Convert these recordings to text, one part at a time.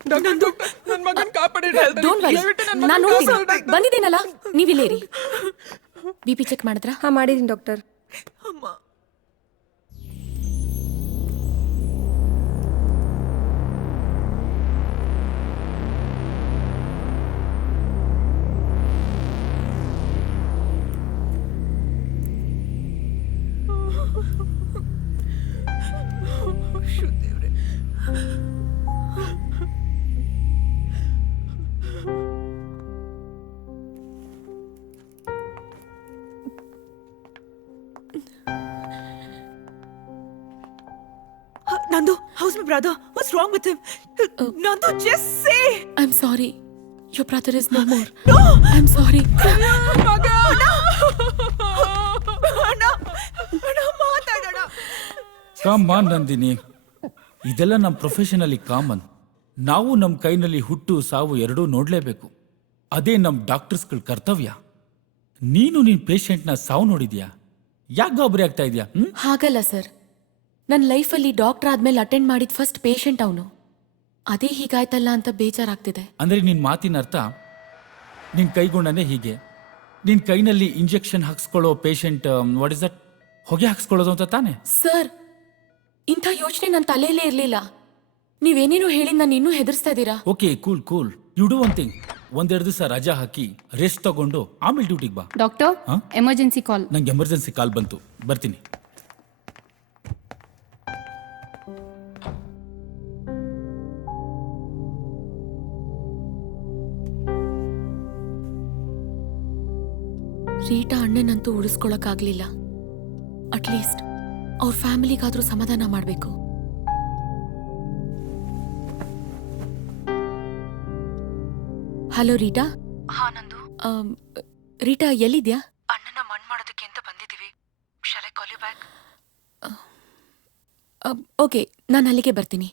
ನನ್ ಮಗನ್ ಕಾಪಾಡಿ ಡೋಂಟ್ ವರಿ, ನಾನು ನೋಡ್ತೀನಿ. ಬಂದಿದ್ದೀನಲ್ಲ, ನೀವಿಲ್ಲೇ ಇರಿ. BP ಚೆಕ್ ಮಾಡಿದ್ರಾ? ಹಾಂ, ಮಾಡಿದ್ದೀನಿ ಡಾಕ್ಟರ್. ಅಮ್ಮ. Nandu, how's my brother? What's wrong with him? Nandu, just say. I'm sorry. Your brother is no more. No. I'm sorry. Maga. ಅಣ್ಣ ಮಾತಾಡೋಣ. ಕಾಮ್ ನಂದಿನಿ, ಇದೆಲ್ಲ ನಮ್ಮ ಪ್ರೊಫೆಷನಲ್ಲಿ ಕಾಮನ್. ನಾವು ನಮ್ಮ ಕೈನಲ್ಲಿ ಹುಟ್ಟು ಸಾವು ಎರಡೂ ನೋಡ್ಲೇಬೇಕು. ಅದೇ ನಮ್ಮ ಡಾಕ್ಟರ್ಸ್ಗಳ ಕರ್ತವ್ಯ. ನೀನು ನಿನ್ ಪೇಷಂಟ್ನ ಸಾವು ನೋಡಿದ್ಯಾ? ಯಾಕೆ ಗಾಬರಿ ಆಗ್ತಾ ಇದೆಯಾ? ಹಾಗಲ್ಲ ಸರ್, ನನ್ನ ಲೈಫಲ್ಲಿ ಡಾಕ್ಟರ್ ಆದ್ಮೇಲೆ ಅಟೆಂಡ್ ಮಾಡಿದ ಫಸ್ಟ್ ಪೇಷಂಟ್ ಅವನು. ಅದೇ ಹೀಗಾಯ್ತಲ್ಲ ಅಂತ ಬೇಜಾರಾಗ್ತಿದೆ. ಅಂದ್ರೆ ನಿನ್ ಮಾತಿನ ಅರ್ಥ, ನಿನ್ ಕೈಗುಣನೇ ಹೀಗೆ. ನಿನ್ ಕೈನಲ್ಲಿ ಇಂಜೆಕ್ಷನ್ ಹಾಕ್ಸ್ಕೊಳ್ಳೋ ಪೇಷಂಟ್ ವಾಟ್ ಇಸ್ ದಟ್, ಹೊಗೆ ಹಾಕ್ಸ್ಕೊಳ್ಳೋದು ಅಂತ ತಾನೆ? ಸರ್, ಇಂಥ ಯೋಚನೆ ನನ್ನ ತಲೆಯಲ್ಲೇ ಇರ್ಲಿಲ್ಲ. ನೀವೇನೇನು ಹೇಳಿ ನಾನು ಇನ್ನೂ ಹೆದರ್ಸ್ತಾ ಇದ್ದೀರಾ. Okay, cool cool. You do one thing, ಒಂದೆರಡು ದಿವಸ ರಜಾ ಹಾಕಿ ರೆಸ್ಟ್ ತಗೊಂಡು ಆಮೇಲೆ ಡ್ಯೂಟಿಗೆ ಬಾ. Doctor, emergency call. ನಂಗೆ ಎಮರ್ಜೆನ್ಸಿ ಕಾಲ್ ಬಂತು, ಬರ್ತೀನಿ. ರೀಟಾ ಅಣ್ಣನಂತೂ ಉಳಿಸ್ಕೊಳಕ್ಕಾಗ್ಲಿಲ್ಲ. ಅಟ್ಲೀಸ್ಟ್ ಅವ್ರ ಫ್ಯಾಮಿಲಿಗಾದ್ರೂ ಸಮಾಧಾನ ಮಾಡಬೇಕು. Hello Rita. ಹಾ ನಂದು. ರೀಟಾ ಎಲ್ಲಿದ್ಯಾ? ಅಣ್ಣನ ಮಣ್ಣು ಮಾಡೋದಕ್ಕೆ ಅಂತ ಬಂದಿದ್ದೀವಿ. Shall I call you back? Okay, ನಾನು ಅಲ್ಲಿಗೆ ಬರ್ತೀನಿ.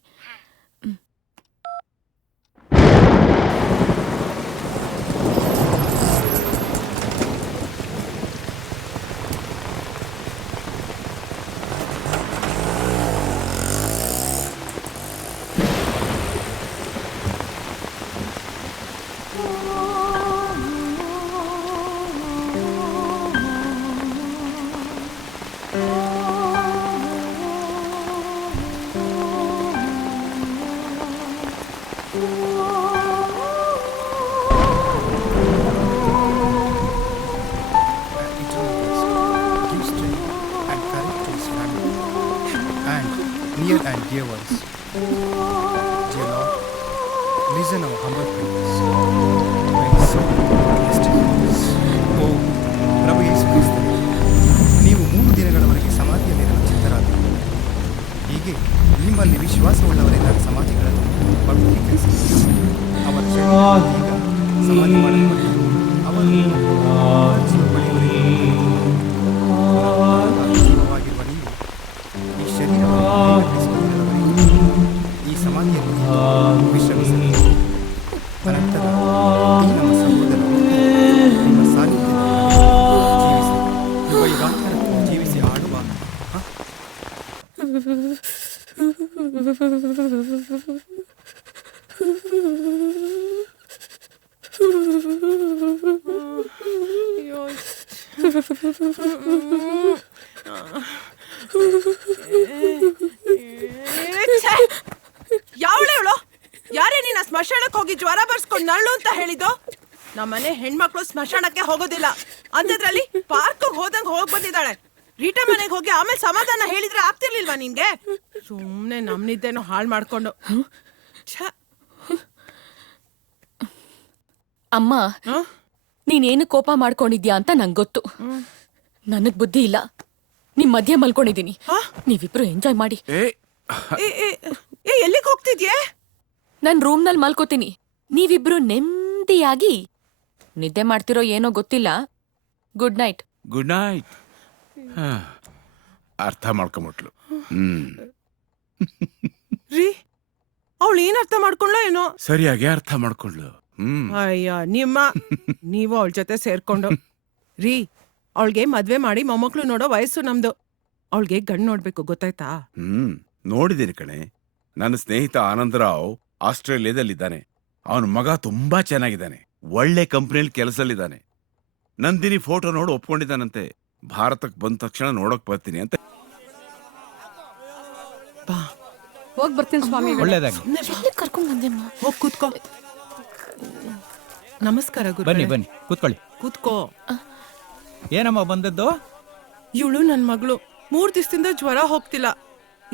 Near and dear ones, dear Lord, listen our humble prayers. Very soon, yesterdays. ಓ ಪ್ರಭು ಯೇಸು ಕ್ರಿಸ್ತನೇ, ನೀವು 3 ದಿನಗಳವರೆಗೆ ಸಮಾಧಿಯಲ್ಲಿರಲು ಚಿತ್ತರಾದರು. ಹೀಗೆ ನಿಮ್ಮಲ್ಲಿ ವಿಶ್ವಾಸವುಳ್ಳವರೆಲ್ಲರ ಸಮಾಧಿಗಳನ್ನು ಪವಿತ್ರೀಕರಿಸಿ ಅವರ ಶರೀರ ಈಗ ಸಮಾಧಿ ಮಾಡಲ್ಪಟ್ಟಿದೆ. ಅವರು ಜೀವವಾಗಿರುವ ನೀವು ಈ ಶರೀರವನ್ನು ಈ ಸಮಾಧಿಯಲ್ಲಿ ವಿಶ್ರಮಿಸಲಿ. ಅನಂತರ ಈ ನಮ್ಮ ಸಹೋದರರು ನಿಮ್ಮ ಸಾನ್ನಿಧ್ಯದಲ್ಲಿ ಜೀವಿಸಿ ವೈವಾಹಿಕರನ್ನು ಜೀವಿಸಿ ಆಡುವ ಯಾವಳೆ ಅವಳು? ಯಾರೇ ನೀನ ಸ್ಮಶಾನಕ್ಕೆ ಹೋಗಿ ಜ್ವರ ಬರ್ಸ್ಕೊಂಡು ನರಳು ಅಂತ ಹೇಳಿದ್ದು? ನಮ್ಮನೆ ಹೆಣ್ಮಕ್ಳು ಸ್ಮಶಾನಕ್ಕೆ ಹೋಗೋದಿಲ್ಲ ಅಂಥದ್ರಲ್ಲಿ ಪಾರ್ಕ್ ಹೋದಂಗ್ ಹೋಗ್ ಬಂದಿದ್ದಾಳೆ. ರೀಟಾ ಮನೆಗೆ ಹೋಗಿ ಆಮೇಲೆ ಸಮಾಧಾನ ಹೇಳಿದ್ರೆ ಆಗ್ತಿರ್ಲಿಲ್ವಾ ನಿನ್ಗೆ? ಸುಮ್ನೆ ನಮ್ನಿದ್ದೇನೋ ಹಾಳು ಮಾಡ್ಕೊಂಡು. ಅಮ್ಮ, ನೀನೇನು ಕೋಪ ಮಾಡ್ಕೊಂಡಿದ್ಯಾ ಅಂತ ನಂಗೆ ಗೊತ್ತು. ನನಗ್ ಬುದ್ಧಿ ಇಲ್ಲ. ನಿಮ್ ಮಧ್ಯೆ ಮಲ್ಕೊಂಡಿದ್ದೀನಿ. ನೀವಿಬ್ರು ಎಂಜಾಯ್ ಮಾಡಿ. ಎಲ್ಲಿಗೆ ಹೋಗ್ತಿದ್ಯೆ? ನನ್ ರೂಮ್ನಲ್ಲಿ ಮಲ್ಕೋತೀನಿ. ನೀವಿಬ್ರು ನೆಮ್ಮದಿಯಾಗಿ ನಿದ್ದೆ ಮಾಡ್ತಿರೋ ಏನೋ ಗೊತ್ತಿಲ್ಲ. Good night. Good night. ಅರ್ಥ ಮಾಡ್ಕೊಂಬಿಟ್ಲು. ರೀ, ಅವಳು ಏನ್ ಅರ್ಥ ಮಾಡ್ಕೊಂಡ್ಲೋ ಏನೋ? ಸರಿಯಾಗಿ ಅರ್ಥ ಮಾಡ್ಕೊಂಡ್ಲು. ಅಯ್ಯ ನೀವು ಅವಳ ಜೊತೆ ಸೇರ್ಕೊಂಡು. ರೀ, ಅವಳಿಗೆ ಮದ್ವೆ ಮಾಡಿ ಮೊಮ್ಮಕ್ಳು ನೋಡೋ ವಯಸ್ಸು ನಮ್ದು. ಅವಳಿಗೆ ಗಂಡ್ ನೋಡ್ಬೇಕು, ಗೊತ್ತಾಯ್ತಾ? ನೋಡಿದ್ದೀನಿ ಕಣೆ. ನನ್ನ ಸ್ನೇಹಿತ ಆನಂದರಾವ್ ಆಸ್ಟ್ರೇಲಿಯಾದಲ್ಲಿದ್ದಾನೆ. ಅವನ ಮಗ ತುಂಬಾ ಚೆನ್ನಾಗಿದ್ದಾನೆ, ಒಳ್ಳೆ ಕಂಪ್ನಿಯಲ್ಲಿ ಕೆಲಸದಲ್ಲಿದ್ದಾನೆ. ನಂದಿನಿ ಫೋಟೋ ನೋಡಿ ಒಪ್ಕೊಂಡಿದ್ದಾನಂತೆ. ಭಾರತಕ್ಕೆ ಬಂದ ತಕ್ಷಣ ನೋಡಕ್ ಬರ್ತೀನಿ ಅಂತ. ಬಾ ಹೋಗ್ ಬರ್ತೀನಿ ಸ್ವಾಮಿ. ಒಳ್ಳೇದಾಗಿ. ಎಲ್ಲಿ ಕರ್ಕೊಂಡ್ ಬಂದೆಮ್ಮ? ಹೋಗ್ ಕೂತ್ಕೋ. ನಮಸ್ಕಾರ ಬನ್ನಿ ಗುರುಗಳೇ. ಬನ್ನಿ ಕೂತ್ಕೊಳ್ಳಿ. ಕೂತ್ಕೋ. ಏನಮ್ಮ ಬಂದದ್ದು? ಇವಳು ನನ್ ಮಗಳು 3 ದಿವಸದಿಂದ ಜ್ವರ ಹೋಗ್ತಿಲ್ಲ.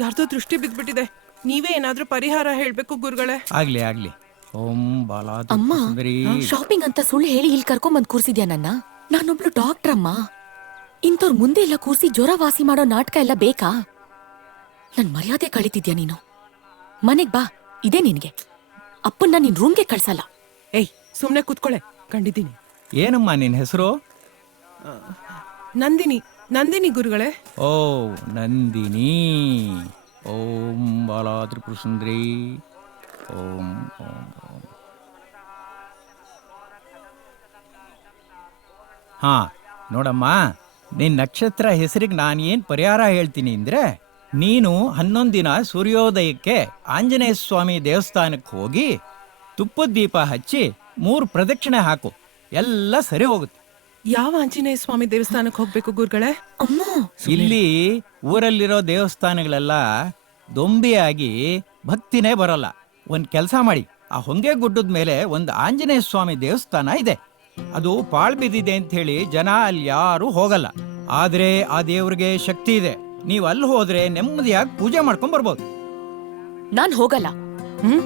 ಯಾರ್ದೋ ದೃಷ್ಟಿ ಬಿದ್ಬಿಟ್ಟಿದೆ. ನೀವೇ ಏನಾದ್ರೂ ಪರಿಹಾರ ಹೇಳ್ಬೇಕು ಗುರುಗಳೇ. ಆಗ್ಲಿ ಆಗ್ಲಿ. ಓಂ ಬಾಲಾದಿ ಅಮ್ಮ ಸುಂದರಿ. ಶಾಪಿಂಗ್ ಅಂತ ಸುಳ್ಳು ಹೇಳಿ ಇಲ್ಲಿ ಕರ್ಕೊಂಡ್ ಬಂದ್ ಕೂರ್ಸಿದ್ಯಾ ನನ್ನ? ನಾನೊಬ್ಳು ಡಾಕ್ಟರ್ ಅಮ್ಮ. ಇಂಥವ್ರ ಮುಂದೆ ಎಲ್ಲ ಕೂರ್ಸಿ ಜ್ವರ ವಾಸಿ ಮಾಡೋ ನಾಟಕ ಎಲ್ಲ ಬೇಕಾ? ನನ್ ಮರ್ಯಾದೆ ಕಳಿತಿದ್ಯಾ ನೀನು? ಮನೆಗ್ ಬಾ, ಇದೇ ನಿನ್ಗೆ. ಅಪ್ಪನ್ನ ನಿನ್ ರೂಮ್ಗೆ ಕಳ್ಸಲ್ಲ. ಏಯ್ ಸುಮ್ನೆ ಕೂತ್ಕೊಳ್ಳೆ. ಕಂಡಿದ್ದೀನಿ. ಏನಮ್ಮ ನಿನ್ ಹೆಸರು? ನಂದಿನಿ. ನಂದಿನಿ ಗುರುಗಳೇ. ಓ ನಂದಿನಿ. ಓಂ ಬಾಲಾದಿ ಸುಂದರಿ. ಓಂ ಓಂ ಓಂ. ಹಾ ನೋಡಮ್ಮ, ನಿನ್ ನಕ್ಷತ್ರ ಹೆಸರಿಗೆ ನಾನು ಏನ್ ಪರಿಹಾರ ಹೇಳ್ತೀನಿ ಅಂದ್ರೆ, ನೀನು 11 ದಿನ ಸೂರ್ಯೋದಯಕ್ಕೆ ಆಂಜನೇಯ ಸ್ವಾಮಿ ದೇವಸ್ಥಾನಕ್ಕೆ ಹೋಗಿ ತುಪ್ಪದ ದೀಪ ಹಚ್ಚಿ 3 ಪ್ರದಕ್ಷಿಣೆ ಹಾಕು, ಎಲ್ಲ ಸರಿ ಹೋಗುತ್ತೆ. ಯಾವ ಆಂಜನೇಯ ಸ್ವಾಮಿ ದೇವಸ್ಥಾನಕ್ಕೆ ಹೋಗ್ಬೇಕು ಗುರುಗಳೇ? ಅಮ್ಮ ಇಲ್ಲಿ ಊರಲ್ಲಿರೋ ದೇವಸ್ಥಾನಗಳೆಲ್ಲ ದೊಂಬಿಯಾಗಿ ಭಕ್ತಿನೇ ಬರಲ್ಲ. ಒಂದ್ ಕೆಲಸ ಮಾಡಿ, ಆ ಹೊಂಗೆ ಗುಡ್ಡದ ಮೇಲೆ ಒಂದು ಆಂಜನೇಯ ಸ್ವಾಮಿ ದೇವಸ್ಥಾನ ಇದೆ. ಅದು ಪಾಳ್ ಬಿದ್ದಿದೆ ಅಂತ ಹೇಳಿ ಜನ ಅಲ್ಲಿ ಯಾರು ಹೋಗಲ್ಲ. ಆದ್ರೆ ಆ ದೇವ್ರಿಗೆ ಶಕ್ತಿ ಇದೆ. ನೀವು ಅಲ್ಲಿ ಹೋದ್ರೆ ನೆಮ್ಮದಿಯಾಗಿ ಪೂಜೆ ಮಾಡ್ಕೊಂಡ್ ಬರ್ಬೋದು. ನಾನ್ ಹೋಗಲ್ಲ. ಹ್ಮ್.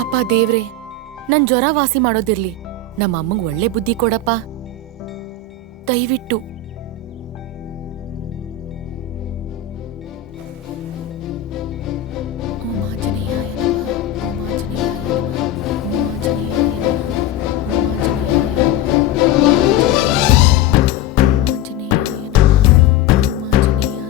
ಅಪ್ಪ ದೇವ್ರೆ, ನನ್ ಜ್ವರ ವಾಸಿ ಮಾಡೋದಿರ್ಲಿ. ನಮ್ಮ ಅಮ್ಮಂಗ್ ಒಳ್ಳೆ ಬುದ್ಧಿ ಕೊಡಪ್ಪ, ದಯವಿಟ್ಟು. ಓಂ ಆಂಜನೇಯಾಯ ನಮಃ, ಓಂ ಆಂಜನೇಯಾಯ ನಮಃ, ಓಂ ಆಂಜನೇಯಾಯ ನಮಃ, ಓಂ ಆಂಜನೇಯಾಯ ನಮಃ, ಓಂ ಆಂಜನೇಯಾಯ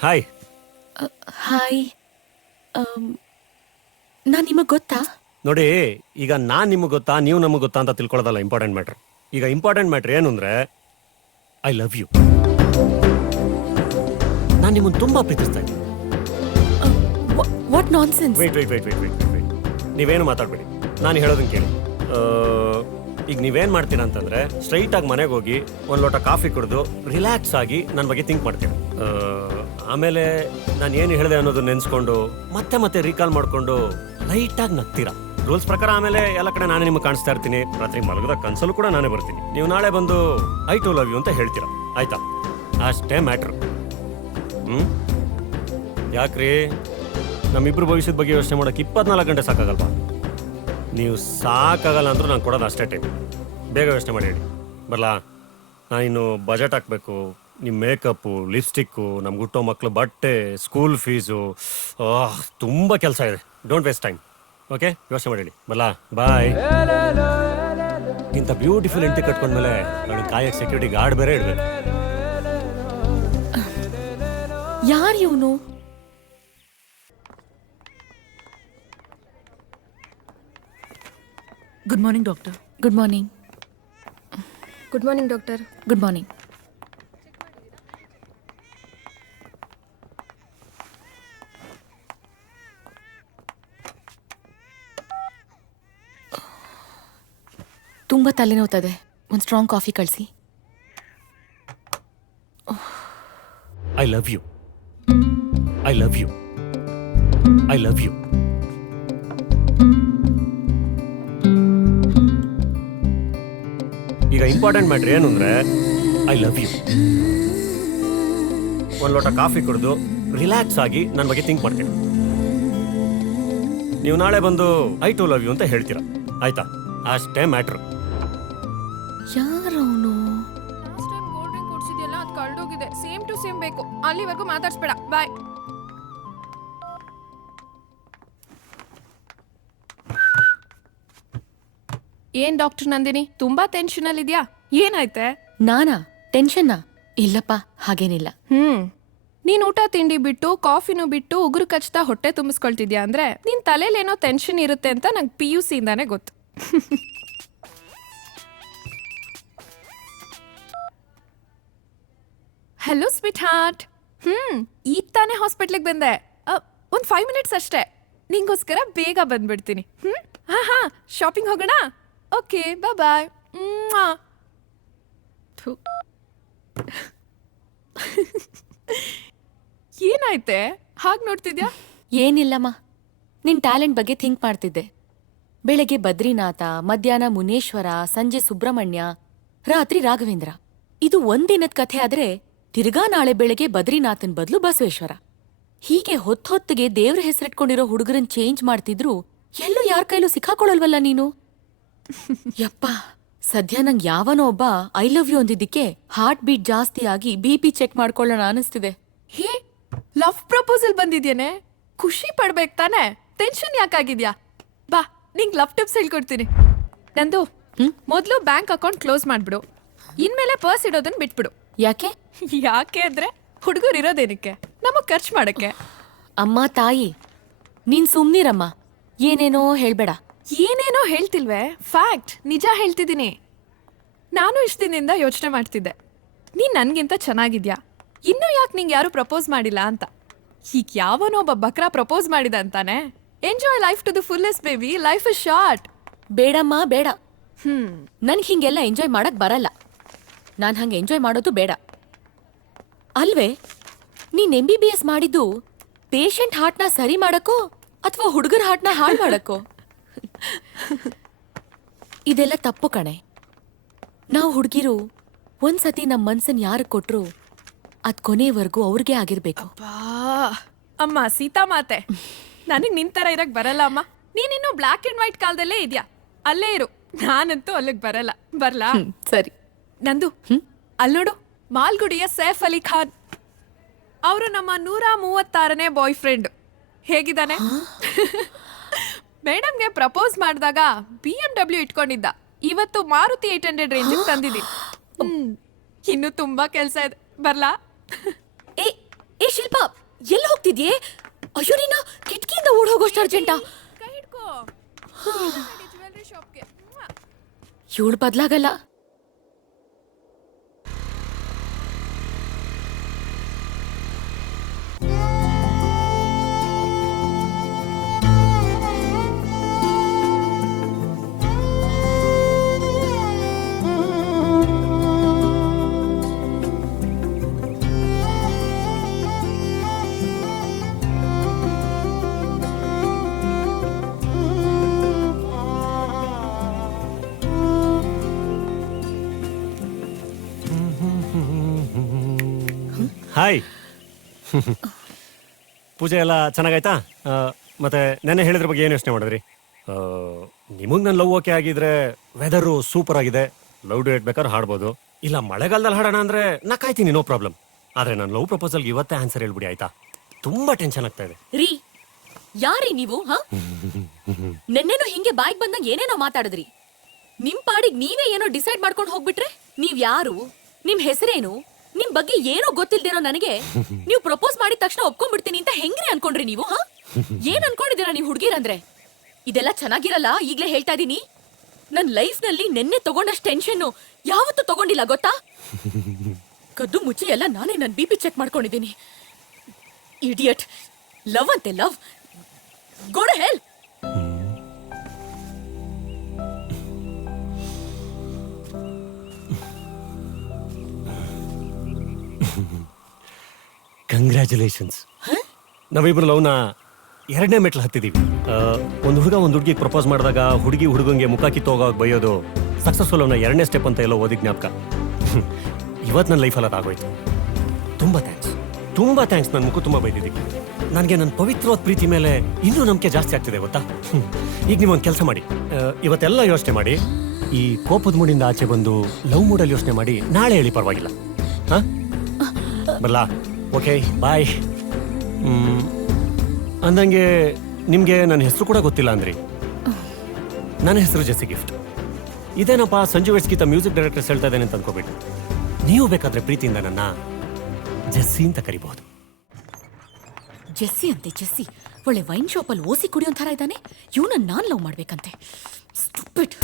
ಹಾಯ್. ಹಾಯ್. ನಾನ್ ನಿಮಗ್ ಗೊತ್ತಾ? ನೋಡಿ, ಈಗ ನಾನ್ ನಿಮಗೆ ಗೊತ್ತಾ ನೀವು ನಮಗೆ ಗೊತ್ತಾ ಅಂತ ತಿಳ್ಕೊಳ್ಳೋದಲ್ಲ ಇಂಪಾರ್ಟೆಂಟ್ ಮ್ಯಾಟ್ರ್. ಈಗ ಇಂಪಾರ್ಟೆಂಟ್ ಮ್ಯಾಟ್ರ್ ಏನು ಅಂದ್ರೆ, ಐ ಲವ್ ಯು. ನಾನು ನಿಮ್ಮನ್ನು ತುಂಬಾ ಪ್ರೀತಿಸ್ತಾ ಇದ್ದೀನಿ. What nonsense? Wait wait wait wait wait wait ನೀವೇನು ಮಾತಾಡ್ಬೇಡಿ, ನಾನು ಹೇಳೋದನ್ನ ಕೇಳಿ. ಈಗ ನೀವೇನ್ ಮಾಡ್ತೀರಾ ಅಂತಂದ್ರೆ ಸ್ಟ್ರೈಟ್ ಆಗಿ ಮನೆಗೆ ಹೋಗಿ ಒಂದ್ ಲೋಟ ಕಾಫಿ ಕುಡಿದು ರಿಲ್ಯಾಕ್ಸ್ ಆಗಿ ನನ್ನ ಬಗ್ಗೆ ಥಿಂಕ್ ಮಾಡ್ತೀರಾ. ಆಮೇಲೆ ನಾನು ಏನು ಹೇಳಿದೆ ಅನ್ನೋದು ನೆನ್ಸ್ಕೊಂಡು ಮತ್ತೆ ಮತ್ತೆ ರೀಕಾಲ್ ಮಾಡ್ಕೊಂಡು ಲೈಟ್ ಆಗಿ ನಗ್ತೀರಾ. ರೂಲ್ಸ್ ಪ್ರಕಾರ ಆಮೇಲೆ ಎಲ್ಲ ಕಡೆ ನಾನೇ ನಿಮ್ಗೆ ಕಾಣಿಸ್ತಾ ಇರ್ತೀನಿ. ರಾತ್ರಿ ಮಲಗದ ಕನ್ಸಲ್ಲೂ ಕೂಡ ನಾನೇ ಬರ್ತೀನಿ. ನೀವು ನಾಳೆ ಬಂದು ಐ ಟು ಲವ್ ಯು ಅಂತ ಹೇಳ್ತೀರಾ, ಆಯ್ತಾ? ಅಷ್ಟೇ ಮ್ಯಾಟ್ರ್. ಯಾಕ್ರಿ ನಮ್ಮಿಬ್ರು ಭವಿಷ್ಯದ ಬಗ್ಗೆ ಯೋಚನೆ ಮಾಡೋಕೆ 24 ಗಂಟೆ ಸಾಕಾಗಲ್ವಾ? ನೀವು ಸಾಕಾಗಲ್ಲ ಅಂದ್ರೂ ನಾನು ಕೊಡೋದು ಅಷ್ಟೇ ಟೈಮ್. ಬೇಗ ಯೋಚನೆ ಮಾಡಿ ಹೇಳಿ. ಬರಲಾ? ನಾನಿನ್ನು ಬಜೆಟ್ ಹಾಕಬೇಕು, ನಿಮ್ಮ ಮೇಕಪ್ಪು, ಲಿಪ್ಸ್ಟಿಕ್ಕು, ನಮ್ಗೆ ಹುಟ್ಟೋ ಮಕ್ಕಳು ಬಟ್ಟೆ, ಸ್ಕೂಲ್ ಫೀಸು, ತುಂಬ ಕೆಲಸ ಇದೆ. Don't waste time. ಓಕೆ, ಯೋಚನೆ ಮಾಡಿ ಹೇಳಿ. ಬರಲಾ? ಬಾಯ್. ಇಂಥ ಬ್ಯೂಟಿಫುಲ್ ಹೆಂಡತಿ ಕಟ್ಕೊಂಡ್ಮೇಲೆ ನನಗೆ ಕಾಯಕ್ಕೆ ಸೆಕ್ಯೂರಿಟಿ ಗಾರ್ಡ್ ಬೇರೆ ಇಡಬೇಕು. ಯಾರು ಇವನು? Good morning doctor. Good morning. Good morning doctor. Good morning. ತುಂಬ ತಲೆನೋವ್ತದೆ. ಒಂದು ಸ್ಟ್ರಾಂಗ್ ಕಾಫಿ ಕಳಿಸಿ. I love you. I love you. I love you. ಈಗ ಇಂಪಾರ್ಟೆಂಟ್ ಮ್ಯಾಟ್ರ್ ಏನು ಅಂದ್ರೆ ಐ ಲವ್ ಯು. ಒಂದು ಲೋಟ ಕಾಫಿ ಕುಡಿದು ರಿಲ್ಯಾಕ್ಸ್ ಆಗಿ ನನ್ನ ಬಗ್ಗೆ ಥಿಂಕ್ ಮಾಡ್ತೀನಿ. ನೀವು ನಾಳೆ ಬಂದು ಐ ಟು ಲವ್ ಯು ಅಂತ ಹೇಳ್ತೀರಾ, ಆಯ್ತಾ? ಅಷ್ಟೇ ಮ್ಯಾಟ್ರ್. ಯಾರವನು? ಲಾಸ್ಟ್ ಟೈಮ್ ಕೋಲ್ಡ್ ಡ್ರಿಂಕ್ ಕೊಡ್ಸಿದ್ಯಲ್ಲ ಅದು ಕಳ್ದೋಗಿದೆ. ಸೇಮ್ ಟು ಸೇಮ್ ಬೇಕು. ಅಲ್ಲಿವರೆಗೂ ಮಾತಾಡ್ಸ್ಬೇಡ. ಬಾಯ್. ಏನ್ ಡಾಕ್ಟರ್ ನಂದಿನಿ, ತುಂಬಾ ಟೆನ್ಷನ್ ಅಲ್ಲಿ ಇದ್ಯಾ? ಏನಾಯ್ತೆ? ನಾನಾ? ಟೆನ್ಷನ್ನಾ? ಇಲ್ಲಪ್ಪ, ಹಾಗೇನಿಲ್ಲ. ನೀನ್ ಊಟ ತಿಂಡಿ ಬಿಟ್ಟು ಕಾಫಿನೂ ಬಿಟ್ಟು ಉಗುರು ಕಚ್ತಾ ಹೊಟ್ಟೆ ತುಂಬಿಸ್ಕೊಳ್ತಿದ್ಯಾ ಅಂದ್ರೆ ನಿನ್ ತಲೆಯಲ್ಲಿ ಏನೋ ಟೆನ್ಷನ್ ಇರುತ್ತೆ ಅಂತ ನಂಗೆ PUC ಇಂದಾನೆ ಗೊತ್ತು. Hello sweet heart. ಈಗ ತಾನೇ ಹಾಸ್ಪಿಟ್ಲಿಗೆ ಬಂದೆ. ಒಂದು 5 ಮಿನಿಟ್ಸ್ ಅಷ್ಟೇ. ನಿಂಗೋಸ್ಕರ ಬೇಗ ಬಂದ್ಬಿಡ್ತೀನಿ. ಹಾ ಶಾಪಿಂಗ್ ಹೋಗೋಣ? ಓಕೆ, ಬಾಯ್. ಏನಾಯ್ತೆ ಹಾಗೆ ನೋಡ್ತಿದ್ಯಾ? ಏನಿಲ್ಲಮ್ಮ, ನಿನ್ ಟ್ಯಾಲೆಂಟ್ ಬಗ್ಗೆ ಥಿಂಕ್ ಮಾಡ್ತಿದ್ದೆ. ಬೆಳಗ್ಗೆ ಬದ್ರಿನಾಥ, ಮಧ್ಯಾಹ್ನ ಮುನೇಶ್ವರ, ಸಂಜೆ ಸುಬ್ರಹ್ಮಣ್ಯ, ರಾತ್ರಿ ರಾಘವೇಂದ್ರ. ಇದು ಒಂದಿನದ ಕಥೆ ಆದ್ರೆ ತಿರ್ಗಾ ನಾಳೆ ಬೆಳಗ್ಗೆ ಬದ್ರಿನಾಥನ್ ಬದಲು ಬಸವೇಶ್ವರ. ಹೀಗೆ ಹೊತ್ತೊತ್ತಿಗೆ ದೇವ್ರ ಹೆಸರಿಟ್ಕೊಂಡಿರೋ ಹುಡುಗರನ್ ಚೇಂಜ್ ಮಾಡ್ತಿದ್ರು ಎಲ್ಲೂ ಯಾರ ಕೈಲೂ ಸಿಕ್ಕಾಕೊಳಲ್ವಲ್ಲ ನೀನು? ಯಪ್ಪ, ಸದ್ಯ ನಂಗೆ ಯಾವನೋ ಒಬ್ಬ ಐ ಲವ್ ಯು ಅಂದಿದ್ದಕ್ಕೆ ಹಾರ್ಟ್ ಬೀಟ್ ಜಾಸ್ತಿ ಆಗಿ BP ಚೆಕ್ ಮಾಡ್ಕೊಳ್ಳೋಣ ಅನಿಸ್ತಿದೆ. ಹೇ, ಲವ್ ಪ್ರಪೋಸಲ್ ಬಂದಿದ್ಯೇನೆ? ಖುಷಿ ಪಡ್ಬೇಕು ತಾನೆ? ಟೆನ್ಷನ್ ಯಾಕಾಗಿದ್ಯಾ? ಬಾ, ನಿಂಗ್ ಲವ್ ಟಿಪ್ಸ್ ಹೇಳ್ಕೊಡ್ತೀನಿ. ನಂದು ಮೊದಲು ಬ್ಯಾಂಕ್ ಅಕೌಂಟ್ ಕ್ಲೋಸ್ ಮಾಡ್ಬಿಡು. ಇನ್ಮೇಲೆ ಪರ್ಸ್ ಇಡೋದನ್ನ ಬಿಟ್ಬಿಡು. ಯಾಕೆ? ಯಾಕೆ ಅಂದ್ರೆ ಹುಡುಗರು ಇರೋದೇನಕ್ಕೆ? ನಮಗ್ ಖರ್ಚು ಮಾಡಕ್ಕೆ. ಅಮ್ಮ ತಾಯಿ, ನೀನ್ ಸುಮ್ನಿರಮ್ಮ, ಏನೇನೋ ಹೇಳ್ಬೇಡ. ಏನೇನೋ ಹೇಳ್ತಿಲ್ವೇ? ಫ್ಯಾಕ್ಟ್, ನಿಜ ಹೇಳ್ತಿದ್ದೀನಿ. ನಾನು ಇಷ್ಟ ದಿನದಿಂದ ಯೋಚನೆ ಮಾಡ್ತಿದ್ದೆ, ನೀನ್ ನನ್ಗಿಂತ ಚೆನ್ನಾಗಿದ್ಯಾ, ಇನ್ನೂ ಯಾಕೆ ನಿಂಗೆ ಯಾರು ಪ್ರಪೋಸ್ ಮಾಡಿಲ್ಲ ಅಂತ. ಈಗ ಯಾವನೋ ಒಬ್ಬ ಬಕ್ರಾ ಪ್ರಪೋಸ್ ಮಾಡಿದ ಅಂತಾನೆ. Enjoy life to the fullest baby, life is short. ಬೇಡಮ್ಮ ಬೇಡ. ನನ್ಗೆ ಹಿಂಗೆಲ್ಲ ಎಂಜಾಯ್ ಮಾಡಕ್ ಬರಲ್ಲ. ನಾನ್ ಹಂಗೆ ಎಂಜಾಯ್ ಮಾಡೋದು ಬೇಡ. ಅಲ್ವೇ, ನೀನ್ MBBS ಮಾಡಿದ್ದು ಪೇಷಂಟ್ ಹಾರ್ಟ್ನ ಸರಿ ಮಾಡಕ್ಕೋ ಅಥವಾ ಹುಡುಗರ ಹಾರ್ಟ್ನ ಹಾಳು ಮಾಡಕ್ಕೋ? ಇದೆಲ್ಲ ತಪ್ಪು ಕಣೆ. ನಾವು ಹುಡುಗಿರು ಒಂದ್ಸತಿ ನಮ್ಮ ಮನ್ಸನ್ ಯಾರಿಗೆ ಕೊಟ್ರು ಅದ್ ಕೊನೆವರೆಗೂ ಅವ್ರಿಗೆ ಆಗಿರ್ಬೇಕು. ಅಮ್ಮ ಸೀತಾ ಮಾತೆ, ನನಗ್ ನಿಂತರ ಇರಕ್ ಬರಲ್ಲ ಅಮ್ಮ. ನೀನಿನ್ನು ಬ್ಲ್ಯಾಕ್ ಅಂಡ್ ವೈಟ್ ಕಾಲದಲ್ಲೇ ಇದ್ಯಾ. ಅಲ್ಲೇ ಇರು, ನಾನಂತೂ ಅಲ್ಲಿಗೆ ಬರಲ್ಲ. ಬರ್ಲಾ? ಸರಿ. ನಂದು ಅಲ್ಲಿ ನೋಡು, ಮಾಲ್ಗುಡಿಯ ಸೈಫ್ ಅಲಿ ಖಾನ್. ಅವರು ನಮ್ಮ 136ನೇ ಬಾಯ್ ಫ್ರೆಂಡ್. ಹೇಗಿದ್ದಾನೆ? ಮೇಡಮ್ಗೆ ಪ್ರಪೋಸ್ ಮಾಡಿದಾಗ BMW ಇಟ್ಕೊಂಡಿದ್ದ. ಇವತ್ತು ಮಾರುತಿ 800 ರೇಂಜ್ ತಂದಿದ್ದೀನಿ. ಇನ್ನು ತುಂಬಾ ಕೆಲ್ಸ ಇದೆ. ಬರ್ಲಾ? ಏ ಶಿಲ್ಪ, ಎಲ್ಲಿ ಹೋಗ್ತಿದ್ಯೆ? ಅಯ್ಯೋ, ನೀನು ಕಿಟಕಿಯಿಂದ ಓಡ್ ಹೋಗೋಷ್ಟು ಅರ್ಜೆಂಟಾ? ಕೈ ಹಿಡ್ಕೋ. ಜ್ಯುವೆಲ್ರಿ ಶಾಪ್ಗೆ. ಇವಳು ಬದ್ಲಾಗಲ್ಲ. ಹಾಯ್. ಪೂಜೆ ಎಲ್ಲ ಚೆನ್ನಾಗಾಯ್ತಾ? ಮತ್ತೆ ನೆನ್ನೆ ಹೇಳಿದ್ರ ಬಗ್ಗೆ ಏನು ಯೋಚನೆ ಮಾಡಿದ್ರಿ? ನಿಮಗೆ ನನ್ನ ಲವ್ ಓಕೆ ಆಗಿದ್ರೆ ವೆದರು ಸೂಪರ್ ಆಗಿದೆ, ಲವ್ ಡುಯೆಟ್ ಬೇಕಾದ್ರೆ ಹಾಡ್ಬೋದು. ಇಲ್ಲ ಮಳೆಗಾಲದಲ್ಲಿ ಹಾಡೋಣ ಅಂದ್ರೆ ನಾ ಕಾಯ್ತೀನಿ, ನೋ ಪ್ರಾಬ್ಲಮ್. ಆದ್ರೆ ನನ್ನ ಲವ್ ಪ್ರಪೋಸಲ್ಗೆ ಇವತ್ತೇ ಆನ್ಸರ್ ಹೇಳ್ಬಿಡಿ ಆಯ್ತಾ? ತುಂಬಾ ಟೆನ್ಷನ್ ಆಗ್ತಾ ಇದೆ. ರೀ ಯಾರೀ ನೀವು? ನೆನ್ನೆನೂ ಹಿಂಗೆ ಬಾಯಿಗೆ ಬಂದಂಗ ಏನೇನೋ ಮಾತಾಡಿದ್ರಿ. ನಿಮ್ ಪಾಡಿಗೆ ನೀವೇ ಏನೋ ಡಿಸೈಡ್ ಮಾಡ್ಕೊಂಡು ಹೋಗ್ಬಿಟ್ರೆ ನೀವ್ ಯಾರು, ನಿಮ್ ಹೆಸರೇನು, ನಿಮ್ ಬಗ್ಗೆ ಏನೋ ಗೊತ್ತಿಲ್ದಿರೋ ನನಗೆ ನೀವು ಪ್ರಪೋಸ್ ಮಾಡಿದ ತಕ್ಷಣ ಒಪ್ಕೊಂಡ್ಬಿಡ್ತೀನಿ ಅಂತ ಹೆಂಗ್ರಿ ಅನ್ಕೊಂಡ್ರಿ ನೀವು? ಏನ್ ಅನ್ಕೊಂಡಿದ್ದೀರಾ ನೀವು ಹುಡುಗಿರಂದ್ರೆ? ಇದೆಲ್ಲ ಚೆನ್ನಾಗಿರಲ್ಲ, ಈಗ್ಲೇ ಹೇಳ್ತಾ ಇದೀನಿ. ನನ್ ಲೈಫ್ ನಲ್ಲಿ ನೆನ್ನೆ ತಗೊಂಡಷ್ಟು ಟೆನ್ಷನ್ ಯಾವತ್ತೂ ತಗೊಂಡಿಲ್ಲ ಗೊತ್ತಾ? ಕದ್ದು ಮುಚ್ಚಿ ಎಲ್ಲ ನಾನೇ ನನ್ BP ಚೆಕ್ ಮಾಡ್ಕೊಂಡಿದ್ದೀನಿ. ಇಡಿಯಟ್. ಲವ್ ಅಂತೆ love. Go to hell. Congratulations. ನಾವಿಬ್ರು ಲವ್ನ 2ನೇ ಮೆಟ್ಲು ಹತ್ತಿದೀವಿ. ಒಂದು ಹುಡುಗ ಒಂದು ಹುಡುಗಿಗೆ ಪ್ರಪೋಸ್ ಮಾಡಿದಾಗ ಹುಡುಗಿ ಹುಡುಗಂಗೆ ಮುಖ ಕಿತ್ತೋಗೋವಾಗ ಬೈಯೋದು ಸಕ್ಸಸ್ಫುಲ್ ಅವನ 2ನೇ ಸ್ಟೆಪ್ ಅಂತ ಎಲ್ಲೋ ಓದಿ ಜ್ಞಾಪಕ. ಇವತ್ತು ನನ್ನ ಲೈಫಲ್ಲಿ ಅದಾಗೋಯ್ತು. ತುಂಬ ಥ್ಯಾಂಕ್ಸ್. ನನ್ನ ಮುಖ ತುಂಬ ಬೈದಿದ್ದೀವಿ. ನನಗೆ ನನ್ನ ಪವಿತ್ರವಾದ ಪ್ರೀತಿ ಮೇಲೆ ಇನ್ನೂ ನಂಬಿಕೆ ಜಾಸ್ತಿ ಆಗ್ತಿದೆ ಗೊತ್ತಾ? ಈಗ ನೀವೊಂದು ಕೆಲಸ ಮಾಡಿ, ಇವತ್ತೆಲ್ಲ ಯೋಚನೆ ಮಾಡಿ, ಈ ಕೋಪದ ಮೂಡಿಂದ ಆಚೆ ಬಂದು ಲವ್ ಮೂಡಲ್ಲಿ ಯೋಚನೆ ಮಾಡಿ ನಾಳೆ ಹೇಳಿ, ಪರವಾಗಿಲ್ಲ? ಹಾಂ ಬರಲಾ? Okay bye. ಅಂದಂಗೆ ನಿಮಗೆ ನನ್ನ ಹೆಸರು ಕೂಡ ಗೊತ್ತಿಲ್ಲ ಅಂದ್ರಿ. ನನ್ನ ಹೆಸರು ಜೆಸ್ಸಿ ಗಿಫ್ಟ್. ಇದೇನಪ್ಪ ಸಂಜು ವೆಟ್ಸ್ಗೀತ ಮ್ಯೂಸಿಕ್ ಡೈರೆಕ್ಟರ್ಸ್ ಹೇಳ್ತಾ ಇದ್ದೇನೆ ಅಂತ ಅನ್ಕೋಬೇಡಿ. ನೀವು ಬೇಕಾದ್ರೆ ಪ್ರೀತಿಯಿಂದ ನನ್ನ ಜೆಸ್ಸಿ ಅಂತ ಕರಿಬಹುದು. ಜೆಸ್ಸಿ ಅಂತೆ ಜೆಸ್ಸಿ. ಒಳ್ಳೆ ವೈನ್ ಶಾಪಲ್ಲಿ ಓಸಿ ಕುಡಿಯೋ ಥರ ಇದ್ದಾನೆ. ಇವನನ್ನ ನಾನ್ ಲವ್ ಮಾಡ್ಬೇಕಂತೆ. ಸ್ಟುಪಿಡ್.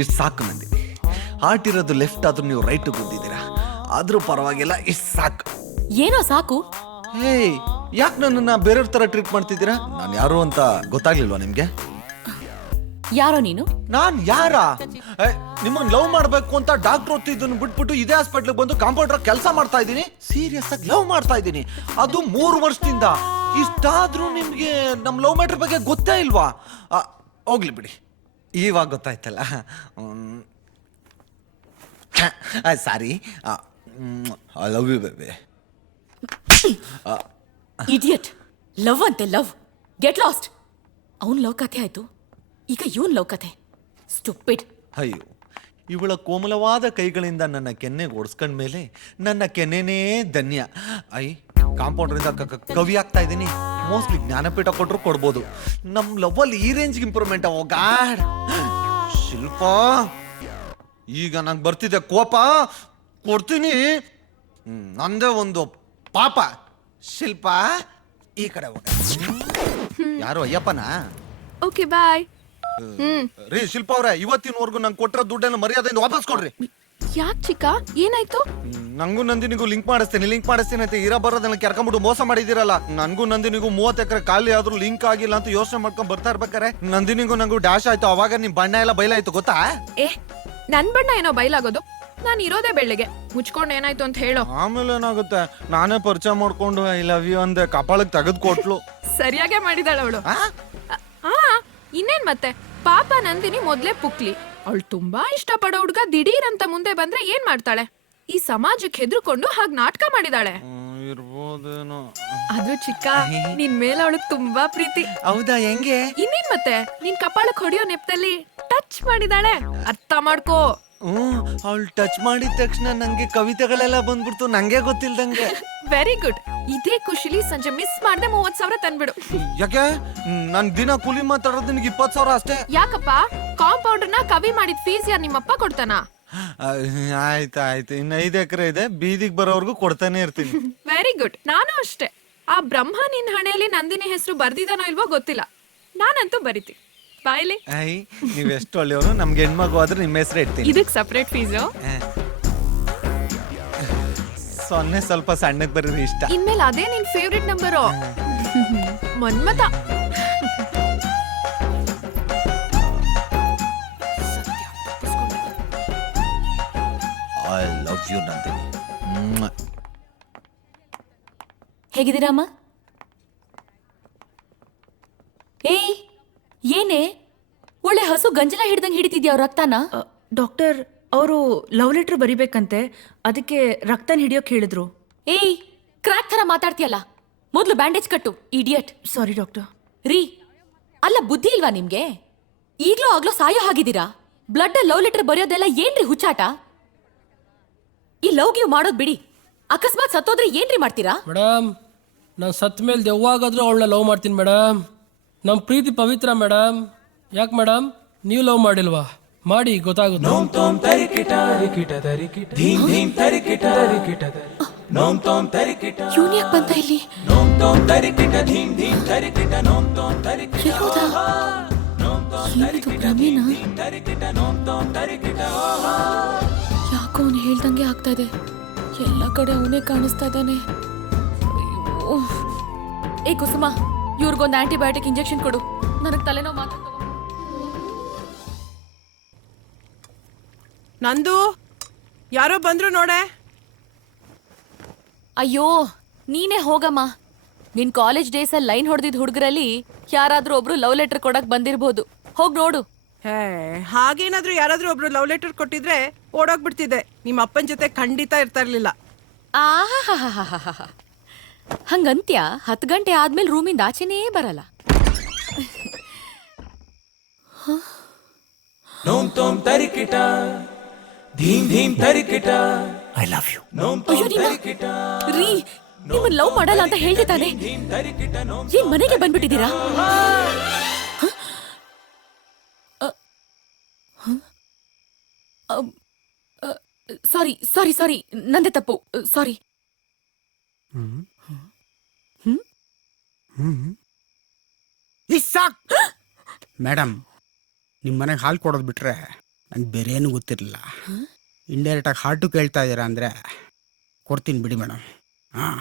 ಇಷ್ಟು ಸಾಕು ನಂದಿನಿ. ಹಾರ್ಟ್ ಇರೋದು ಲೆಫ್ಟ್ ಆದ್ರೂ ನೀವು ರೈಟ್ ಬಂದಿದ್ದೀರಾ, ಆದ್ರೂ ಪರವಾಗಿಲ್ಲ, ಇಷ್ಟು ಸಾಕು. ಏನೋ ಸಾಕು? ಯಾಕೆ ನನ್ನನ್ನ ಬೇರೆಯವ್ರ ತರ ಟ್ರೀಟ್ ಮಾಡ್ತಿದ್ದೀರಾ? ನಾನು ಯಾರು ಅಂತ ಗೊತ್ತಾಗ್ಲಿಲ್ವಾ ನಿಮ್ಗೆ? ಯಾರೋ ನೀನು? ನಾನ್ ಯಾರ? ನಿಮ್ಮನ್ನ ಲವ್ ಮಾಡ್ಬೇಕು ಅಂತ ಡಾಕ್ಟರ್ ಓದ್ತಿದ್ದನ್ನು ಬಿಟ್ಬಿಟ್ಟು ಇದೇ ಹಾಸ್ಪಿಟ್ಲಿಗೆ ಬಂದು ಕಾಂಪೌಂಡರ್ ಕೆಲಸ ಮಾಡ್ತಾ ಇದ್ದೀನಿ. ಸೀರಿಯಸ್ ಆಗಿ ಲವ್ ಮಾಡ್ತಾ ಇದ್ದೀನಿ, ಅದು 3 ವರ್ಷದಿಂದ. ಇಷ್ಟಾದ್ರೂ ನಿಮ್ಗೆ ನಮ್ ಲವ್ ಮ್ಯಾಟ್ರ್ ಬಗ್ಗೆ ಗೊತ್ತೇ ಇಲ್ವಾ? ಹೋಗ್ಲಿ ಬಿಡಿ, ಇವಾಗ ಗೊತ್ತಾಯ್ತಲ್ಲ. Sorry. I love you baby. Idiot. Love ಅಂತೆ ಲವ್. Get lost. ಅವನ್ ಲವ್ ಕಥೆ ಆಯ್ತು, ಈಗ ಇವನ್ ಲವ್ ಕಥೆ. ಸ್ಟುಪಿಡ್. ಅಯ್ಯೋ, ಇವಳ ಕೋಮಲವಾದ ಕೈಗಳಿಂದ ನನ್ನ ಕೆನ್ನೆಗೆ ಓಡಿಸ್ಕೊಂಡ ಮೇಲೆ ನನ್ನ ಕೆನ್ನೆನೇ ಧನ್ಯ. ಕಾಂಪೌಂಡ್ರಿಂದ ಕವಿ ಆಗ್ತಾ ಇದ್ದೀನಿ. ಮೋಸ್ಟ್ಲಿ ಜ್ಞಾನಪೀಠ ಕೊಟ್ಟರು ಕೊಡ್ಬೋದು. ನಮ್ಮ ಲವ್ವಲ್ಲಿ ಈ ರೇಂಜ್ಗೆ ಇಂಪ್ರೂವ್ಮೆಂಟ್. ಓ ಗಾಡ್. ಶಿಲ್ಪ, ಈಗ ನಂಗೆ ಬರ್ತಿದೆ ಕೋಪ, ಕೊಡ್ತೀನಿ. ನಂದೇ ಒಂದು ಪಾಪ. ಶಿಲ್ಪ, ಈ ಕಡೆ ಹೋಗ. ಯಾರು ಅಯ್ಯಪ್ಪನ? Okay bye. ರೀ ಶಿಲ್ಪ ಅವ್ರೆ, ಇವತ್ತಿನವರೆಗೂ ನಂಗೆ ಕೊಟ್ಟಿರೋ ದುಡ್ಡನ್ನು ಮರ್ಯಾದೆಯಿಂದ ವಾಪಸ್ ಕೊಡ್ರಿ. ಯಾಕೆ ಚಿಕ್ಕ, ಏನಾಯ್ತು? ನಂಗೂ ನಂದಿನಿಗೂ ಲಿಂಕ್ ಮಾಡಿಸ್ತೀನಿ ಅಂತ ಇರೋ ಬರೋದನ್ನ ಕೆರ್ಕೊಂಡ್ಬಿಟ್ಟು ಮೋಸ ಮಾಡಿದಿರಲ್ಲ. ನನ್ಗೂ ನಂದಿನಿಗೂ 30 ಎಕರೆ ಖಾಲಿ ಆದ್ರೂ ಲಿಂಕ್ ಆಗಿಲ್ಲ ಅಂತ ಯೋಚನೆ ಮಾಡ್ಕೊಂಡ್ ಬರ್ತಾ ಇರ್ಬೇಕಾರೆ ನಂದಿನಿಗೂ ನಂಗೂ ಡ್ಯಾಶ್ ಆಯ್ತು. ಅವಾಗ ನಿಮ್ ಬಣ್ಣ ಎಲ್ಲ ಬಯಲಾಯ್ತು ಗೊತ್ತಾ? ನನ್ ಬಣ್ಣ ಏನೋ ಬಯಲಾಗೋದು? ನಾನು ಇರೋದೇ ಬೆಳ್ಳಿಗೆ. ಮುಚ್ಕೊಂಡು ಏನಾಯ್ತು ಅಂತ ಹೇಳು. ಆಮೇಲೆ ಏನಾಗುತ್ತೆ, ನಾನೇ ಪರಿಚಯ ಮಾಡ್ಕೊಂಡು ಐ ಲವ್ ಯು ಅಂದೆ, ಕಪಾಳಕ್ಕೆ ತೆಗೆದು ಕೊಟ್ಲು. ಸರಿಯಾಗೆ ಮಾಡಿದಾಳ ಅವಳು. ಇನ್ನೇನ್ ಮತ್ತೆ, ಪಾಪ ನಂದಿನಿ ಮೊದ್ಲೇ ಪುಕ್ಲಿ. ಅವಳು ತುಂಬಾ ಇಷ್ಟಪಡೋ ಹುಡ್ಗ ದಿಢೀರ್ ಅಂತ ಮುಂದೆ ಬಂದ್ರೆ ಏನ್ ಮಾಡ್ತಾಳೆ? ಈ ಸಮಾಜಕ್ಕೆ ಹೆದರ್ಕೊಂಡು ಹಾಗೆ ನಾಟಕ ಮಾಡಿದಾಳೆ. ಇರ್ಬೋದೇನೋ. ಅದು ಚಿಕ್ಕ, ನಿನ್ ಮೇಲೆ ಅವಳಿಗೆ ತುಂಬಾ ಪ್ರೀತಿ. ಹೌದಾ? ಹೆಂಗೆ? ಇನ್ನೇನ್ ಮತ್ತೆ, ನಿನ್ ಕಪಾಳಕ್ ಹೊಡಿಯೋ ನೆಪದಲ್ಲಿ ಟಚ್ ಮಾಡಿದಾಳೆ. ಅರ್ಥ ಮಾಡ್ಕೋ. ಅವಳು ಟಚ್ ಮಾಡಿದ ತಕ್ಷಣ ನಂಗೆ ಕವಿತೆಗಳೆಲ್ಲ ಬಂದ್ಬಿಡ್ತು, ನಂಗೆ ಗೊತ್ತಿಲ್ದಂಗೆ. Very good. ಇದೇ ಖುಷಿಲಿ ಸಂಜೆ ಮಿಸ್ ಮಾಡ್ದೆ 30,000 ತಂದ್ಬಿಡು. ಯಾಕೆ? ನನ್ ದಿನ ಕೂಲಿ ಮಾತಾಡೋದು ನಿನಗೆ 20,000 ಅಷ್ಟೇ. ಯಾಕಪ್ಪ? ಕಾಂಪೌಂಡರ್ನ ಕವಿ ಮಾಡಿದ ಫೀಸ್ ಯಾರು ನಿಮ್ಮಪ್ಪ ಕೊಡ್ತಾನ? ಆಯ್ತು, ಇನ್ನು 5 ಎಕರೆ ಇದೆ, ಬೀದಿಗೆ ಬರೋರ್ಗು ಕೊಡ್ತಾನೆ ಇರ್ತೀನಿ. Very good. ನಾನು ಅಷ್ಟೇ. ಆ ಬ್ರಹ್ಮ ನಿನ್ ಹಣೆಯಲ್ಲಿ ನಂದಿನಿ ಹೆಸರು ಬರ್ದಿದಾನೋ ಇಲ್ವೋ ಗೊತ್ತಿಲ್ಲ, ನಾನಂತೂ ಬರಿತೀನಿ. ಬಾಯ್ಲಿ. ನೀವ್ ಎಷ್ಟು ಒಳ್ಳೆಯವರು. ನಮ್ಗೆ ಹೆಣ್ಮಗು ಆದ್ರೆ ನಿಮ್ಮ ಹೆಸರು ಇಡ್ತೀನಿ. ಇದಕ್ ಸಪರೇಟ್ ಫೀಸು? 0 ಸ್ವಲ್ಪ ಸಣ್ಣಕ್ ಬರೀರಿ ಇಷ್ಟ. ಇನ್ಮೇಲೆ ಅದೇ ನಿನ್ favourite number. Manmatha. I love you Nandini. ಹೇಗಿದ್ದೀರಾ ಅಮ್ಮ? ಏನೇ ಒಳ್ಳೆ ಹಸು ಗಂಜಲ ಹಿಡ್ದಂಗ್ ಹಿಡಿತಿದ್ಯಾ ಅವ್ರ ರಕ್ತನ? ಡಾಕ್ಟರ್ ಅವರು ಲವ್ ಲೆಟರ್ ಬರಿಬೇಕಂತೆ, ಅದಕ್ಕೆ ರಕ್ತನ ಹಿಡಿಯೋಕ್ ಹೇಳಿದ್ರು. ಏಯ್, ಕ್ರಾಕ್ ತರ ಮಾತಾಡ್ತೀಯಲ್ಲ, ಮೊದ್ಲು ಬ್ಯಾಂಡೇಜ್ ಕಟ್ಟು, ಇಡಿಯಟ್. ಸಾರಿ ಡಾಕ್ಟರ್. ರೀ, ಅಲ್ಲ ಬುದ್ಧಿ ಇಲ್ವಾ ನಿಮ್ಗೆ? ಈಗ್ಲೂ ಆಗ್ಲೋ ಸಾಯೋ ಹಾಗಿದ್ದೀರಾ? ಬ್ಲಡ್ ಲವ್ ಲೆಟರ್ ಬರೆಯೋದೆಲ್ಲ ಏನ್ರಿ ಹುಚ್ಚಾಟ? ಈ ಲವ್ ಗಿವ್ ಮಾಡೋದ್ ಬಿಡಿ, ಅಕಸ್ಮಾತ್ ಸತ್ತೋದ್ರೆ ಏನ್ರಿ ಮಾಡ್ತೀರಾ? ಮೇಡಮ್, ನಾನು ಸತ್ತ ಮೇಲೆ ದೆವ್ವಾಗಾದ್ರೂ ಅವಳನ್ನ ಲವ್ ಮಾಡ್ತೀನಿ ಮೇಡಮ್. ನಮ್ಮ ಪ್ರೀತಿ ಪವಿತ್ರ ಮೇಡಮ್. ಯಾಕೆ ಮೇಡಮ್, ನೀವು ಲವ್ ಮಾಡಿಲ್ವಾ? ಮಾಡಿ, ಗೊತ್ತಾಗುತ್ತೆ. ಇವ್ನ್ ಯಾಕ್ ಬಂತ ಇಲ್ಲಿ? ಎಲ್ಲೋದ? ಏನಿದು ಭ್ರಮೆನಾ? ಯಾಕೋ ಅವ್ನು ಹೇಳ್ದಂಗೆ ಆಗ್ತಾ ಇದೆ. ಎಲ್ಲ ಕಡೆ ಅವನೇ ಕಾಣಿಸ್ತಾ ಇದ್ದಾನೆ. ಅಯ್ಯೋ. ಏ ಕುಸುಮ, ಇವ್ರಿಗೊಂದು ಆಂಟಿಬಯೋಟಿಕ್ ಇಂಜೆಕ್ಷನ್ ಕೊಡು, ನನಗೆ ತಲೆನೋವು ಮಾತ್ರ. ನಂದು ಯಾರೋ ಬಂದ್ರು ನೋಡೆ. ಅಯ್ಯೋ, ನೀನೇ ಹೋಗಮ್ಮ. ನಿನ್ ಕಾಲೇಜ್ ಡೇಸ್ ಅಲ್ಲಿ ಲೈನ್ ಹೊಡೆದಿದ್ ಹುಡುಗರಲ್ಲಿ ಯಾರಾದ್ರೂ ಒಬ್ರು ಲವ್ ಲೆಟರ್ ಕೊಡಕ್ ಬಂದಿರ್ಬೋದು. ಹೋಗ್ ನೋಡು. ಹೇ, ಹಾಗೇನಾದ್ರೂ ಯಾರಾದ್ರೂ ಒಬ್ರು ಲವ್ ಲೆಟರ್ ಕೊಟ್ಟಿದ್ರೆ ಓಡೋಗ್ಬಿಡ್ತಿದ್ದೆ. ನಿಮ್ಮ ಅಪ್ಪನ ಜೊತೆ ಖಂಡಿತ ಇರ್ತಾ ಇರ್ಲಿಲ್ಲ. ಆಹಾಹಾಹಾಹಾಹಾ. ಹಂಗಂತ್ಯ 10 ಗಂಟೆ ಆದ್ಮೇಲೆ ರೂಮಿಂದ ಆಚೆನೇ ಬರಲ್ಲ. I love you. ರೀ, ನಿಮ್ಮನ್ ಲವ್ ಮಾಡಲ್ಲ ಅಂತ ಹೇಳ್ತಿದ್ದಾನೆ. ಏನ್ ಮನೆಗೆ ಬಂದ್ಬಿಟ್ಟಿದ್ದೀರಾ? ಸಾರಿ ಸಾರಿ ಸಾರಿ, ನಂದೇ ತಪ್ಪು. ಸಾರಿ. ಮೇಡಮ್, ನಿಮ್ಮ ಮನೆಗೆ ಹಾಲು ಕೊಡೋದು ಬಿಟ್ರೆ ನಂಗೆ ಬೇರೆ ಏನು ಗೊತ್ತಿರಲಿಲ್ಲ. ಇಂಡೈರೆಕ್ಟಾಗಿ ಹಾರ್ಟು ಕೇಳ್ತಾ ಇದ್ದೀರಾ ಅಂದರೆ ಕೊಡ್ತೀನಿ ಬಿಡಿ ಮೇಡಮ್. ಹಾಂ,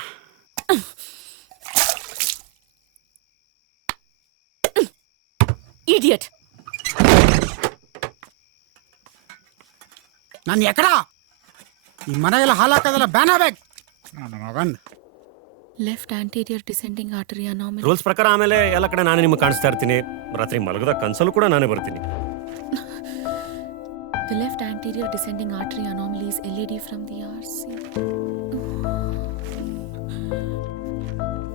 ಇಡಿಯಟ್. ನಾನು ಎಕಡ ಈ ಮನೆಗೆಲ್ಲ ಹಾಲು ಹಾಕೋದೆಲ್ಲ ಬ್ಯಾನ್ ಆಗ್ಬೇಕು. ನಾನು ಮಗನ್ left anterior descending artery anomaly. Rules ಪ್ರಕಾರ ಆಮೇಲೆ ಎಲ್ಲ ಕಡೆ ನಾನೇ ನಿಮ್ಗೆ ಕಾಣಿಸ್ತಾ ಇರ್ತೀನಿ. ರಾತ್ರಿ ಮಲಗದ ಕನ್ಸಲ್ಲೂ ಕೂಡ ನಾನೇ ಬರ್ತೀನಿ. The left anterior descending artery anomalies LED from the RC.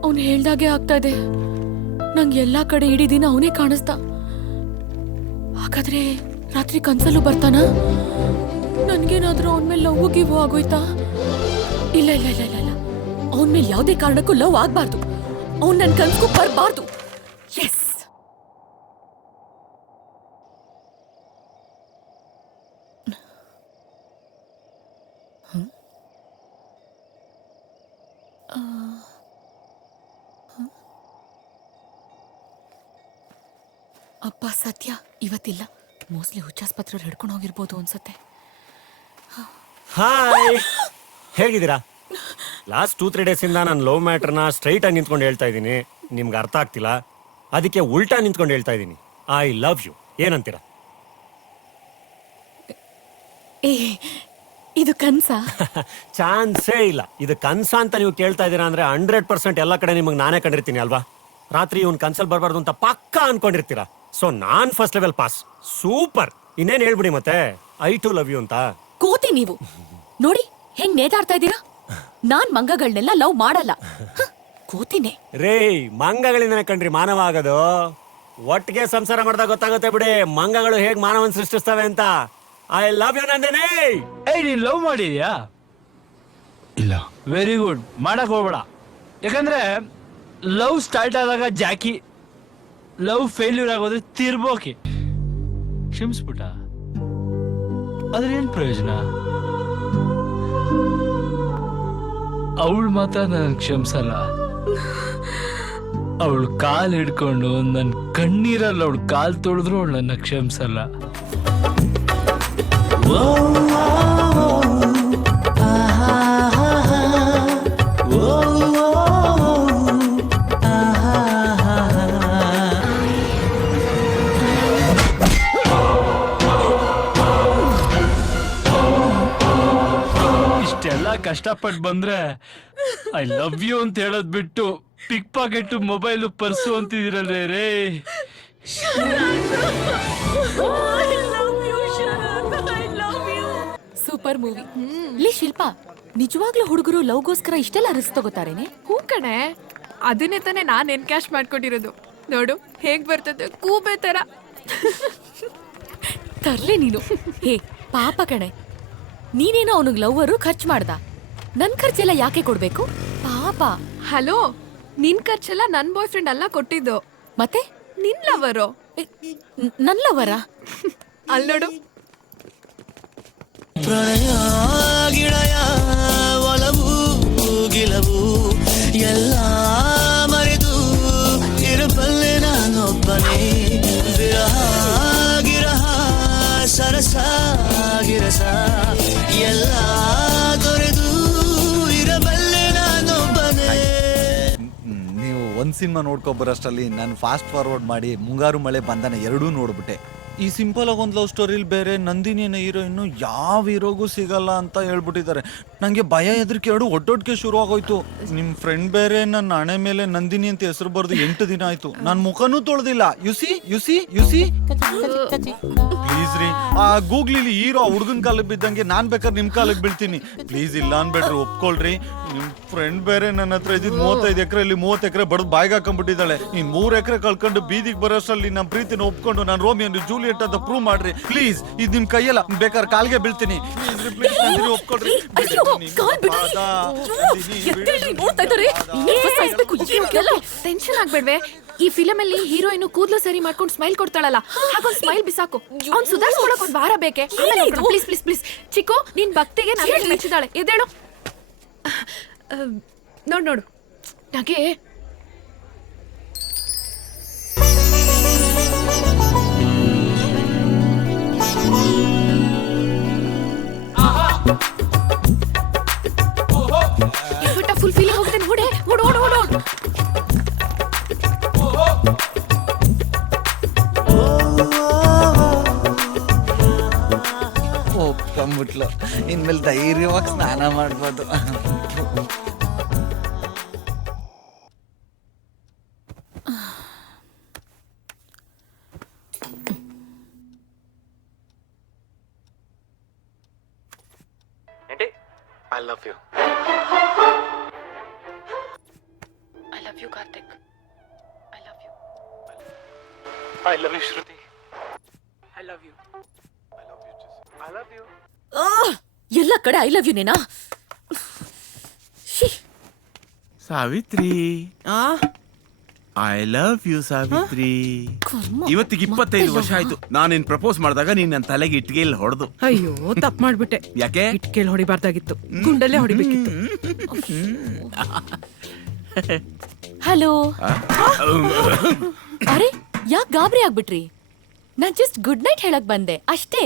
ಅವನು ಹೇಳ್ದಾಗೆ ಆಗ್ತಾ ಇದೆ. ನಂಗೆ ಎಲ್ಲಾ ಕಡೆ ಇಡೀ ದಿನ ಅವನೇ ಕಾಣಿಸ್ತಾ. ಹಾಗಾದ್ರೆ ರಾತ್ರಿ ಕನ್ಸಲ್ಲೂ ಬರ್ತಾನ? ನನ್ಗೇನಾದ್ರೂ ಅವನ ಮೇಲೆ ಲವ್ ಗಿವ್ ಆಗೋಯ್ತಾ? ಇಲ್ಲ ಇಲ್ಲ ಇಲ್ಲ ಇಲ್ಲ ಇಲ್ಲ, ಅವನ ಮೇಲೆ ಯಾವುದೇ ಕಾರಣಕ್ಕೂ ಲವ್ ಆಗ್ಬಾರ್ದು. ಅವ್ನು ನನ್ನ ಕನ್ಸ್ಗೂ ಬರಬಾರ್ದು. ಎಸ್. ಅಪ್ಪ ಸತ್ಯ ಇವತ್ತಿಲ್ಲ. ಮೋಸ್ಟ್ಲಿ ಹುಚ್ಚಾಸ್ಪತ್ರೆಯವ್ರು ಹಿಡ್ಕೊಂಡು ಹೋಗಿರ್ಬೋದು ಅನ್ಸತ್ತೆ. ಹಾಯ್, ಹೇಗಿದ್ದೀರಾ? ಲಾಸ್ಟ್ 2-3 ಡೇಸಿಂದ ನಾನು ಲವ್ ಮ್ಯಾಟ್ರನ್ನ ಸ್ಟ್ರೈಟ್ ಆಗಿ ನಿಂತ್ಕೊಂಡು ಹೇಳ್ತಾ ಇದ್ದೀನಿ. ನಿಮ್ಗೆ ಅರ್ಥ ಆಗ್ತಿಲ್ಲ, ಅದಕ್ಕೆ ಉಲ್ಟಾ ನಿಂತ್ಕೊಂಡು ಹೇಳ್ತಾ ಇದ್ದೀನಿ. I love you. ಏನಂತೀರಾ? ಏ, ಇದು ಕನ್ಸಾ? ಚಾನ್ಸೇ ಇಲ್ಲ. ಇದು ಕನ್ಸ ಅಂತ ನೀವು ಕೇಳ್ತಾ ಇದ್ದೀರಾ ಅಂದ್ರೆ 100% ಎಲ್ಲ ಕಡೆ ನಿಮಗೆ ನಾನೇ ಕಂಡಿರ್ತೀನಿ ಅಲ್ವಾ? ರಾತ್ರಿ ಇವ್ನ ಕನ್ಸಲ್ ಬರಬಾರ್ದು ಅಂತ ಪಕ್ಕಾ ಅನ್ಕೊಂಡಿರ್ತೀರಾ. ಸೊ ನಾನ್ ಫಸ್ಟ್ ಲೆವೆಲ್ ಪಾಸ್. ಸೂಪರ್. ಇನ್ನೇನ್ ಹೇಳ್ಬಿಡಿ ಮತ್ತೆ, ಐ ಟು ಲವ್ ಯು ಅಂತ. ಕೋತಿ ನೀವು ನೋಡಿ ಹೆಂಗ್ ನೇತಾಡ್ತಾ ಇದ್ದೀರಾ. ನಾನ್ ಮಂಗಗಳನ್ನೆಲ್ಲ ಲವ್ ಮಾಡಲ್ಲ. ಕೋತಿನೇ ರೇ. ಮಂಗಗಳಿಂದನೇ ಕಂಡ್ರಿ ಮಾನವ ಆಗೋದು. ಒಟ್ಟಿಗೆ ಸಂಸಾರ ಮಾಡ್ದಾಗ ಗೊತ್ತಾಗುತ್ತೆ ಬಿಡಿ ಮಂಗಗಳು ಹೇಗ್ ಮಾನವನ್ ಸೃಷ್ಟಿಸ್ತವೆ ಅಂತ. I love you Nandini. ಏಯ್, ನೀನ್ ಲವ್ ಮಾಡಿದ್ಯಾ? ಇಲ್ಲ. Very good. ಮಾಡಕ್ ಹೋಗ್ಬೇಡ. ಯಾಕಂದ್ರೆ ಲವ್ ಸ್ಟಾರ್ಟ್ ಆದಾಗ ಜಾಕಿ, ಲವ್ ಫೇಲ್ಯೂರ್ ಆಗೋದ್ರೆ ತಿರ್ಬೋಕಿ. ಕ್ಷಮಿಸ್ಬಿಟ್ಟ, ಅದ್ರೇನ್ ಪ್ರಯೋಜನ? ಅವಳು ಮಾತ್ರ ನನ್ ಕ್ಷಮಿಸಲ್ಲ. ಅವಳು ಕಾಲ್ ಹಿಡ್ಕೊಂಡು ನನ್ ಕಣ್ಣೀರಲ್ಲಿ ಅವಳು ಕಾಲ್ ತೊಳೆದ್ರು ಅವಳು ನನ್ನ ಕ್ಷಮಿಸಲ್ಲ. ಇಷ್ಟೆಲ್ಲ ಕಷ್ಟಪಟ್ಟು ಬಂದ್ರೆ ಐ ಲವ್ ಯು ಅಂತ ಹೇಳೋದ್ ಬಿಟ್ಟು ಪಿಕ್ ಪಾಕೆಟ್ ಮೊಬೈಲು ಪರ್ಸು ಅಂತಿದಿರಲ್ರೇ ರೇ. Super movie. ಲೇ ಶಿಲ್ಪಾ, ನಿಜವಾಗ್ಲೂ ಹುಡುಗರು ಲವ್ಗೋಸ್ಕರ ಇಷ್ಟೆಲ್ಲ ರಿಸ್ಕ್ ತಗೋತಾರೇನೆ? ಹೂ ಕಣೆ, ಅದನ್ನೇ ತಾನೇ ನಾನು ಎನ್ಕ್ಯಾಶ್ ಮಾಡ್ಕೊಂಡಿರೋದು. ನೋಡು ಹೇಗ್ ಬರ್ತದೆ, ಕೂಬೆ ತರ. ತರ್ಲೆ ನೀನು. ಹೇ ಪಾಪ ಕಣೆ, ನೀನೇನೋ ಅವನಿಗೆ ಲವ್ವರು ಖರ್ಚು ಮಾಡ್ದ, ನನ್ ಖರ್ಚೆಲ್ಲ ಯಾಕೆ ಕೊಡ್ಬೇಕು ಪಾಪ? ಹಲೋ, ನಿನ್ ಖರ್ಚೆಲ್ಲ ನನ್ ಬಾಯ್ ಫ್ರೆಂಡ್ ಅಲ್ಲ ಕೊಟ್ಟಿದ್ದು, ಮತ್ತೆ ನಿನ್ ಲವರು. ನನ್ ಲವ್ವರ? ಅಲ್ ನೋಡು. ಪ್ರಣಯ ಗಿಳಯ ಒಲವು ಗಿಲವು ಎಲ್ಲ ಮರೆತು ಇರಬಲ್ಲೆ ನಾನೊಬ್ಬನೇ. ವಿರಹ ಗಿರಹ ಸರಸ ಗಿರಸ ಎಲ್ಲ ತೊರೆದು ಇರಬಲ್ಲೆ ನಾನೊಬ್ಬನೇ. ನೀವು ಒಂದು ಸಿನಿಮಾ ನೋಡ್ಕೊಬರೋಷ್ಟರಲ್ಲಿ ನಾನು ಫಾಸ್ಟ್ ಫಾರ್ವರ್ಡ್ ಮಾಡಿ ಮುಂಗಾರು ಮಳೆ ಬಂಧನ ಎರಡೂ ನೋಡ್ಬಿಟ್ಟೆ. ಈ ಸಿಂಪಲ್ ಆಗಿ ಒಂದು ಲವ್ ಸ್ಟೋರಿಲಿ ಬೇರೆ ನಂದಿನಿನ ಹೀರೋಯಿನ್ನು ಯಾವ ಹೀರೋಗೂ ಸಿಗಲ್ಲ ಅಂತ ಹೇಳ್ಬಿಟ್ಟಿದ್ದಾರೆ. ನನಗೆ ಭಯ ಹೆದರಿಕೆ ಎರಡು ಒಟ್ಟೊಟ್ಟಿಗೆ ಶುರು ಆಗೋಯ್ತು. ನಿಮ್ಮ ಫ್ರೆಂಡ್ ಬೇರೆ ನನ್ನ ಹಣೆ ಮೇಲೆ ನಂದಿನಿ ಅಂತ ಹೆಸರು ಬರೆದು 8 ದಿನ ಆಯ್ತು. ನಾನು ಮುಖನೂ ತೊಳೆದಿಲ್ಲ. ಯುಸಿ ಪ್ಲೀಸ್ ರೀ, ಆ ಗೂಗ್ಲಿಲಿ ಹೀರೋ ಹುಡುಗನ ಕಾಲಿಗೆ ಬಿದ್ದಂಗೆ ನಾನ್ ಬೇಕಾದ್ರೆ ನಿಮ್ ಕಾಲಿಗೆ ಬೀಳ್ತೀನಿ. ಪ್ಲೀಸ್ ಇಲ್ಲ ಅನ್ಬೇಡ್ರಿ, ಒಪ್ಕೊಳ್ರಿ. ನಿಮ್ ಫ್ರೆಂಡ್ ಬೇರೆ ನನ್ನ ಹತ್ರ ಇದ್ದಿದ್ದು 35 ಎಕರೆಯಲ್ಲಿ 30 ಎಕರೆ ಬಡದು ಬಾಯಿಗೆ ಹಾಕೊಂಡ್ಬಿಟ್ಟಿದ್ದಾಳೆ. ಇನ್ 3 ಎಕರೆ ಕಳ್ಕೊಂಡು ಬೀದಿಗೆ ಬರೋಷ್ಟರಲ್ಲಿ ನಮ್ಮ ಪ್ರೀತಿನ ಒಪ್ಕೊಂಡು ನಾನು ರೋಮಿಯೋ ಜೂಲಿಯಟ್ ಅಂತ ಪ್ರೂವ್ ಮಾಡ್ರಿ ಪ್ಲೀಸ್. ಇದು ನಿಮ್ ಕೈಯಲ್ಲ, ಬೇಕಾದ್ರೆ ಕಾಲ್ಗೆ ಬೀಳ್ತೀನಿ. ಒಪ್ಕೊಳ್ರಿ. ಟೆನ್ಷನ್ ಆಗ್ಬೇಡ್ವೆ. ಈ ಫಿಲಮ್ ಅಲ್ಲಿ ಹೀರೋಯಿನ್ ಕೂದಲು ಸರಿ ಮಾಡ್ಕೊಂಡು ಸ್ಮೈಲ್ ಕೊಡ್ತಾಳಲ್ಲ, ಹಾಗೊಂದ್ ಸ್ಮೈಲ್ ಬಿಸಾಕು. ಅವ್ನ್ ಸುಧಾರಿಸ್ಕೊಳಕ್ ಒಂದ್ ವಾರ ಬೇಕೆ. ಪ್ಲೀಸ್ ಪ್ಲೀಸ್ ಪ್ಲೀಸ್ ಚಿಕ್ಕು, ನಿನ್ ಭಕ್ತಿಗೆ ನಾನು ಮೆಚ್ಚಿದಾಳೆ. ಎದ್ದೇಳು. ನೋಡು ನೋಡು ನಗೆ. ಫುಲ್ ಫೀಲಿಂಗ್ ಹೋಗುತ್ತೆ. ಓಡೆ ಓಡು ಓಡು ಓಡು ಓಡು. ಒಪ್ಕೊಂಬಿಟ್ಲು. ಇನ್ಮೇಲೆ ಧೈರ್ಯವಾಗಿ ಸ್ನಾನ ಮಾಡ್ಬೋದು. I love you. I love you Karthik. I love you. I love you Shruti. I love you. I love you. ಎಲ್ಲ ಕಡೆ ಐ ಲವ್ ಯು ನೇನಾ? Savitri, I love you Savitri. ಇವತ್ತಿಗೆ 25 ವರ್ಷ ಆಯ್ತು ನಾನೇನ್ ಪ್ರಪೋಸ್ ಮಾಡಿದಾಗ ನೀನ್ ನನ್ನ ತಲೆಗೆ ಇಟ್ಗೆಲ್ ಹೊಡೆದು. ಅಯ್ಯೋ ತಪ್ಪು ಮಾಡ್ಬಿಟ್ಟೆ. ಯಾಕೆ? ಇಟ್ಕೇಳಿ ಹೊಡಿಬಾರ್ದಾಗಿತ್ತು, ಗುಂಡಲ್ಲೇ ಹೊಡಿಬೇಕಿತ್ತು. ಹಲೋ. ಅರೆ ಯಾಕೆ ಗಾಬರಿ ಆಗ್ಬಿಟ್ರಿ? ನಾನ್ ಜಸ್ಟ್ ಗುಡ್ ನೈಟ್ ಹೇಳಕ್ ಬಂದೆ ಅಷ್ಟೇ.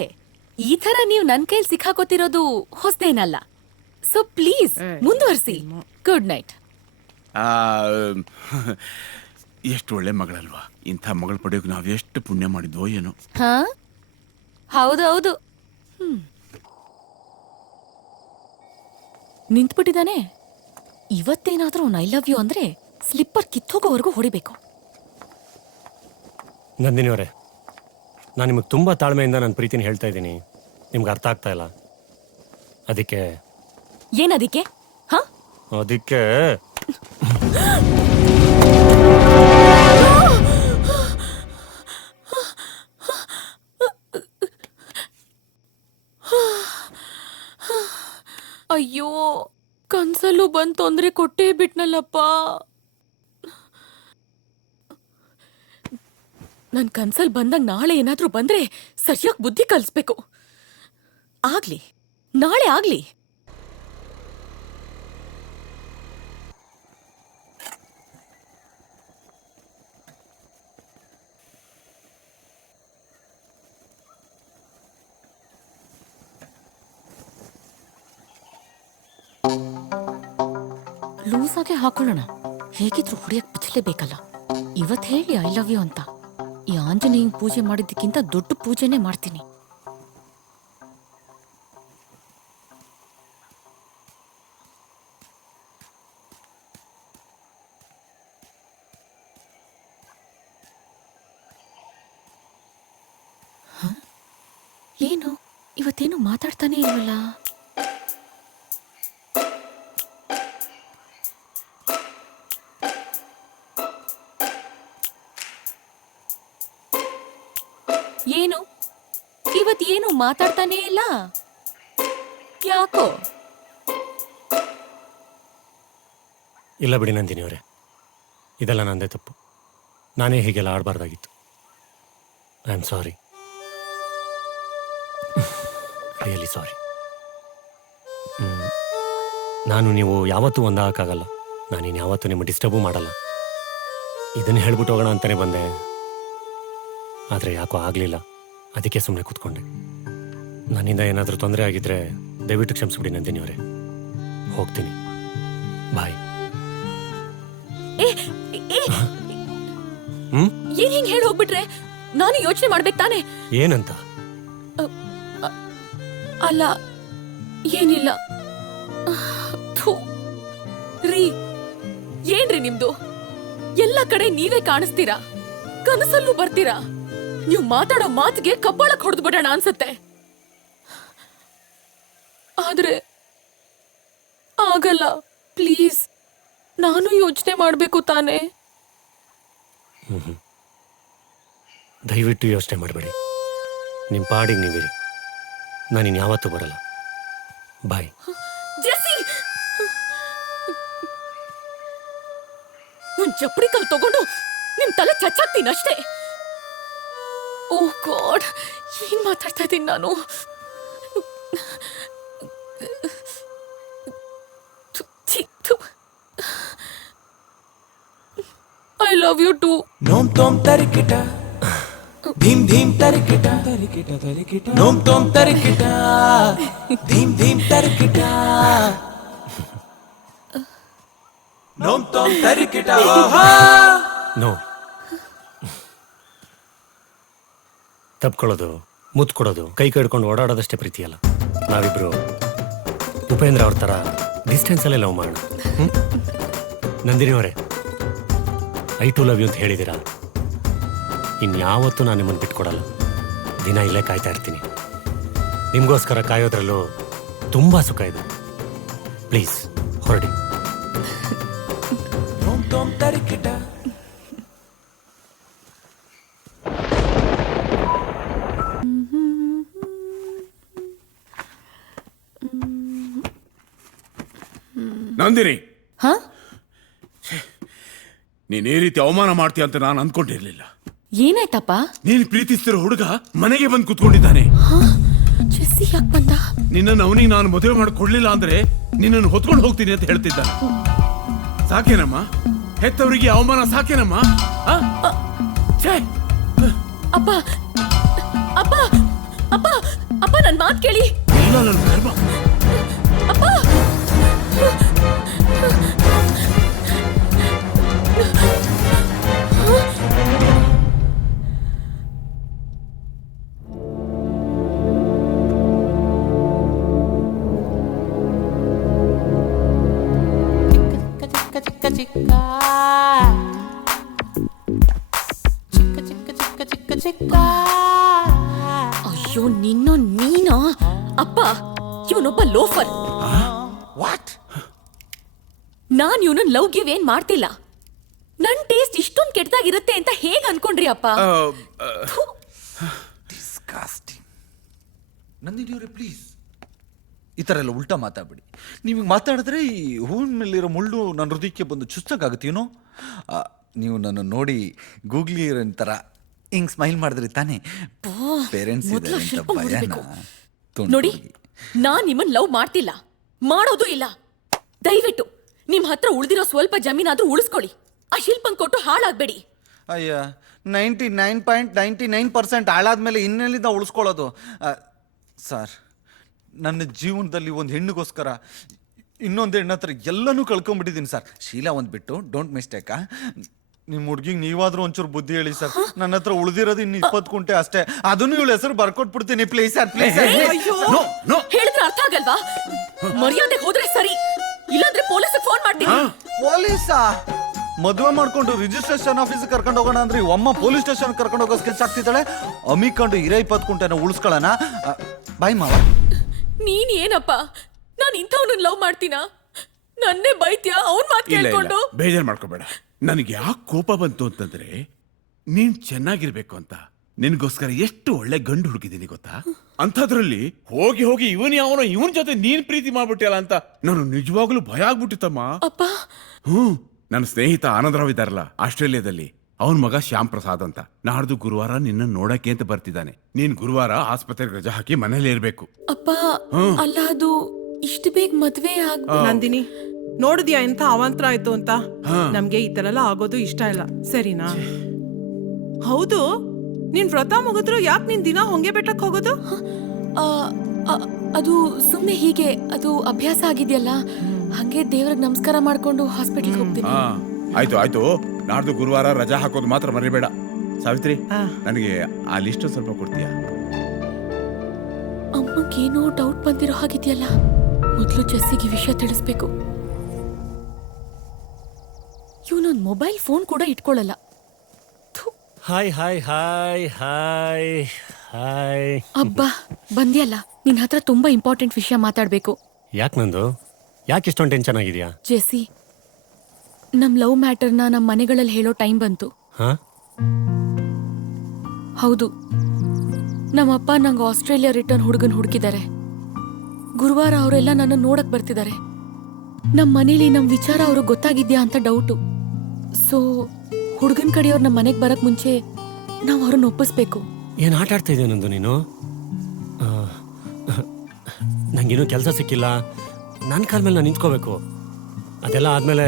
ಈ ತರ ನೀವು ನನ್ ಕೈಲಿ ಸಿಕ್ಕಾಕೋತಿರೋದು ಹೊಸದೇನಲ್ಲ. ಸೊ ಪ್ಲೀಸ್ ಮುಂದುವರಿಸಿ. Good night. ಎಷ್ಟು ಒಳ್ಳೆ ಮಗಳಲ್ವಾ? ಇಂಥ ಮಗಳು ಪಡೆಯೋಕೆ ನಾವ್ ಎಷ್ಟು ಪುಣ್ಯ ಮಾಡಿದ್ವೋ ಏನೋ. ಹಾ ಹೌದು. ನಿಂತ್ಬಿಟ್ಟಿದ್ದಾನೆ. ಇವತ್ತೇನಾದ್ರೂ ಅವ್ನು ಐ ಲವ್ ಯು ಅಂದ್ರೆ ಸ್ಲಿಪ್ಪರ್ ಕಿತ್ತೋಗೋವರೆಗೂ ಹೊಡಿಬೇಕು. ನಂದಿನಿ ಅವರೇ, ನಾನು ನಿಮಗೆ ತುಂಬ ತಾಳ್ಮೆಯಿಂದ ನನ್ನ ಪ್ರೀತಿನ ಹೇಳ್ತಾ ಇದ್ದೀನಿ. ನಿಮ್ಗೆ ಅರ್ಥ ಆಗ್ತಾ ಇಲ್ಲ. ಅದಕ್ಕೆ ಏನದಕ್ಕೆ? ಹಾ ಅದಕ್ಕೆ ಅಯ್ಯೋ, ಕನ್ಸಲ್ಲೂ ಬಂದ್ ತೊಂದ್ರೆ ಕೊಟ್ಟೇ ಬಿಟ್ನಲ್ಲಪ್ಪ. ನನ್ ಕನ್ಸಲ್ ಬಂದಂಗ್ ನಾಳೆ ಏನಾದ್ರೂ ಬಂದ್ರೆ ಸರಿಯಾಗಿ ಬುದ್ಧಿ ಕಲಿಸ್ಬೇಕು. ಆಗ್ಲಿ, ನಾಳೆ ಆಗ್ಲಿ. ಲೂಸಾಗೆ ಹಾಕೊಳ್ಳೋಣ. ಹೇಗಿದ್ರು ಹೊಡಿಯಕ್ ಬಿಚ್ಚಲೇಬೇಕಲ್ಲ. ಇವತ್ ಹೇಳಿ ಐ ಲವ್ ಯು ಅಂತ. ಈ ಆಂಜನೇಯನ್ ಪೂಜೆ ಮಾಡಿದ್ದಕ್ಕಿಂತ ದೊಡ್ಡ ಪೂಜೆನೇ ಮಾಡ್ತೀನಿ. ಏನು ಇವತ್ತೇನು ಮಾತಾಡ್ತಾನೆ ಇಲ್ವಲ್ಲ? ಏನು ಇವತ್ತೇನು ಮಾತಾಡ್ತಾನೆ ಇಲ್ಲ? ಯಾಕೋ? ಇಲ್ಲ ಬಿಡಿ ನಂದಿನಿ ಅವರೇ, ಇದೆಲ್ಲ ನಂದೇ ತಪ್ಪು. ನಾನೇ ಹೀಗೆಲ್ಲ ಆಡಬಾರ್ದಾಗಿತ್ತು. I am sorry, really sorry. ನಾನು ನೀವು ಯಾವತ್ತೂ ಒಂದಾಗಕ್ಕಾಗಲ್ಲ. ನಾನಿನ್ನು ಯಾವತ್ತೂ ನಿಮ್ಮ ಡಿಸ್ಟರ್ಬು ಮಾಡಲ್ಲ. ಇದನ್ನು ಹೇಳ್ಬಿಟ್ಟು ಹೋಗೋಣ ಅಂತಲೇ ಬಂದೆ, ಆದರೆ ಯಾಕೋ ಆಗಲಿಲ್ಲ. ಅದಕ್ಕೆ ಸುಮ್ಮನೆ ಕೂತ್ಕೊಂಡೆ. ನನ್ನಿಂದ ಏನಾದರೂ ತೊಂದರೆ ಆಗಿದ್ರೆ ದಯವಿಟ್ಟು ಕ್ಷಮಿಸ್ಬಿಡಿ ನಂದಿನಿ ಅವರೇ. ಹೋಗ್ತೀನಿ, ಬಾಯ್. ಏನ್ ಹಿಂಗ್ ಹೇಳಿ ಹೋಗ್ಬಿಟ್ರೆ ನಾನು ಯೋಚನೆ ಮಾಡ್ಬೇಕು ತಾನೆ? ಏನಂತ? ಅಲ್ಲ, ಏನಿಲ್ಲ. ಥು. ರೀ, ಏನ್ರಿ ನಿಮ್ದು? ಎಲ್ಲ ಕಡೆ ನೀವೇ ಕಾಣಿಸ್ತೀರಾ, ಕನಸಲ್ಲೂ ಬರ್ತೀರಾ. ನೀವು ಮಾತಾಡೋ ಮಾತಿಗೆ ಕಬ್ಬಳಕ್ ಹೊಡೆದು ಬಿಡೋಣ ಅನ್ಸತ್ತೆ. ಆದ್ರೆ ಆಗಲ್ಲ. ಪ್ಲೀಸ್, ನಾನು ಯೋಚನೆ ಮಾಡ್ಬೇಕು ತಾನೆ. ದಯವಿಟ್ಟು ಯೋಚನೆ ಮಾಡಬೇಡಿ. ನಿಮ್ಮ ಪಾಡಿಗೆ ನೀವಿರಿ. ನಾನಿನ್ ಯಾವತ್ತೂ ಬರಲ್ಲ. ಬಾಯ್. ಜೆಸ್ಸಿ, ಒಂದ್ ಚಪ್ಪಡಿ ಕಲ್ ತಗೊಂಡು ನಿಮ್ ತಲೆ ಚಚ್ಚಾಕ್ತೀನಿ ಅಷ್ಟೇ. ಓ ಗಾಡ್, ಏನ್ ಮಾತಾಡ್ತಾ ಇದ್ದೀನಿ ನಾನು? I love you too. ನೋಮ್ ತೋಮ್ ತರಿಕಿಟ ಧೀಮ್ ಧೀಮ್ ತರಿಕಿಟ ತರಿಕಿಟ ತರಿಕಿಟ ನೋಮ್ ತೋಮ್ ತರಿಕಿಟ ಧೀಮ್ ಧೀಮ್ ತರಿಕಿಟ ನೋಮ್ ತೋಮ್ ತರಿಕಿಟ. ನೋ, ತಪ್ಕೊಳ್ಳೋದು, ಮುತ್ತು ಕೊಡೋದು, ಕೈ ಹಿಡ್ಕೊಂಡು ಓಡಾಡೋದಷ್ಟೇ ಪ್ರೀತಿ ಅಲ್ಲ. ನಾವಿಬ್ರು ಉಪೇಂದ್ರ ಅವ್ರ ಥರ ಡಿಸ್ಟೆನ್ಸಲ್ಲೇ ಲವ್ ಮಾಡೋಣ. ನಂದಿನಿ ಅವರೇ, ಐ ಟು ಲವ್ ಯು ಅಂತ ಹೇಳಿದ್ದೀರಾ. ಇನ್ಯಾವತ್ತೂ ನಾನು ನಿಮ್ಮನ್ನು ಬಿಟ್ಕೊಡಲ್ಲ. ದಿನ ಇಲ್ಲೇ ಕಾಯ್ತಾ ಇರ್ತೀನಿ. ನಿಮಗೋಸ್ಕರ ಕಾಯೋದ್ರಲ್ಲೂ ತುಂಬ ಸುಖ ಇದೆ. ಪ್ಲೀಸ್ ಹೊರಡಿ. ನೋಮ್ ತೋಮ್ ತರಿಕಿಟ ನಂದಿನಿ, ಹಾ? ನೀನ್ ಈ ರೀತಿ ಅವಮಾನ ಮಾಡ್ತೀಯ ಅಂತ ನಾನು ಅನ್ಕೊಂಡಿರ್ಲಿಲ್ಲ. ಏನಾಯ್ತಪ್ಪ? ನೀನ್ ಪ್ರೀತಿಸ್ತಿರೋ ಹುಡುಗ ಮನೆಗೆ ಬಂದು ಕುತ್ಕೊಂಡಿದ್ದಾನೆ. ಜೆಸ್ಸಿ ಯಾಕೆ ಬಂದ? ನಿನ್ನನ್ನು ಅವನಿಗೆ ನಾನು ಮದುವೆ ಮಾಡಿಕೊಡ್ಲಿಲ್ಲ ಅಂದ್ರೆ ನಿನ್ನನ್ನು ಹೊತ್ಕೊಂಡು ಹೋಗ್ತೀನಿ ಅಂತ ಹೇಳ್ತಿದ್ದಾನೆ. ಸಾಕೇನಮ್ಮ? ಹೆತ್ತವರಿಗೆ ಅವಮಾನ ಸಾಕೇನಮ್ಮ? ಅಪ್ಪ ಅಪ್ಪ ಅಪ್ಪ ಅಪ್ಪ, ನನ್ ಮಾತು ಕೇಳಿ. ಇಲ್ಲ, ನನ್ನ ಕರ್ಮ. ಅಪ್ಪ, ಅಯ್ಯೋ ನೀನಾ? ಅಪ್ಪ, ಇವನೊಬ್ಬ ಲೋಫರ್. ನಾನ್ ಇವನನ್ನ ಲವ್ ಗಿವ್ ಏನ್ ಮಾಡ್ತಿಲ್ಲ. ನನ್ ಟೇಸ್ಟ್ ಇಷ್ಟೊಂದು ಕೆಟ್ಟದಾಗಿರುತ್ತೆ ಅಂತ ಹೇಗ್ ಅನ್ಕೊಂಡ್ರಿ ಅಪ್ಪ? ನಂದಿನಿಯವ್ರೆ, ಪ್ಲೀಸ್ ಈ ಥರ ಎಲ್ಲ ಉಲ್ಟಾ ಮಾತಾಡ್ಬಿಡಿ. ನೀವು ಮಾತಾಡಿದ್ರೆ ಈ ಹೂವಿನ ಮೇಲಿರೋ ಮುಳ್ಳು ನನ್ನ ಹೃದಯಕ್ಕೆ ಬಂದು ಚುಚ್ಚಾಗುತ್ತೆ. ಏನೋ ನೀವು ನನ್ನ ನೋಡಿ ಗೂಗ್ಲಿ ಥರ ಹಿಂಗ್ ಸ್ಮೈಲ್ ಮಾಡಿದ್ರಿ ತಾನೇ. ಪೇರೆಂಟ್ಸ್ ನೋಡಿ, ನಾನ್ ನಿಮ್ಮನ್ ಲವ್ ಮಾಡ್ತಿಲ್ಲ, ಮಾಡೋದು ಇಲ್ಲ. ದಯವಿಟ್ಟು ನಿಮ್ ಹತ್ರ ಉಳಿದಿರೋ ಸ್ವಲ್ಪ ಜಮೀನಾದ್ರೂ ಉಳಿಸ್ಕೊಳ್ಳಿ. ಆ ಶಿಲ್ಪನ್ ಕೊಟ್ಟು ಹಾಳಾಗ್ಬೇಡಿ. ಅಯ್ಯ, 99.99% ಹಾಳಾದ್ಮೇಲೆ ಇನ್ನೆಲ್ಲಿಂದ ಉಳಿಸ್ಕೊಳ್ಳೋದು? ಸರ್, ನನ್ನ ಜೀವನದಲ್ಲಿ ಒಂದು ಹೆಣ್ಣಿಗೋಸ್ಕರ ಇನ್ನೊಂದು ಹೆಣ್ಣು ಹತ್ರ ಎಲ್ಲನೂ ಕಳ್ಕೊಂಡ್ಬಿಟ್ಟಿದ್ದೀನಿ ಸರ್. ಶೀಲಾ ಒಂದು ಬಿಟ್ಟು, ಡೋಂಟ್ ಮಿಸ್ಟೇಕಾ? ನಿಮ್ಮ ಹುಡುಗಿಗೆ ನೀವಾದ್ರೂ ಒಂಚೂರು ಬುದ್ಧಿ ಹೇಳಿ ಸರ್. ನನ್ನ ಹತ್ರ ಉಳಿದಿರೋದು ಇನ್ನು 20 ಕುಂಟೆ ಅಷ್ಟೇ. ಅದನ್ನು ಇವಳ ಹೆಸರು ಬರ್ಕೊಟ್ಬಿಡ್ತೀನಿ. Please sir, please. ಹೇಳಿದ್ರೆ ಅರ್ಥ ಆಗಲ್ವಾ? ಮರ್ಯಾದೆ ಹೋದ್ರೆ ಸರಿ, ಇಲ್ಲಾಂದ್ರೆ ಪೊಲೀಸ್ ಫೋನ್ ಮಾಡ್ತೀನಿ. ಪೊಲೀಸಾ? ಮದುವೆ ಮಾಡ್ಕೊಂಡು ರಿಜಿಸ್ಟ್ರೇಷನ್ ಆಫೀಸ್ ಕರ್ಕೊಂಡು ಹೋಗೋಣ ಅಂದ್ರೆ ಈ ಅಮ್ಮ ಪೊಲೀಸ್ ಸ್ಟೇಷನ್ ಕರ್ಕೊಂಡು ಹೋಗೋ ಸ್ಕೆಚ್ ಆಗ್ತಿದ್ದಾಳೆ. ಅಮ್ಮಿಕೊಂಡು 20 ಕುಂಟೆನ ಉಳಿಸ್ಕೊಳ್ಳೋಣ. ಬಾಯ್ ಮಾವ. ನೀನ್ ಏನಪ್ಪ, ನಾನು ಇಂಥವ್ನ ಲವ್ ಮಾಡ್ತೀನಾ? ನನ್ನೇ ಬೈತ್ಯಾ ಅವನ್ ಮಾತು ಕೇಳ್ಕೊಂಡು? ಬೇಜಾರ್ ಮಾಡ್ಕೋಬೇಡ. ನನಗೆ ಯಾಕೆ ಕೋಪ ಬಂತು ಅಂತಂದ್ರೆ ನೀನ್ ಚೆನ್ನಾಗಿರ್ಬೇಕು ಅಂತ ನಿನ್ಗೋಸ್ಕರ ಎಷ್ಟು ಒಳ್ಳೆ ಗಂಡು ಹುಡುಕಿದ್ದೀನಿ ಗೊತ್ತಾ? ಅಂಥದ್ರಲ್ಲಿ ಹೋಗಿ ಹೋಗಿ ಇವನ್ ಜೊತೆ ನೀನ್ ಪ್ರೀತಿ ಮಾಡ್ಬಿಟ್ಟಿಯಲ್ಲ ಅಂತ ನಾನು ನಿಜವಾಗ್ಲೂ ಭಯ ಆಗ್ಬಿಟ್ಟಿತ್ತಮ್ಮ. ಅಪ್ಪ. ನನ್ನ ಸ್ನೇಹಿತ ಆನಂದರಾವ್ ಇದ್ದಾರಲ್ಲ ಆಸ್ಟ್ರೇಲಿಯಾದಲ್ಲಿ, ಅವನ್ ಮಗ ಶ್ಯಾಮ್ ಪ್ರಸಾದ್ ಅಂತ ನಾಡ್ದು ಗುರುವಾರ ನಿನ್ನ ನೋಡಕ್ಕೆ ಅಂತ ಬರ್ತಿದ್ದಾನೆ. ನೀನ್ ಗುರುವಾರ ಆಸ್ಪತ್ರೆಗೆ ರಜಾ ಹಾಕಿ ಮನೇಲಿ ಇರ್ಬೇಕು. ಅಪ್ಪ ಅಲ್ಲ, ಅದು ಇಷ್ಟು ಬೇಗ ಮದ್ವೆ ನಂದಿನಿ, ನೋಡಿದ್ಯಾ ಎಂತ ಅವಾಂತರ ಆಯ್ತು ಅಂತ? ನಮ್ಗೆ ಈ ತರ ಎಲ್ಲ ಆಗೋದು ಇಷ್ಟ ಇಲ್ಲ, ಸರಿನಾ? ಹೌದು, ನೀನ್ ವ್ರತ ಮುಗಿದ್ರು ಯಾಕೆ ನೀನ್ ದಿನ ಹೊಂಗೆ ಬೆಟ್ಟಕ್ ಹೋಗೋದು? ಅದು ಸುಮ್ನೆ ಹೀಗೆ, ಅದು ಅಭ್ಯಾಸ ಆಗಿದ್ಯಲ್ಲ, ಹಂಗೆ ದೇವ್ರಿಗೆ ನಮಸ್ಕಾರ ಮಾಡ್ಕೊಂಡು ಹಾಸ್ಪಿಟಲ್ ಹೋಗ್ತೀನಿ. ಆಯ್ತು, ನಾಡ್ದು ಗುರುವಾರ ರಜಾ ಹಾಕೋದು ಮಾತ್ರ ಮರಿಬೇಡ. ಸಾವಿತ್ರಿ, ನನಗೆ ಆ ಲಿಸ್ಟ್ ಸ್ವಲ್ಪ ಕೊಡ್ತೀಯಾ? ಅಮ್ಮಗೇನೋ ಡೌಟ್ ಬಂದಿರೋ ಹಾಗಿದ್ಯಲ್ಲ, ಮೊದ್ಲು ಜೆಸ್ಸಿಗೆ ವಿಷಯ ತಿಳಿಸ್ಬೇಕು. ಇವನೊಂದು ಮೊಬೈಲ್ ಫೋನ್ ಕೂಡ ಇಟ್ಕೊಳ್ಳಲ್ಲ. Hi hi hi hi hi. ಅಬ್ಬಾ ಬಂದ್ಯಲ್ಲ, ನಿನ್ ಹತ್ರ ತುಂಬಾ ಇಂಪಾರ್ಟೆಂಟ್ ವಿಷಯ ಮಾತಾಡ್ಬೇಕು. ಯಾಕೆ ನಂದು? ಯಾಕೆ ಇಷ್ಟೊಂದು ಟೆನ್ಷನ್ ಆಗಿದ್ಯಾ? ಜೆಸ್ಸಿ, ನಮ್ ಲವ್ ಮ್ಯಾಟರ್ನ ನಮ್ ಮನೆಗಳಲ್ಲಿ ಹೇಳೋ ಟೈಮ್ ಬಂತು. ಹೌದು, ನಮ್ಮಪ್ಪ ನಂಗೆ ಆಸ್ಟ್ರೇಲಿಯಾ ರಿಟರ್ನ್ ಹುಡುಗನ್ ಹುಡುಕಿದ್ದಾರೆ. ಗುರುವಾರ ಅವರೆಲ್ಲ ನನ್ನ ನೋಡಕ್ ಬರ್ತಿದ್ದಾರೆ. ನಮ್ ಮನೇಲಿ ನಮ್ ವಿಚಾರ ಅವ್ರಿಗೆ ಗೊತ್ತಾಗಿದ್ಯಾ ಅಂತ ಡೌಟು. ಸೊ ಹುಡುಗನ್ ಕಡೆಯವ್ರು ನಮ್ಮ ಮನೆಗೆ ಬರಕ್ ಮುಂಚೆ ನಾವು ಅವ್ರನ್ನ ಒಪ್ಪಿಸ್ಬೇಕು. ಏನು ಆಟ ಆಡ್ತಾ ಇದೆಯಾ ನಂದು ನೀನು? ನಂಗೇನು ಕೆಲಸ ಸಿಕ್ಕಿಲ್ಲ, ನನ್ನ ಕಾಲ ಮೇಲೆ ನಾನು ನಿಂತ್ಕೋಬೇಕು. ಅದೆಲ್ಲ ಆದಮೇಲೆ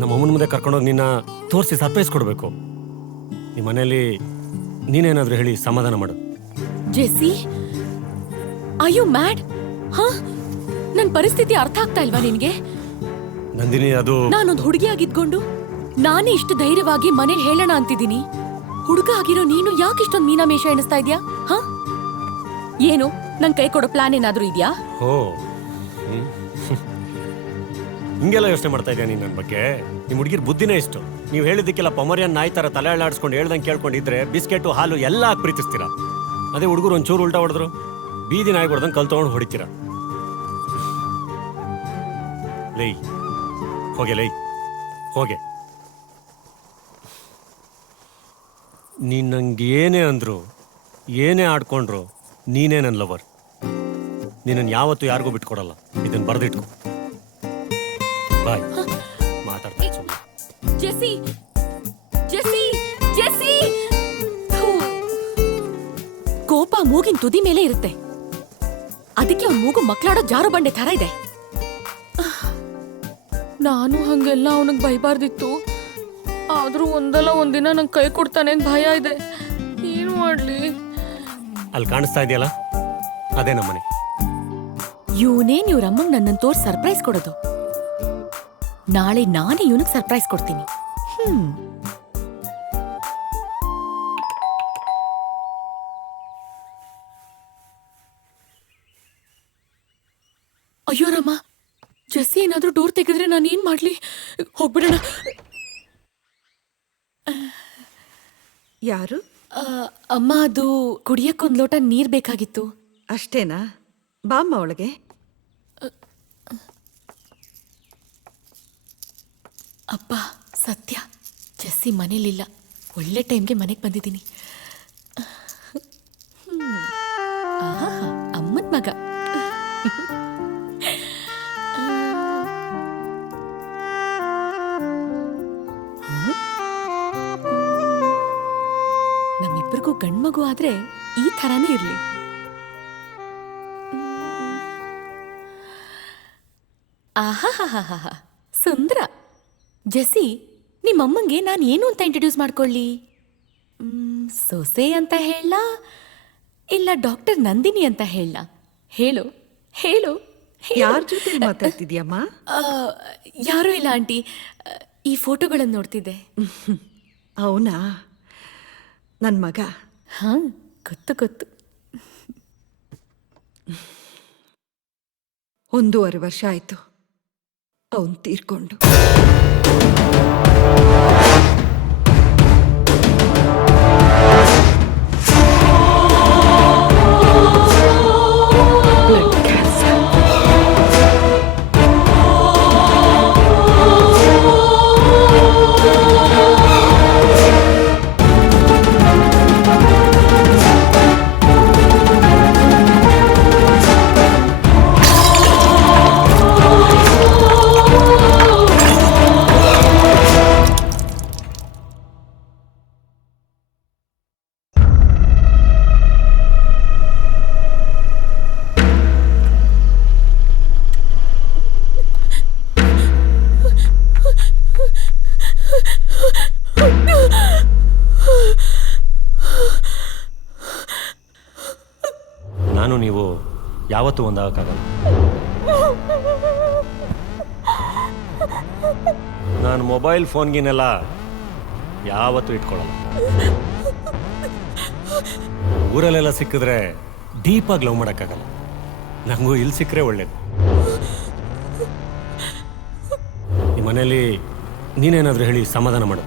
ನಮ್ಮ ಅಮ್ಮನ ಮುಂದೆ ಕರ್ಕೊಂಡೋಗಿ ನಿನ್ನ ತೋರಿಸಿ ಸರ್ಪ್ರೈಸ್ ಕೊಡಬೇಕು. ನಿಮ್ಮ ಮನೆಯಲ್ಲಿ ನೀನೇನಾದರೂ ಹೇಳಿ ಸಮಾಧಾನ ಮಾಡು. Jessie, are you mad? ನನ್ನ ಪರಿಸ್ಥಿತಿ ಅರ್ಥ ಆಗ್ತಾ ಇಲ್ವಾ ನಿನಗೆ? ನಂದಿನಿ, ಅದು ನಾನೊಂದು ಹುಡುಗಿ ಆಗಿದ್ಕೊಂಡು ನಾನೇ ಇಷ್ಟು ಧೈರ್ಯವಾಗಿ ಮನೇಲಿ ಹೇಳೋಣ ಅಂತಿದ್ದೀನಿ. ಹುಡುಗ ಆಗಿರೋ ನೀನು ಯಾಕೆ ಇಷ್ಟೊಂದು ಮೀನಾಮೇಷ ಎಣಿಸ್ತಾ ಇದ್ಯಾ? ಏನು ನನ್ ಕೈ ಕೊಡೋ ಪ್ಲಾನ್ ಏನಾದ್ರೂ ಇದೆಯಾ? ಹಿಂಗೆಲ್ಲ ಯೋಚನೆ ಮಾಡ್ತಾ ಇದೆಯಾ ನೀನು ನನ್ನ ಬಗ್ಗೆ? ನಿಮ್ಮ ಹುಡುಗಿರ್ ಬುದ್ಧಿನೇ ಇಷ್ಟು. ನೀವು ಹೇಳಿದ್ದಕ್ಕೆಲ್ಲ ಪಮರಿಯನ್ ನಾಯಿ ಥರ ತಲೆ ಅಳ್ಳಾಡಿಸ್ಕೊಂಡು ಹೇಳ್ದಂಗೆ ಕೇಳ್ಕೊಂಡಿದ್ರೆ ಬಿಸ್ಕೆಟು ಹಾಲು ಎಲ್ಲ ಹಾಕಿ ಪ್ರೀತಿಸ್ತೀರಾ. ಅದೇ ಹುಡುಗರು ಒಂಚೂರು ಉಲ್ಟಾ ಹೊಡೆದ್ರು ಬೀದಿ ನಾಯಿ ಹೊಡೆದಂಗೆ ಕಲ್ ತೊಗೊಂಡು ಹೊಡಿತೀರಾ. ಲೈ ಹೋಗೆ ನೀನ್ ನಂಗೆ ಏನೇ ಅಂದ್ರು, ಏನೇ ಆಡ್ಕೊಂಡ್ರು, ನೀನೇ ನನ್ನ ಲವರ್. ನೀನನ್ನು ಯಾವತ್ತೂ ಯಾರಿಗೂ ಬಿಟ್ಕೊಡಲ್ಲ. ಇದನ್ನ ಬರೆದಿಟ್ಕೊ. ಬಾಯ್. ಮಾತಾಡ್ತಾ ಜೆಸ್ಸಿ, ಜೆಸ್ಸಿ, ಜೆಸ್ಸಿ. ಕೋಪ ಮೂಗಿನ ತುದಿ ಮೇಲೆ ಇರುತ್ತೆ, ಅದಕ್ಕೆ ಅವ್ನ ಮೂಗು ಮಕ್ಕಳಾಡೋ ಜಾರು ಬಂಡೆ ತರ ಇದೆ. ನಾನು ಹಂಗೆಲ್ಲ ಅವನಿಗೆ ಬೈಬಾರ್ದಿತ್ತು. ಆದ್ರೂ ಒಂದಲ್ಲ ಒಂದಿನ ನಂಗೆ ಕೈ ಕೊಡ್ತಾನೆ ಅಂತ ಭಯ ಇದೆ. ಏನು ಮಾಡ್ಲಿ? ಅಲ್ಲಿ ಕಾಣಿಸ್ತಾ ಇದೆಯಲ್ಲ, ಅದೇ ನಮ್ಮನೆ. ಇವನೇ ಇವ್ರಮ್ಮಂಗ್ ನನ್ನನ್ನು ತೋರ್ಸಿ ಸರ್ಪ್ರೈಸ್ ಕೊಡೋದು. ನಾಳೆ ನಾನೇ ಇವನಿಗೆ ಸರ್ಪ್ರೈಸ್ ಕೊಡ್ತೀನಿ. ಅಯ್ಯೋ ರಾಮ, ಜೆಸ್ಸಿ ಏನಾದ್ರೂ ಡೋರ್ ತೆಗೆದ್ರೆ ನಾನು ಏನ್ ಮಾಡ್ಲಿ? ಹೋಗ್ಬಿಡೋಣ. ಯಾರು? ಅಮ್ಮ, ಅದು ಕುಡಿಯಕ್ಕೊಂದ್ ಲೋಟ ನೀರ್ ಬೇಕಾಗಿತ್ತು. ಅಷ್ಟೇನಾ? ಬಾಮ್ಮ ಒಳಗೆ. ಅಪ್ಪ ಸತ್ಯ, ಜೆಸ್ಸಿ ಮನೇಲಿಲ್ಲ. ಒಳ್ಳೆ ಟೈಮ್ಗೆ ಮನೆಗೆ ಬಂದಿದ್ದೀನಿ. ಅಮ್ಮನ್ ಮಗ. ನಮ್ಮಿಬ್ಬರಿಗೂ ಗಂಡ್ಮಗು ಆದ್ರೆ ಈ ಥರಾನೇ ಇರ್ಲಿ. ಆಹಾ, ಸುಂದರ. ಜೆಸ್ಸಿ, ನಿಮ್ಮಮ್ಮಂಗೆ ನಾನು ಏನು ಅಂತ ಇಂಟ್ರೊಡ್ಯೂಸ್ ಮಾಡ್ಕೊಳ್ಳಿ? ಸೊಸೆ ಅಂತ ಹೇಳ, ಇಲ್ಲ ಡಾಕ್ಟರ್ ನಂದಿನಿ ಅಂತ ಹೇಳ? ಹೇಳು ಹೇಳು. ಯಾರ ಜೊತೆ ಮಾತಾಡ್ತಿದ್ಯಮ್ಮ? ಯಾರೂ ಇಲ್ಲ ಆಂಟಿ, ಈ ಫೋಟೋಗಳನ್ನು ನೋಡ್ತಿದ್ದೆ. ಅವನಾ? ನನ್ನ ಮಗ. ಹಾ, ಗೊತ್ತು. 1.5 ವರ್ಷ ಆಯ್ತು ಅವನ್ ತೀರ್ಕೊಂಡು. ನಾನು ನೀವು ಯಾವತ್ತೂ ಒಂದಾಗಕ್ಕಾಗಲ್ಲ. ನಾನು ಮೊಬೈಲ್ ಫೋನ್ಗಿನೆಲ್ಲ ಯಾವತ್ತೂ ಇಟ್ಕೊಳ್ಳಲ್ಲ. ಊರಲ್ಲೆಲ್ಲ ಸಿಕ್ಕಿದ್ರೆ ಡೀಪಾಗಿ ಲವ್ ಮಾಡೋಕ್ಕಾಗಲ್ಲ. ನನಗೂ ಇಲ್ಲಿ ಸಿಕ್ಕರೆ ಒಳ್ಳೇದು. ಈ ಮನೇಲಿ ನೀನೇನಾದರೂ ಹೇಳಿ ಸಮಾಧಾನ ಮಾಡು.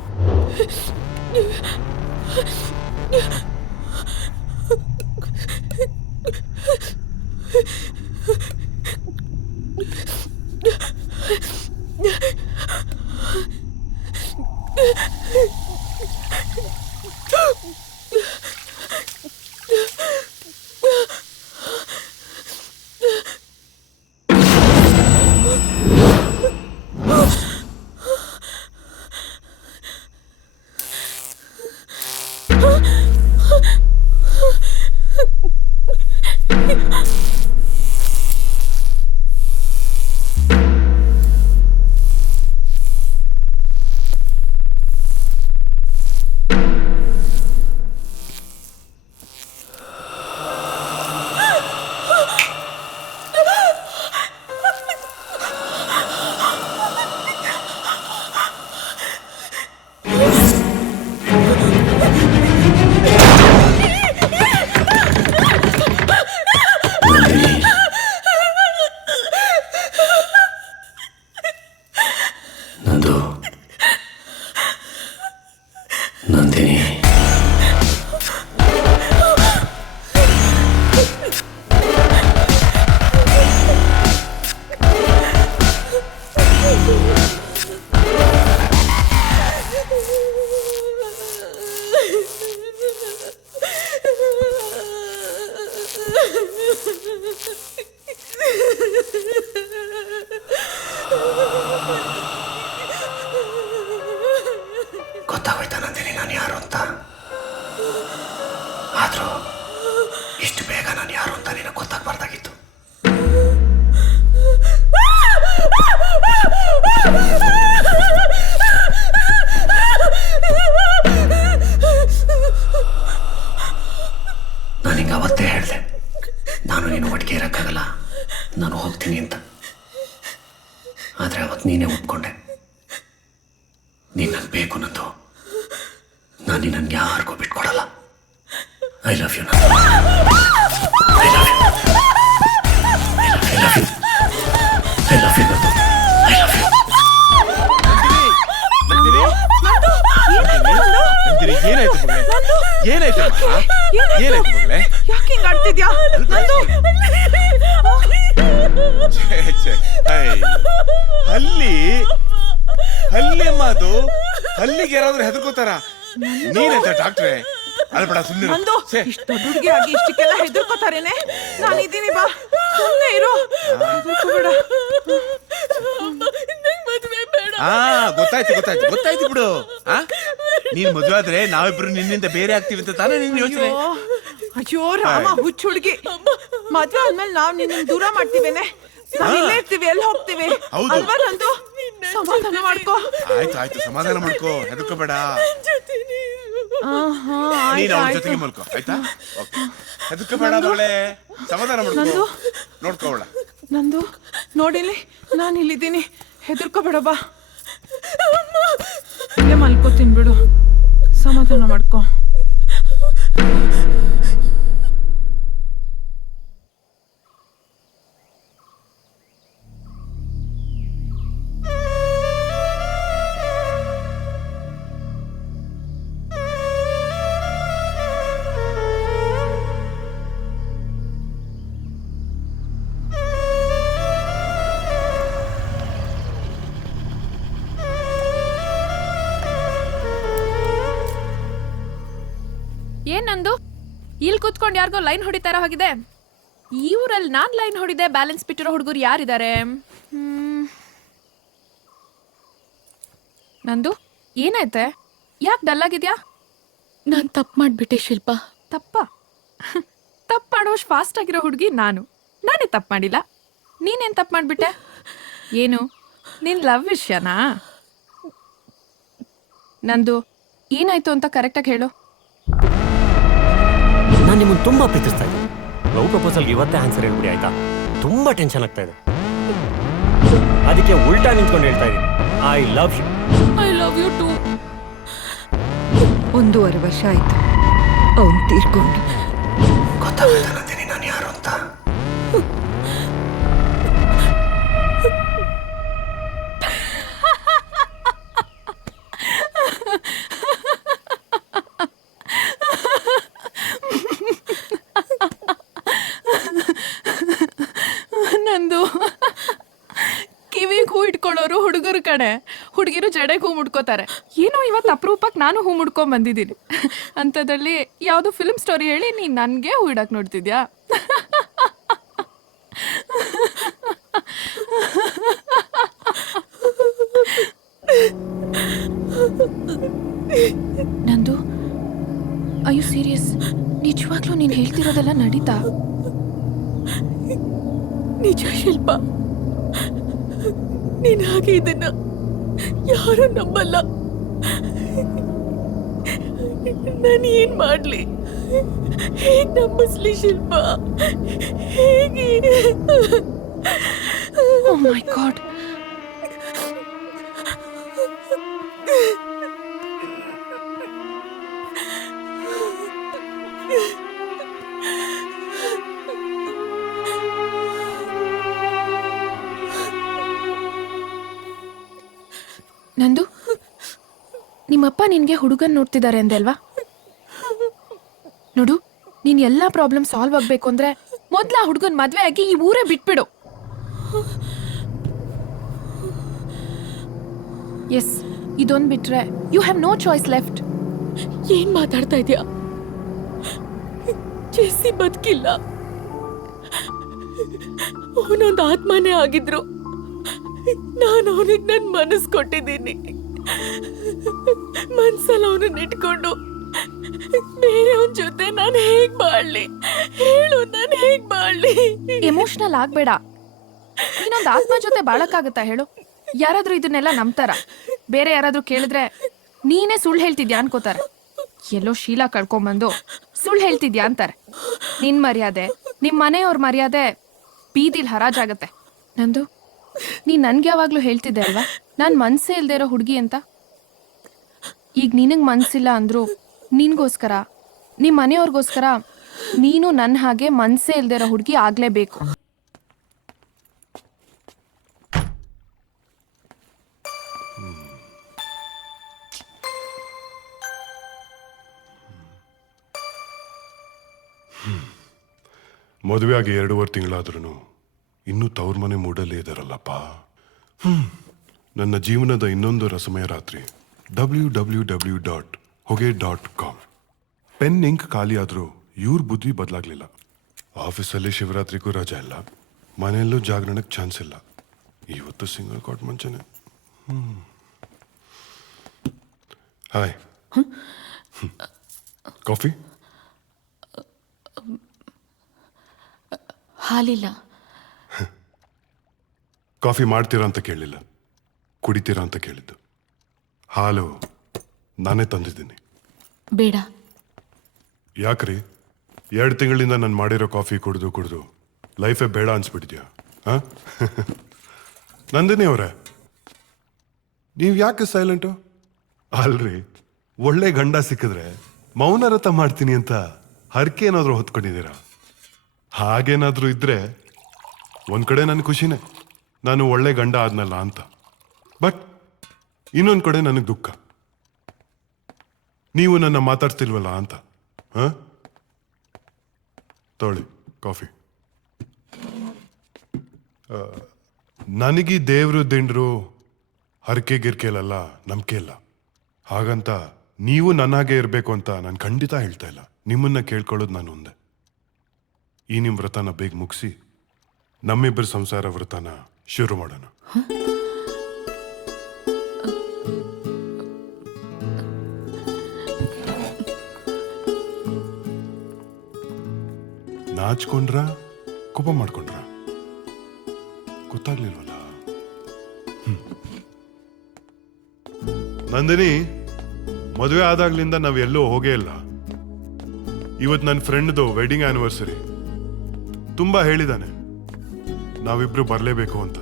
ಗೊತ್ತಾಗೋಯ್ತಾ ನಂದಿನಿ ನಾನು ಯಾರು ಅಂತ? ಆದರೂ ಇಷ್ಟು ಬೇಗ ನಾನು ಯಾರು ಅಂತ ನಿನಗೆ ಗೊತ್ತಾಗಬಾರ್ದಾಗಿತ್ತು. ನಾನು ಹಿಂಗೆ ಅವತ್ತೇ ಹೇಳಿದೆ, ನಾನು ನೀನು ಒಟ್ಟಿಗೆ ಇರೋಕ್ಕಾಗಲ್ಲ, ನಾನು ಹೋಗ್ತೀನಿ ಅಂತ. ಆದರೆ ಅವತ್ತು ನೀನೇ ಒಪ್ಕೊಂಡೆ. ನೀನು ನನಗೆ ಬೇಕು ನಂದು. ನಾನು ನಿನ್ನನ್ನು ಯಾರಿಗೂ ಬಿಟ್ಕೊಡಲ್ಲ. I love you. I love you. I love you. I love you. I love you. ಏನಾಯ್ತು ಮಗಳೇ? ಏನಾಯ್ತು ಏನಾಯ್ತು ಮಗಳೇ? ಯಾಕೆ ಹಿಂಗ್ ಆಡ್ತಿದ್ಯಾ? ಅಲ್ಲಿ ಅಮ್ಮ ಅದು ಅಲ್ಲಿಗೆ ಯಾರಾದ್ರೂ ಹೆದರ್ಕೋತಾರ? ನೀನಂತ ಡಾಕ್ಟ್ರೆ ಅಲ್ಬೇಡ ಸುಮ್ಮನೆ ನಂದು ಇಷ್ಟು ದೊಡ್ಡ ಹುಡುಗಿ ಆಗಿ ಇಷ್ಟಕ್ಕೆಲ್ಲ ಹೆದರ್ಕೋತಾರೇನೆ? ನಾನು ಇದ್ದೀನಿ, ಬಾ ಸುಮ್ಮನೆ ಇರು, ಹೆದರ್ಕೋಬೇಡ. ಗೊತ್ತಾಯ್ತು ಗೊತ್ತಾಯ್ತು ಗೊತ್ತಾಯ್ತು ಬಿಡು. ನೀನ್ ಮದುವೆ ಆದ್ರೆ ನಾವಿಬ್ರು ನಿನ್ನಿಂದ ಬೇರೆ ಆಗ್ತೀವಿ ಅಂತ ತಾನೇ ನಿನ್ ಯೋಚನೆ? ಅಯ್ಯೋ ರಾಮ, ಹುಚ್ಚ ಹುಡುಗಿ. ಮದ್ವೆ ಆದ್ಮೇಲೆ ನಾವ್ ನಿನ್ನ ದೂರ ಮಾಡ್ತೀವೇನೆ? ನಾವ್ ಇಲ್ಲೇ ಇರ್ತೀವಿ, ಎಲ್ಲಿ ಹೋಗ್ತೀವಿ ಅಲ್ವಾ? ನಂದು ಸಮಾಧಾನ ಮಾಡ್ಕೋ. ಆಯ್ತು ಆಯ್ತು, ಸಮಾಧಾನ ಮಾಡ್ಕೋ, ಹೆದರ್ಕೋಬೇಡ. ನೀನ್ ಅವ್ರ ಜೊತೆಗೆ ಮಲ್ಕೋ, ಆಯ್ತಾ? ಹೆದರ್ಕೋಬೇಡ ಮಗಳೇ, ಸಮಾಧಾನ ಮಾಡ್ಕೋ, ನೋಡ್ಕೋಬೇಡ. ನಂದು ನೋಡಿಲಿ, ನಾನು ಇಲ್ಲಿದ್ದೀನಿ, ಹೆದರ್ಕೋಬೇಡ, ಬಾ. ಇಲ್ಲೇ ಮಲ್ಕೋತೀನಿ ಬಿಡು, ಸಮಾಧಾನ ಮಾಡ್ಕೋ. ಏನ್ ನಂದು ಇಲ್ಲಿ ಕೂತ್ಕೊಂಡು ಯಾರಿಗೋ ಲೈನ್ ಹೊಡಿತಾರ ಹೋಗಿದೆ. ಈ ಊರಲ್ಲಿ ನಾನ್ ಲೈನ್ ಹೊಡಿದೆ ಬ್ಯಾಲೆನ್ಸ್ ಬಿಟ್ಟಿರೋ ಹುಡುಗರು ಯಾರಿದ್ದಾರೆ? ನಂದು ಏನಾಯ್ತೆ? ಯಾಕೆ ಡಲ್ ಆಗಿದ್ಯಾ? ನಾನ್ ತಪ್ಪು ಮಾಡ್ಬಿಟ್ಟೆ ಶಿಲ್ಪ. ತಪ್ಪ ಮಾಡೋಷ್ಟು ಫಾಸ್ಟ್ ಆಗಿರೋ ಹುಡುಗಿ ನಾನೇ ತಪ್ಪು ಮಾಡಿಲ್ಲ. ನೀನೇನ್ ತಪ್ಪು ಮಾಡ್ಬಿಟ್ಟೆ? ಏನು ನಿನ್ ಲವ್ ವಿಷಯನಾ? ನಂದು ಏನಾಯ್ತು ಅಂತ ಕರೆಕ್ಟಾಗಿ ಹೇಳು. ನಾನು ನಿಮ್ಮನ್ನು ತುಂಬಾ ಪ್ರೀತಿಸ್ತಾ ಇದ್ದೀನಿ. ಲವ್ ಪ್ರಪೋಸಲ್ಗೆ ಇವತ್ತೇ ಆನ್ಸರ್ ಹೇಳ್ಬಿಡಿ ಆಯ್ತಾ? ತುಂಬಾ ಟೆನ್ಷನ್ ಆಗ್ತಾ ಇದೆ. ಅದಕ್ಕೆ ಉಲ್ಟಾ ನಿಂತ್ಕೊಂಡು ಹೇಳ್ತಾ ಇದ್ದೀನಿ, I love you. I love you too. 1.5 ವರ್ಷ ಆಯ್ತು ಅವನು ತೀರ್ಕೊಂಡು. ಗೊತ್ತಾಗುತ್ತೆ ನಂದಿನಿ ನಾನು ಯಾರು ಅಂತ. ನಂದು ಕಿವಿಗೆ ಹೂ ಇಟ್ಕೊಳ್ಳೋರು ಹುಡುಗರು ಕಡೆ, ಹುಡುಗಿರು ಜಡೆಗೆ ಹೂ ಮುಡ್ಕೋತಾರೆ. ಏನೋ ಇವತ್ತು ಅಪರೂಪಕ್ಕೆ ನಾನು ಹೂ ಮುಡ್ಕೊಂಡ್ ಬಂದಿದ್ದೀನಿ. ಅಂಥದ್ರಲ್ಲಿ ಯಾವುದೋ ಫಿಲ್ಮ್ ಸ್ಟೋರಿ ಹೇಳಿ ನೀನು ನನಗೆ ಹೂ ಇಡಕ್ಕೆ ನೋಡ್ತಿದ್ಯಾ? ನಂದು ಅಯ್ಯೋ ಸೀರಿಯಸ್? ನಿಜವಾಗ್ಲೂ ನೀನು ಹೇಳ್ತಿರೋದೆಲ್ಲ ನಡೀತಾ? ನಿಜ ಶಿಲ್ಪ, ನೀನ್ ಹಾಗೆ ಇದನ್ನ ಯಾರು ನಂಬಲ್ಲ. ನಾನು ಏನ್ ಮಾಡ್ಲಿ? ಹೇಗ್ ನಂಬಿಸ್ಲಿ ಶಿಲ್ಪ? ಹೇಗೆ? ಓ ಮೈ ಗಾಡ್. ನಂದು ನಿಮ್ಮಪ್ಪ ನಿನ್ಗೆ ಹುಡುಗನ್ ನೋಡ್ತಿದ್ದಾರೆ ಅಂದೆ ಅಲ್ವಾ? ನೋಡು, ನೀನ್ ಎಲ್ಲಾ ಪ್ರಾಬ್ಲಮ್ ಸಾಲ್ವ್ ಆಗ್ಬೇಕು ಅಂದ್ರೆ ಮೊದ್ಲ ಆ ಹುಡುಗನ್ ಮದ್ವೆ ಆಗಿ ಈ ಊರೇ ಬಿಟ್ಬಿಡು. ಎಸ್, ಇದೊಂದ್ ಬಿಟ್ರೆ you have no choice left. ಏನ್ ಮಾತಾಡ್ತಾ ಇದೀಯಾ? ಜೆಸ್ಸಿ ಬದುಕಿಲ್ಲ, ಅವನೊಂದು ಆತ್ಮನೇ ಆಗಿದ್ರು. ನಾನು ಅವನಿಗೆ ನನ್ನ ಮನಸ್ಸು ಕೊಟ್ಟಿದ್ದೀನಿ. ಮನ್ಸಲ್ಲಿ ಅವನನ್ನ ಇಟ್ಕೊಂಡು ಬೇರೆಯವನ ಜೊತೆ ನಾನು ಹೇಗ್ ಬಾಳ್ಲಿ ಹೇಳು? ನಾನು ಹೇಗ್ ಬಾಳ್ಲಿ? ಎಮೋಷನಲ್ ಆಗ್ಬೇಡ. ಇನ್ನೊಂದು ಆತ್ಮ ಜೊತೆ ಬಾಳಕ್ಕಾಗತ್ತಾ ಹೇಳು? ಯಾರಾದ್ರೂ ಇದನ್ನೆಲ್ಲ ನಂಬ್ತಾರ? ಬೇರೆ ಯಾರಾದ್ರೂ ಕೇಳಿದ್ರೆ ನೀನೇ ಸುಳ್ಳು ಹೇಳ್ತಿದ್ಯಾ ಅನ್ಕೋತಾರೆ. ಎಲ್ಲೋ ಶೀಲ ಕಳ್ಕೊಂಬಂದು ಸುಳ್ಳು ಹೇಳ್ತಿದ್ಯಾ ಅಂತಾರೆ. ನಿನ್ ಮರ್ಯಾದೆ, ನಿಮ್ ಮನೆಯವ್ರ ಮರ್ಯಾದೆ ಬೀದಿಲ್ ಹರಾಜಾಗತ್ತೆ. ನಂದು ನೀನ್ ನನ್ಗೆ ಯಾವಾಗ್ಲೂ ಹೇಳ್ತಿದ್ದೆ ಅಲ್ವಾ ನಾನ್ ಮನ್ಸೇ ಇಲ್ದೇ ಇರೋ ಹುಡುಗಿ ಅಂತ. ಈಗ ನಿನಗ್ ಮನ್ಸಿಲ್ಲ ಅಂದ್ರು ನಿನ್ಗೋಸ್ಕರ, ನಿಮ್ ಮನೆಯವ್ರಿಗೋಸ್ಕರ ನೀನು ನನ್ನ ಹಾಗೆ ಮನ್ಸೇ ಇಲ್ದೇ ಇರೋ ಹುಡುಗಿ ಆಗ್ಲೇಬೇಕು. ಮದುವೆ ಆಗಿ 2.5 ತಿಂಗಳಾದ್ರೂ ಇನ್ನೂ ತವ್ರ ಮನೆ ಮೂಡಲ್ಲೇ ಇದಾರಲ್ಲಪ್ಪ. ನನ್ನ ಜೀವನದ ಇನ್ನೊಂದು ರಸಮಯ ರಾತ್ರಿ www.hoge.com. ಪೆನ್ ಇಂಕ್ ಖಾಲಿ ಆದರೂ ಇವ್ರ ಬುದ್ಧಿ ಬದಲಾಗ್ಲಿಲ್ಲ. ಆಫೀಸಲ್ಲಿ ಶಿವರಾತ್ರಿಗೂ ರಜಾ ಇಲ್ಲ, ಮನೆಯಲ್ಲೂ ಜಾಗರಣಕ್ಕೆ ಚಾನ್ಸ್ ಇಲ್ಲ. ಇವತ್ತು ಸಿಂಗಲ್ ಕಾಟ್ ಮುಂಚೆನೆ. Hi, coffee? ಹಾಲಿಲ್ಲ. ಕಾಫಿ ಮಾಡ್ತೀರಾ ಅಂತ ಕೇಳಲಿಲ್ಲ, ಕುಡಿತೀರಾ ಅಂತ ಕೇಳಿದ್ದು. ಹಾಲು ನಾನೇ ತಂದಿದ್ದೀನಿ. ಬೇಡ. ಯಾಕ್ರಿ? 2 ತಿಂಗಳಿಂದ ನಾನು ಮಾಡಿರೋ ಕಾಫಿ ಕುಡಿದು ಲೈಫೇ ಬೇಡ ಅನ್ಸ್ಬಿಟ್ಟಿದ್ಯಾ? ನಂದಿನಿ ಅವರೇ, ನೀವು ಯಾಕೆ ಸೈಲೆಂಟು? ಅಲ್ರಿ, ಒಳ್ಳೆ ಗಂಡ ಸಿಕ್ಕಿದ್ರೆ ಮೌನರತ ಮಾಡ್ತೀನಿ ಅಂತ ಹರಕೆ ಏನಾದರೂ ಹೊತ್ಕೊಂಡಿದ್ದೀರಾ? ಹಾಗೇನಾದರೂ ಇದ್ರೆ ಒಂದ್ ಕಡೆ ನನ್ನ ಖುಷಿನೇ, ನಾನು ಒಳ್ಳೆ ಗಂಡ ಆದ್ನಲ್ಲ ಅಂತ. ಬಟ್ ಇನ್ನೊಂದು ಕಡೆ ನನಗೆ ದುಃಖ, ನೀವು ನನ್ನ ಮಾತಾಡ್ತಿಲ್ವಲ್ಲ ಅಂತ. ತೊಳಿ ಕಾಫಿ. ನನಗೀ ದೇವ್ರು ದಿಂಡ್ರು ಹರಕೆ ಗಿರ್ಕೆಲಲ್ಲ ನಂಬಿಕೆ ಇಲ್ಲ. ಹಾಗಂತ ನೀವು ನನ್ನ ಹಾಗೆ ಇರಬೇಕು ಅಂತ ನಾನು ಖಂಡಿತ ಹೇಳ್ತಾ ಇಲ್ಲ. ನಿಮ್ಮನ್ನ ಕೇಳ್ಕೊಳ್ಳೋದು ನಾನು ಒಂದೇ. ಈ ನಿಮ್ಮ ವ್ರತನ ಬೇಗ ಮುಗಿಸಿ ನಮ್ಮಿಬ್ಬರ ಸಂಸಾರ ವ್ರತನ ಶುರು ಮಾಡೋಣ. ನಾಚ್ಕೊಂಡ್ರ ಕೋಪ ಮಾಡ್ಕೊಂಡ್ರ ಗೊತ್ತಾಗ್ಲಿಲ್ವಲ್ಲ. ನಂದಿನಿ, ಮದುವೆ ಆದಾಗ್ಲಿಂದ ನಾವ್ ಎಲ್ಲೂ ಹೋಗೇ ಇಲ್ಲ. ಇವತ್ತು ನನ್ನ ಫ್ರೆಂಡ್ದು ವೆಡ್ಡಿಂಗ್ ಆನಿವರ್ಸರಿ. ತುಂಬಾ ಹೇಳಿದಾನೆ ನಾವಿಬ್ರು ಬರಲೇಬೇಕು ಅಂತ.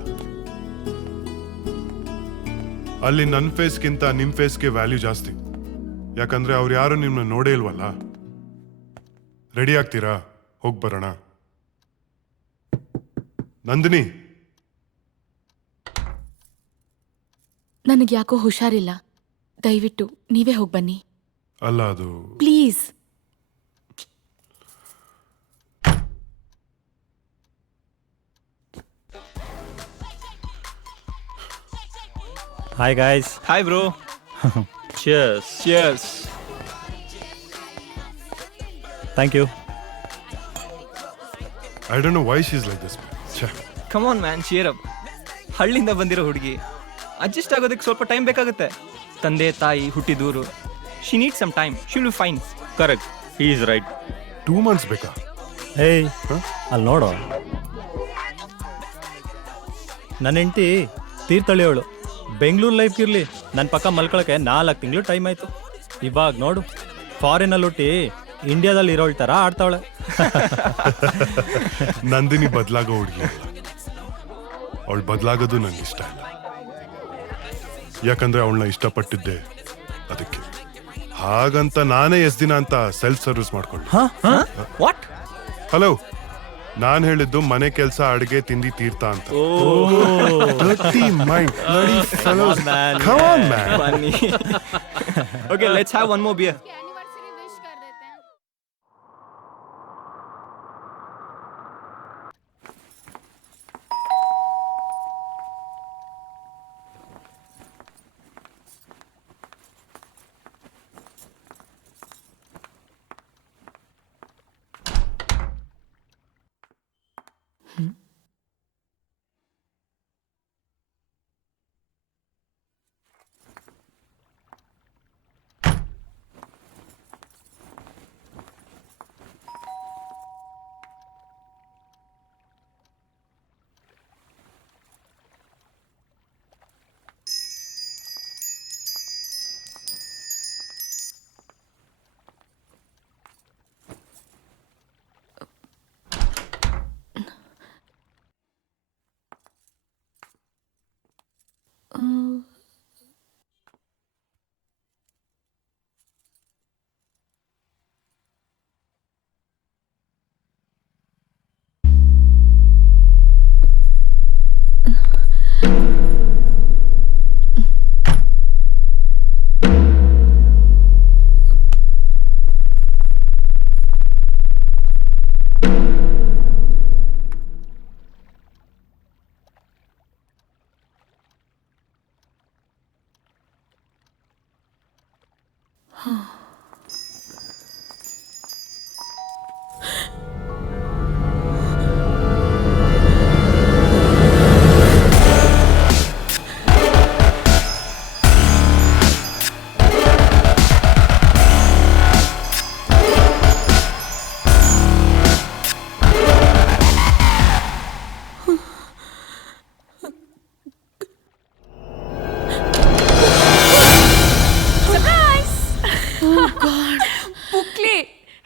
ಅಲ್ಲಿ ನನ್ನ ಫೇಸ್ಗಿಂತ ನಿಮ್ ಫೇಸ್ಗೆ ವ್ಯಾಲ್ಯೂ ಜಾಸ್ತಿ. ಯಾಕಂದ್ರೆ ಅವ್ರು ಯಾರು ನಿಮ್ಮನ್ನ ನೋಡೇ ಇಲ್ವಲ್ಲ. ರೆಡಿ ಆಗ್ತೀರಾ? ಹೋಗ್ ಬರೋಣ. ನಂದಿನಿ, ನನಗೆ ಯಾಕೋ ಹುಷಾರಿಲ್ಲ, ದಯವಿಟ್ಟು ನೀವೇ ಹೋಗಿ ಬನ್ನಿ. ಅಲ್ಲ ಅದು please. Hi guys. Hi bro. Cheers. Cheers. Thank you. I don't know why she is like this. Come on man, cheer up. ಹಳ್ಳಿಯಿಂದ ಬಂದಿರೋ ಹುಡುಗಿ, ಅಡ್ಜಸ್ಟ್ ಆಗೋದಕ್ಕೆ ಸ್ವಲ್ಪ ಟೈಮ್ ಬೇಕಾಗುತ್ತೆ. ತಂದೆ ತಾಯಿ ಹುಟ್ಟಿದೂರು. She need some time. She will be fine. Correct, he is right. 2 months ಬೇಕಾ? ಏಯ್, ಅಲ್ಲಿ ನೋಡು, ನನ್ನ ಹೆಂಡತಿ ತೀರ್ಥಳಿಯವಳು. ಬೆಂಗಳೂರು ಲೈಫ್ ಇರಲಿ, ನನ್ನ ಪಕ್ಕ ಮಲ್ಕೊಳಕ್ಕೆ 4 ತಿಂಗಳು ಟೈಮ್ ಆಯಿತು. ಇವಾಗ ನೋಡು, ಫಾರಿನಲ್ಲಿ ಹುಟ್ಟಿ ಇಂಡಿಯಾದಲ್ಲಿ ಇರೋಳ್ ಥರ ಆಡ್ತಾವಳೆ. ನಂದಿನಿ ಬದಲಾಗೋ ಹುಡುಗಿ ಅಲ್ಲ. ಅವಳು ಬದಲಾಗೋದು ನಂಗೆ ಇಷ್ಟ ಇಲ್ಲ. ಯಾಕಂದ್ರೆ ಅವಳನ್ನ ಇಷ್ಟಪಟ್ಟಿದ್ದೆ ಅದಕ್ಕೆ. ಹಾಗಂತ ನಾನೇ ಎಷ್ಟ್ ದಿನ ಅಂತ ಸೆಲ್ಫ್ ಸರ್ವಿಸ್ ಮಾಡ್ಕೊಂಡೆ. ವಾಟ್? ಹಲೋ, ನಾನ್ ಹೇಳಿದ್ದು ಮನೆ ಕೆಲಸ, ಅಡಿಗೆ, ತಿಂಡಿ, ತೀರ್ಥ ಅಂತ. Okay, let's have one more beer.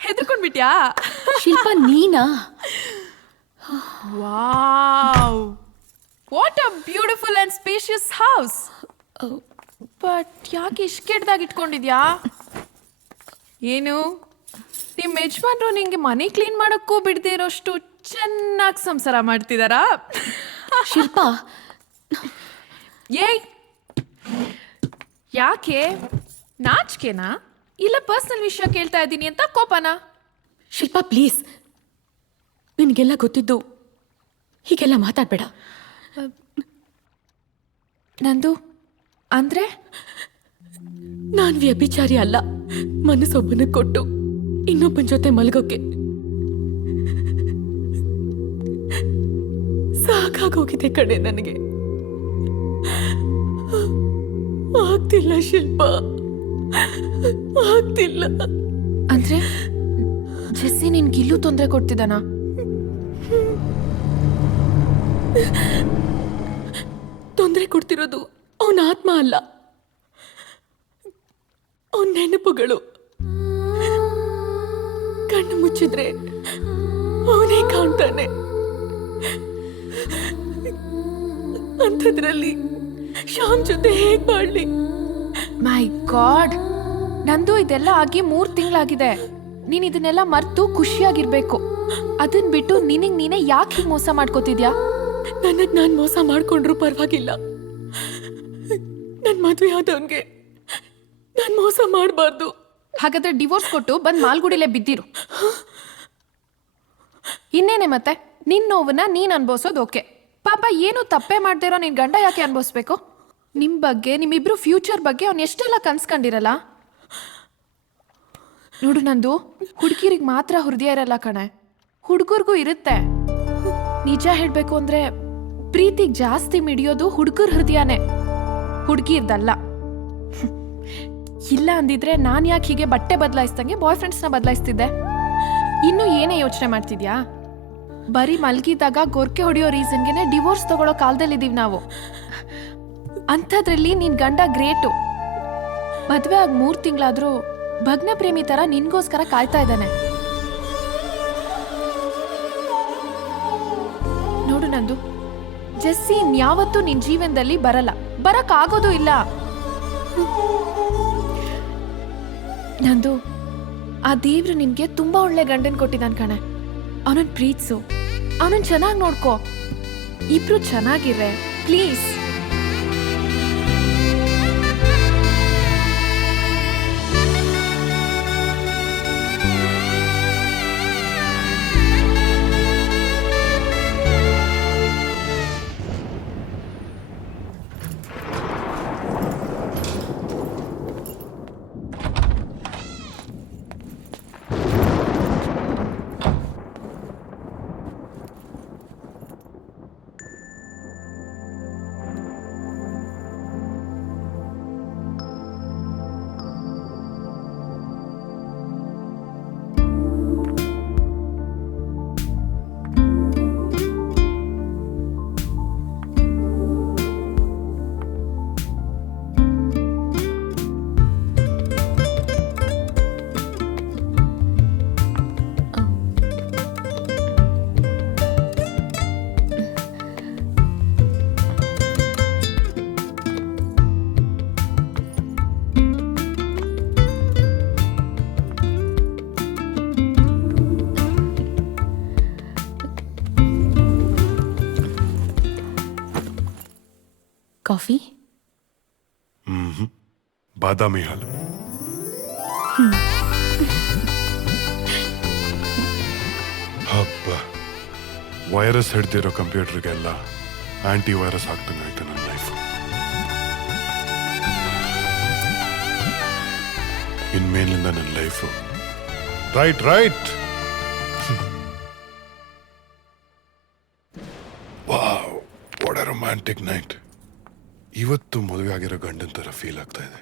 ಹೆದರ್ಕೊಂಡ್ಬಿಟ್ಯಾ? ಶಿಲ್ಪ, ನೀನಾ? Wow, what a beautiful and spacious house. But ಯಾಕೆ ಇಷ್ಟು ಕೆಟ್ಟದಾಗಿ ಇಟ್ಕೊಂಡಿದ್ಯಾ? ಏನು ನಿಮ್ಮ ಯಜಮಾನ್ರು ನಿಂಗೆ ಮನೆ ಕ್ಲೀನ್ ಮಾಡೋಕ್ಕೂ ಬಿಡದೇ ಇರೋಷ್ಟು ಚೆನ್ನಾಗಿ ಸಂಸಾರ ಮಾಡ್ತಿದಾರಾ? ಶಿಲ್ಪ, ಏಯ್, ಯಾಕೆ ನಾಚಿಕೆನಾ ಇಲ್ಲ ಪರ್ಸನಲ್ ವಿಷಯ ಕೇಳ್ತಾ ಇದ್ದೀನಿ ಅಂತ ಕೋಪನಾ? ಶಿಲ್ಪ ಪ್ಲೀಸ್, ನಿನಗೆಲ್ಲ ಗೊತ್ತಿದ್ದು ಹೀಗೆಲ್ಲ ಮಾತಾಡ್ಬೇಡ. ನಂದು ಅಂದ್ರೆ ನಾನ್ ವ್ಯಭಿಚಾರಿ ಅಲ್ಲ. ಮನಸ್ಸೊಬ್ಬನ ಕೊಟ್ಟು ಇನ್ನೊಬ್ಬನ ಜೊತೆ ಮಲಗೋಕೆ. ಸಾಕಾಗೋಗಿದೆ ಕಡೆ ನನಗೆ. ಆಗ್ತಿಲ್ಲ ಶಿಲ್ಪ, ಆಗ್ತಿಲ್ಲ. ಅಂದ್ರೆ ಜೆಸ್ಸಿ ನಿನ್ಗೆ ಇಲ್ಲೂ ತೊಂದರೆ ಕೊಡ್ತಿದ್ದಾನಾ? ತೊಂದರೆ ಕೊಡ್ತಿರೋದು ಅವನ ಆತ್ಮ ಅಲ್ಲ, ಅವನ ನೆನಪುಗಳು. ಕಣ್ಣು ಮುಚ್ಚಿದ್ರೆ ಅವನೇ ಕಾಣ್ತಾನೆ. ಅಂಥದ್ರಲ್ಲಿ ಶ್ಯಾಮ್ ಜೊತೆ ಹೇಗ್ ಮಾಡ್ಲಿ? ಮೈ ಗಾಡ್, ನಂದು ಇದೆಲ್ಲ ಆಗಿ 3 ತಿಂಗಳಾಗಿದೆ. ನೀನ್ ಇದನ್ನೆಲ್ಲ ಮರ್ತು ಖುಷಿಯಾಗಿರ್ಬೇಕು. ಅದನ್ ಬಿಟ್ಟು ನಿನಗ್ ನೀನೇ ಯಾಕೆ ಹೀಗೆ ಮೋಸ ಮಾಡ್ಕೋತಿದ್ಯಾ? ನನಗ್ ನಾನ್ ಮೋಸ ಮಾಡ್ಕೊಂಡ್ರು ಪರವಾಗಿಲ್ಲ. ನನ್ ಮದ್ವೆ ಆದವನ್ಗೆ ನಾನ್ ಮೋಸ ಮಾಡಬಾರ್ದು. ಹಾಗಾದ್ರೆ ಡಿವೋರ್ಸ್ ಕೊಟ್ಟು ಬಂದ್ ಮಾಲ್ಗುಡಿಲೇ ಬಿದ್ದಿರು. ಇನ್ನೇನೆ ಮತ್ತೆ ನಿನ್ ನೋವನ್ನ ನೀನ್ ಅನ್ಭವಿಸೋದು ಓಕೆ. ಪಾಪ ಏನು ತಪ್ಪೇ ಮಾಡ್ದಿರೋ ನಿನ್ ಗಂಡ ಯಾಕೆ ಅನ್ಭವಿಸ್ಬೇಕು? ನಿಮ್ ಬಗ್ಗೆ, ನಿಮ್ಮಿಬ್ರು ಫ್ಯೂಚರ್ ಬಗ್ಗೆ ಅವ್ನು ಎಷ್ಟೆಲ್ಲ ಕನ್ಸ್ಕೊಂಡಿರಲ್ಲ. ನೋಡು ನಂದು, ಹುಡುಗಿರಿಗೆ ಮಾತ್ರ ಹೃದಯ ಇರಲ್ಲ ಕಣೆ, ಹುಡುಗರ್ಗೂ ಇರುತ್ತೆ. ನಿಜ ಹೇಳ್ಬೇಕು ಅಂದ್ರೆ ಪ್ರೀತಿಗ್ ಜಾಸ್ತಿ ಮಿಡಿಯೋದು ಹುಡುಗರ ಹೃದಯನೇ, ಹುಡುಗಿರ್ದಲ್ಲ. ಇಲ್ಲ ಅಂದಿದ್ರೆ ನಾನ್ ಯಾಕೆ ಹೀಗೆ ಬಟ್ಟೆ ಬದಲಾಯಿಸ್ದಂಗೆ ಬಾಯ್ ಫ್ರೆಂಡ್ಸ್ನ ಬದಲಾಯಿಸ್ತಿದ್ದೆ? ಇನ್ನು ಏನೇ ಯೋಚನೆ ಮಾಡ್ತಿದ್ಯಾ? ಬರೀ ಮಲ್ಗಿದಾಗ ಗೊರ್ಕೆ ಹೊಡೆಯೋ ರೀಸನ್ಗೆನೆ ಡಿವೋರ್ಸ್ ತಗೊಳ್ಳೋ ಕಾಲದಲ್ಲಿದ್ದೀವಿ ನಾವು. ಅಂಥದ್ರಲ್ಲಿ ನಿನ್ ಗಂಡ ಗ್ರೇಟು. ಮದ್ವೆ ಆಗಿ 3 ತಿಂಗಳಾದ್ರೂ ಭಗ್ನ ಪ್ರೇಮಿ ತರ ನಿನ್ಗೋಸ್ಕರ ಕಾಯ್ತಾ ಇದ್ದಾನೆ. ನೋಡು ನಂದು, ಜೆಸ್ಸಿ ಯಾವತ್ತೂ ನಿನ್ ಜೀವನದಲ್ಲಿ ಬರಕ್ ಆಗೋದು ಇಲ್ಲ. ನಂದು, ಆ ದೇವ್ರು ನಿನ್ಗೆ ತುಂಬಾ ಒಳ್ಳೆ ಗಂಡನ್ ಕೊಟ್ಟಿದ್ದಾನ ಕಣೆ. ಅವನನ್ನ ಪ್ರೀತ್ಸು, ಅವನನ್ನ ಚೆನ್ನಾಗಿ ನೋಡ್ಕೋ. ಇಬ್ರು ಚೆನ್ನಾಗಿರ್ರೆ ಪ್ಲೀಸ್. ಕಾಫಿ? ಬಾದಾಮಿ ಹಾಲು. ಹಬ್ಬ, ವೈರಸ್ ಹಿಡ್ದಿರೋ ಕಂಪ್ಯೂಟರ್ಗೆಲ್ಲ ಆಂಟಿ ವೈರಸ್ ಹಾಕ್ದಂಗಾಯ್ತು ನನ್ನ ಲೈಫ್. ಇನ್ಮೇಲಿಂದ ನನ್ನ life right. Wow, what a romantic night. ಇವತ್ತು ಮದುವೆ ಆಗಿರೋ ಗಂಡನ ಥರ ಫೀಲ್ ಆಗ್ತಾ ಇದೆ.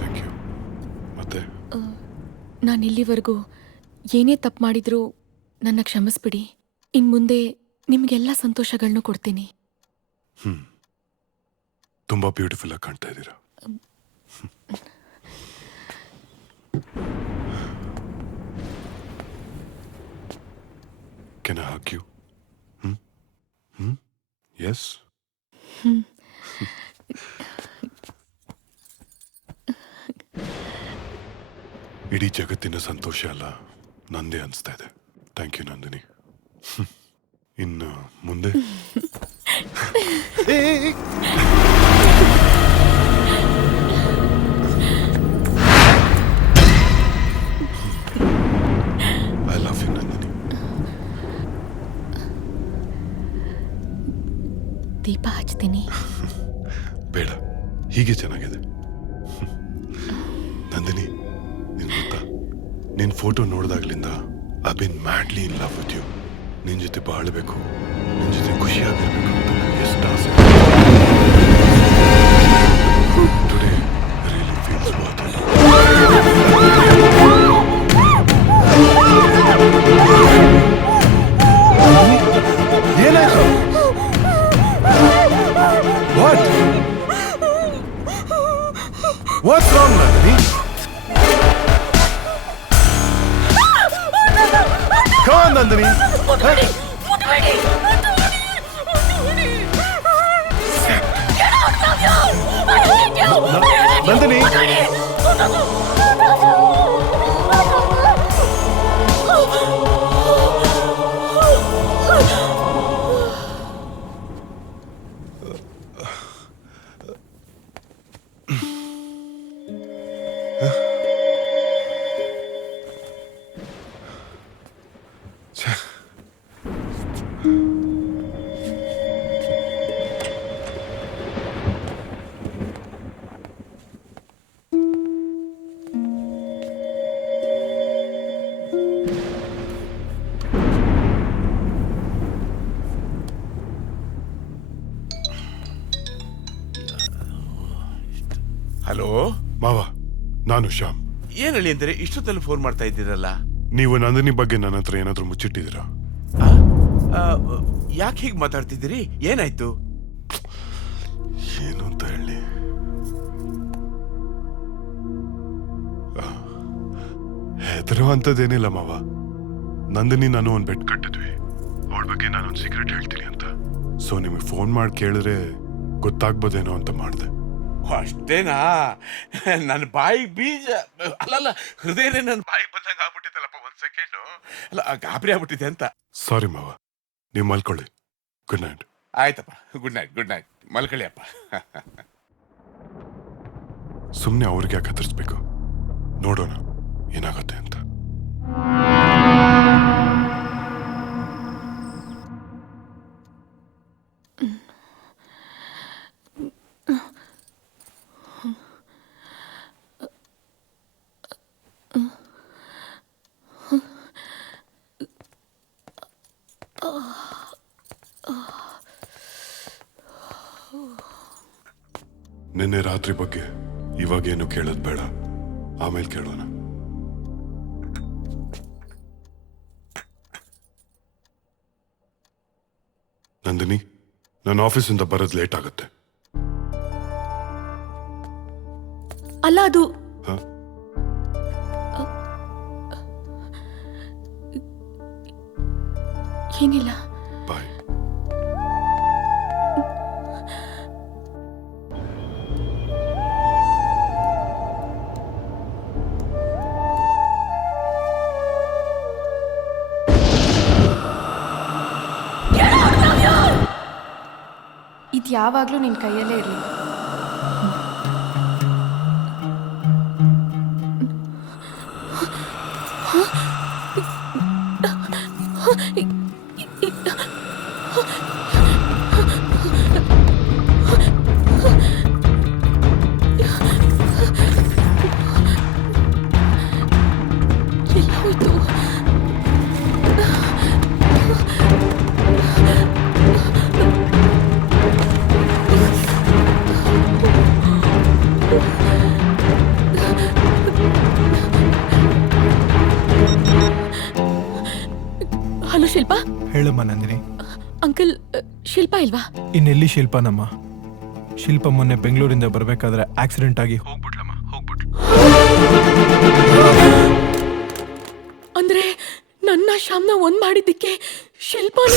Thank you. ಮತ್ತೆ ನಾನು ಇಲ್ಲಿವರೆಗೂ ಏನೇ ತಪ್ಪು ಮಾಡಿದ್ರೂ ನನ್ನ ಕ್ಷಮಿಸ್ಬಿಡಿ. ಇನ್ನು ಮುಂದೆ ನಿಮಗೆಲ್ಲ ಸಂತೋಷಗಳನ್ನೂ ಕೊಡ್ತೀನಿ. ತುಂಬಾ ಬ್ಯೂಟಿಫುಲ್ ಆಗಿ ಕಾಣ್ತಾ ಇದ್ದೀರಾ. Can I hug you? Yes? ಇಡೀ ಜಗತ್ತಿನ ಸಂತೋಷ ಅಲ್ಲ, ನಂದೇ ಅನಿಸ್ತಾ ಇದೆ. Thank you Nandini. ಇನ್ನು ಮುಂದೆ ಐ ಲವ್ ಯು ನಂದಿನಿ. ದೀಪ ಹಚ್ತೀನಿ. ಬೇಡ, ಹೀಗೆ ಚೆನ್ನಾಗಿದೆ. ನಂದಿನಿ, ನಿನ್ ಗೊತ್ತಾ, ನಿನ್ ಫೋಟೋ ನೋಡಿದಾಗ್ಲಿಂದ I been madly in love with you. ನಿನ್ ಜೊತೆ ಬಾಳ್ಬೇಕು, ನಿನ್ ಜೊತೆ ಖುಷಿಯಾಗಿರ್ಬೇಕು ಅಂತ ನನಗೆ ಎಷ್ಟು ಆಸೆ. Today really feels worth it. ಏನಾಯ್ತು? What? What's wrong Nandini? Come on, Nandini. Nandini. Hello ಮಾವ, ನಾನು ಶ್ಯಾಮ್. ಏನ್ ಹೇಳಿ ಅಂದರೆ ಇಷ್ಟೊತ್ತಲ್ಲಿ ಫೋನ್ ಮಾಡ್ತಾ ಇದ್ದೀರಲ್ಲ? ನೀವು ನಂದಿನಿ ಬಗ್ಗೆ ನನ್ನ ಹತ್ರ ಏನಾದ್ರೂ ಮುಚ್ಚಿಟ್ಟಿದ್ದೀರಾ? ಯಾಕೆ ಹೀಗೆ ಮಾತಾಡ್ತಿದ್ದೀರಿ? ಏನಾಯ್ತು? ಏನು ಅಂತ ಹೇಳಿ? ಹೆದರೋ ಅಂತದೇನಿಲ್ಲ ಮಾವ. ನಂದಿನಿ ನಾನು ಒಂದು ಬೆಟ್ ಕಟ್ಟಿದ್ವಿ, ಅವಳ ಬಗ್ಗೆ ನಾನೊಂದು ಸೀಕ್ರೆಟ್ ಹೇಳ್ತೀನಿ ಅಂತ. ಸೊ ನಿಮಗೆ ಫೋನ್ ಮಾಡಿ ಕೇಳಿದ್ರೆ ಗೊತ್ತಾಗ್ಬೋದೇನೋ ಅಂತ ಮಾಡಿದೆ. ಅಷ್ಟೇನಾ? ನನ್ನ ಬಾಯಿಗೆ ಬೀಜ ಅಲ್ಲಲ್ಲ, ಹೃದಯನೇ ನನ್ನ ಬಾಯಿಗೆ ಬಂದಂಗೆ ಆಗ್ಬಿಟ್ಟಿತ್ತಲ್ಲಪ್ಪ. ಒಂದ್ ಸೆಕೆಂಡು ಅಲ್ಲ, ಗಾಬರಿ ಆಗ್ಬಿಟ್ಟಿದೆ ಅಂತ. ಸಾರಿ ಮಾವ, ನೀವು ಮಲ್ಕೊಳ್ಳಿ. Good night. ಆಯ್ತಪ್ಪ, ಗುಡ್ ನೈಟ್. ಗುಡ್ ನೈಟ್, ಮಲ್ಕೊಳ್ಳಿ ಅಪ್ಪ. ಸುಮ್ಮನೆ ಅವ್ರಿಗೆ ಯಾಕೆ ಹತ್ತಿಸ್ಬೇಕು? ನೋಡೋಣ ಏನಾಗುತ್ತೆ ಅಂತ. ನಿನ್ನೆ ರಾತ್ರಿ ಬಗ್ಗೆ ಇವಾಗೇನು ಕೇಳೋದು ಬೇಡ, ಆಮೇಲೆ ಕೇಳೋಣ. ನಂದಿನಿ, ನನ್ನ ಆಫೀಸಿಂದ ಬರೋದು ಲೇಟ್ ಆಗುತ್ತೆ. ಅಲ್ಲ, ಅದು ಏನಿಲ್ಲ. ಬಾಯ್. ಇದು ಯಾವಾಗಲೂ ನಿನ್ನ ಕೈಯಲ್ಲೇ ಇರಲಿ. ಹಲೋ ಶಿಲ್ಪಾ. ಹೇಳಮ್ಮ ನಂದಿನಿ. ಅಂಕಲ್, ಶಿಲ್ಪಾ ಇಲ್ವಾ? ಇನ್ನೆಲ್ಲಿ ಶಿಲ್ಪಾನಮ್ಮ? ಶಿಲ್ಪ ಮೊನ್ನೆ ಬೆಂಗಳೂರಿಂದ ಬರ್ಬೇಕಾದ್ರೆ ಆಕ್ಸಿಡೆಂಟ್ ಆಗಿ ಹೋಗ್ಬಿಟ್ಲಮ್ಮ. ಅಂದ್ರೆ ನನ್ನ ಶ್ಯಾಮ್ನ ಒಂದ್ ಮಾಡಿದ್ದಕ್ಕೆ ಶಿಲ್ಪಾನ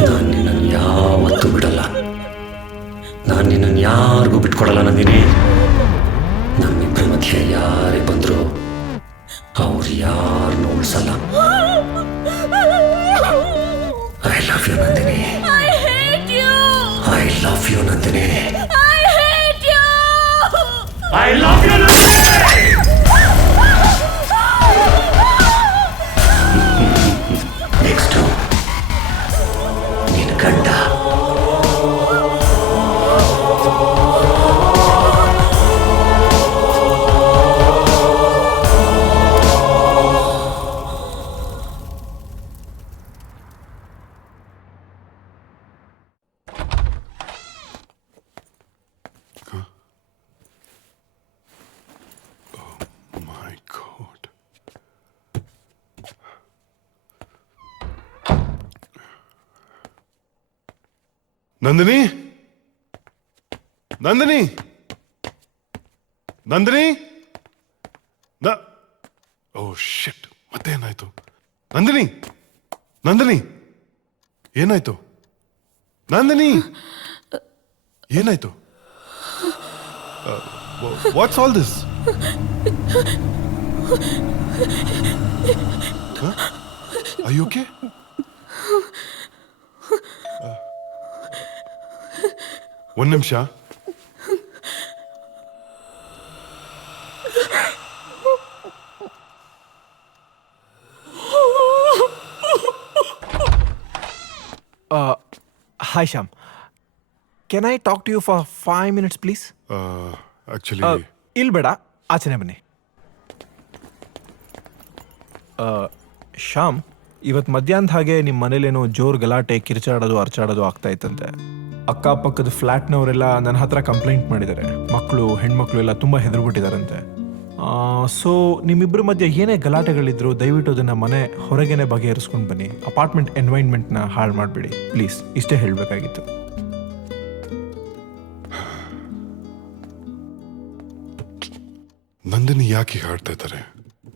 ನಾನು ನಿನ್ನನ್ನು ಯಾವತ್ತೂ ಬಿಡಲ್ಲ. ನಾನು ನಿನ್ನನ್ನು ಯಾರಿಗೂ ಬಿಟ್ಕೊಡಲ್ಲ ನಂದಿನಿ. ನಮ್ಮಿಬ್ಬರ ಮಧ್ಯೆ ಯಾರೇ ಬಂದ್ರು ಅವ್ರು ಯಾರನ್ನೂ ಉಳಿಸಲ್ಲ. I love you Nandini. I love you Nandini. I love you Nandini. Next ನಿನ್ನ ಗಂಡ. ನಂದಿನಿ, ನಂದಿನಿ, ನಂದಿನಿ. ಓ ಶಿಟ್, ಮತ್ತೆ ಏನಾಯ್ತು? ನಂದಿನಿ, ನಂದಿನಿ, ಏನಾಯ್ತು? ನಂದಿನಿ, ಏನಾಯ್ತು? What's all this? Are you okay? ಒಂದು ನಿಮಿಷ. Hi Shyam. Can I talk to you for 5 minutes please? Actually, ಇಲ್ಲಿ ಬೇಡ, ಆಚೆನೆ ಬನ್ನಿ. ಶ್ಯಾಮ್, ಇವತ್ತು ಮಧ್ಯಾಹ್ನದ ಹಾಗೆ ನಿಮ್ಮ ಮನೇಲೇನೋ ಜೋರು ಗಲಾಟೆ, ಕಿರ್ಚಾಡೋದು, ಅರ್ಚಾಡೋದು ಆಗ್ತಾ ಇತ್ತಂತೆ. ಅಕ್ಕಪಕ್ಕದ ಫ್ಲ್ಯಾಟ್ನವರೆಲ್ಲ ನನ್ನ ಹತ್ರ ಕಂಪ್ಲೇಂಟ್ ಮಾಡಿದ್ದಾರೆ. ಮಕ್ಕಳು, ಹೆಣ್ಮಕ್ಳು ಎಲ್ಲ ತುಂಬ ಹೆದರ್ಬಿಟ್ಟಿದಾರಂತೆ. ಸೊ ನಿಮ್ಮಿಬ್ಬರ ಮಧ್ಯೆ ಏನೇ ಗಲಾಟೆಗಳಿದ್ರು ದಯವಿಟ್ಟು ಅದನ್ನು ಮನೆ ಹೊರಗೇನೆ ಬಗೆಹರಿಸ್ಕೊಂಡು ಬನ್ನಿ. ಅಪಾರ್ಟ್ಮೆಂಟ್ ಎನ್ವೈರ್ನ್ಮೆಂಟ್ನ ಹಾಳು ಮಾಡಬೇಡಿ ಪ್ಲೀಸ್. ಇಷ್ಟೇ ಹೇಳಬೇಕಾಗಿತ್ತು. ನಂದಿನಿ ಯಾಕೆ ಹಾಡ್ತಾ ಇದ್ದಾರೆ?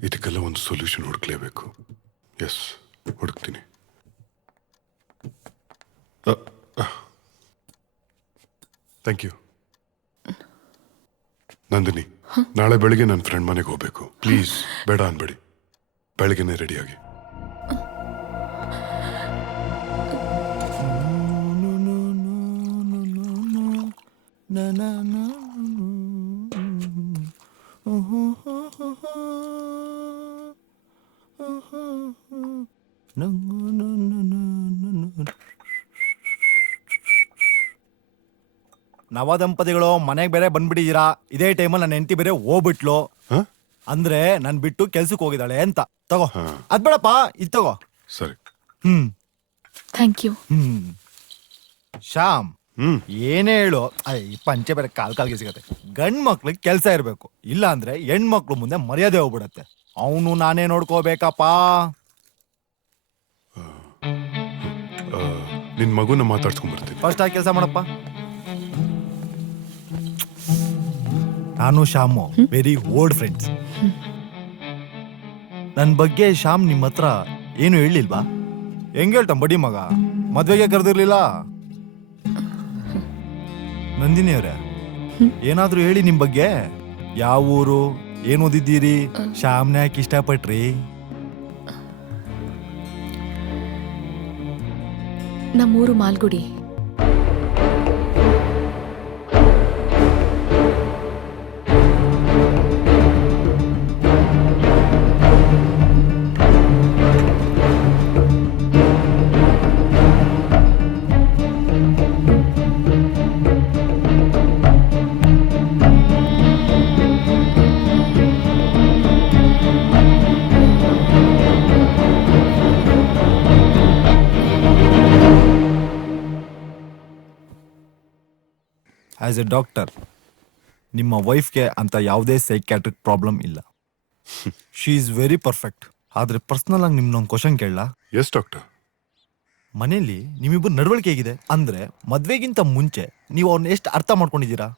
ಇದಕ್ಕೆಲ್ಲ ಒಂದು ಸೊಲ್ಯೂಷನ್ ಹುಡುಕ್ಲೇಬೇಕು. ಎಸ್, ಹುಡುಕ್ತೀನಿ. Thank you. ನಂದಿನಿ, ನಾಳೆ ಬೆಳಿಗ್ಗೆ ನನ್ನ ಫ್ರೆಂಡ್ ಮನೆಗೆ ಹೋಗ್ಬೇಕು. ಪ್ಲೀಸ್ ಬೇಡ ಅನ್ಬೇಡಿ, ಬೆಳಗ್ಗೆನೆ ರೆಡಿಯಾಗಿ. ನವ ದಂಪತಿಗಳು ಮನೆಗೆ ಬೇರೆ ಬಂದ್ಬಿಟ್ಟಿದ್ದೀರಾ. ಇದೇ ಟೈಮಲ್ಲಿ ನನ್ನ ಹೆಂಡತಿ ಬೇರೆ ಹೋಗ್ಬಿಟ್ಲು. ಅಂದ್ರೆ ನನ್ ಬಿಟ್ಟು ಕೆಲ್ಸಕ್ಕೆ ಹೋಗಿದ್ದಾಳೆ ಅಂತ. ತಗೋ, ಅದ್ ಬೇಡಪ್ಪ, ಇದು ತಗೋ. ಸರಿ. Thank you. ಶ್ಯಾಮ್, ಏನೇ ಹೇಳು, ಈ ಪಂಚೆ ಬೇರೆ ಕಾಲ್ಗೆ ಸಿಗತ್ತೆ. ಗಂಡ್ ಮಕ್ಳಿಗೆ ಕೆಲ್ಸ ಇರ್ಬೇಕು, ಇಲ್ಲ ಅಂದ್ರೆ ಹೆಣ್ಮಕ್ಳು ಮುಂದೆ ಮರ್ಯಾದೆ ಹೋಗ್ಬಿಡತ್ತೆ. ಅವನು ನಾನೇ ನೋಡ್ಕೋಬೇಕಪ್ಪ. ನಿನ್ ಮಗುನ ಮಾತಾಡ್ಸ್ಕೊಂಡ್ ಬರ್ತೀನಿ. ಫಸ್ಟ್ ಆಗಿ ಕೆಲಸ ಮಾಡಪ್ಪ. ನಾನು ಶ್ಯಾಮು ವೆರಿ ಓಲ್ಡ್ ಫ್ರೆಂಡ್ಸ್. ನನ್ ಬಗ್ಗೆ ಶ್ಯಾಮ್ ನಿಮ್ಮ ಹತ್ರ ಏನು ಹೇಳಿಲ್ವಾ? ಹೆಂಗ್ ಹೇಳ್ತಾನ ಬಡಿ ಮಗ, ಮದ್ವೆಗೆ ಕರೆದಿರ್ಲಿಲ್ಲ. ನಂದಿನಿ ಅವ್ರೆ, ಏನಾದ್ರೂ ಹೇಳಿ ನಿಮ್ ಬಗ್ಗೆ. ಯಾವ ಊರು, ಏನ್ ಓದಿದ್ದೀರಿ, ಶ್ಯಾಮ್ನ ಯಾಕೆ ಇಷ್ಟಪಟ್ರಿ? ನಮ್ಮೂರು ಮಾಲ್ಗುಡಿ. ಆಸ್ ಎ ಡಾಕ್ಟರ್, ನಿಮ್ಮ ವೈಫ್ಗೆ ಅಂತ ಯಾವುದೇ ಸೈಕ್ಯಾಟ್ರಿಕ್ ಪ್ರಾಬ್ಲಮ್ ಇಲ್ಲ. She is very perfect. ಆದ್ರೆ ಪರ್ಸನಲ್ ಆಗಿ ನಿಮ್ನೊಂದು ಕ್ವಶನ್ ಕೇಳಲ್ಲ? Yes doctor. ಮನೇಲಿ ನಿಮ್ಮಿಬ್ಬರು ನಡವಳಿಕೆ ಹೇಗಿದೆ? ಅಂದ್ರೆ ಮದ್ವೆಗಿಂತ ಮುಂಚೆ ನೀವು ಅವ್ರನ್ನ ಎಷ್ಟು ಅರ್ಥ ಮಾಡ್ಕೊಂಡಿದ್ದೀರಾ?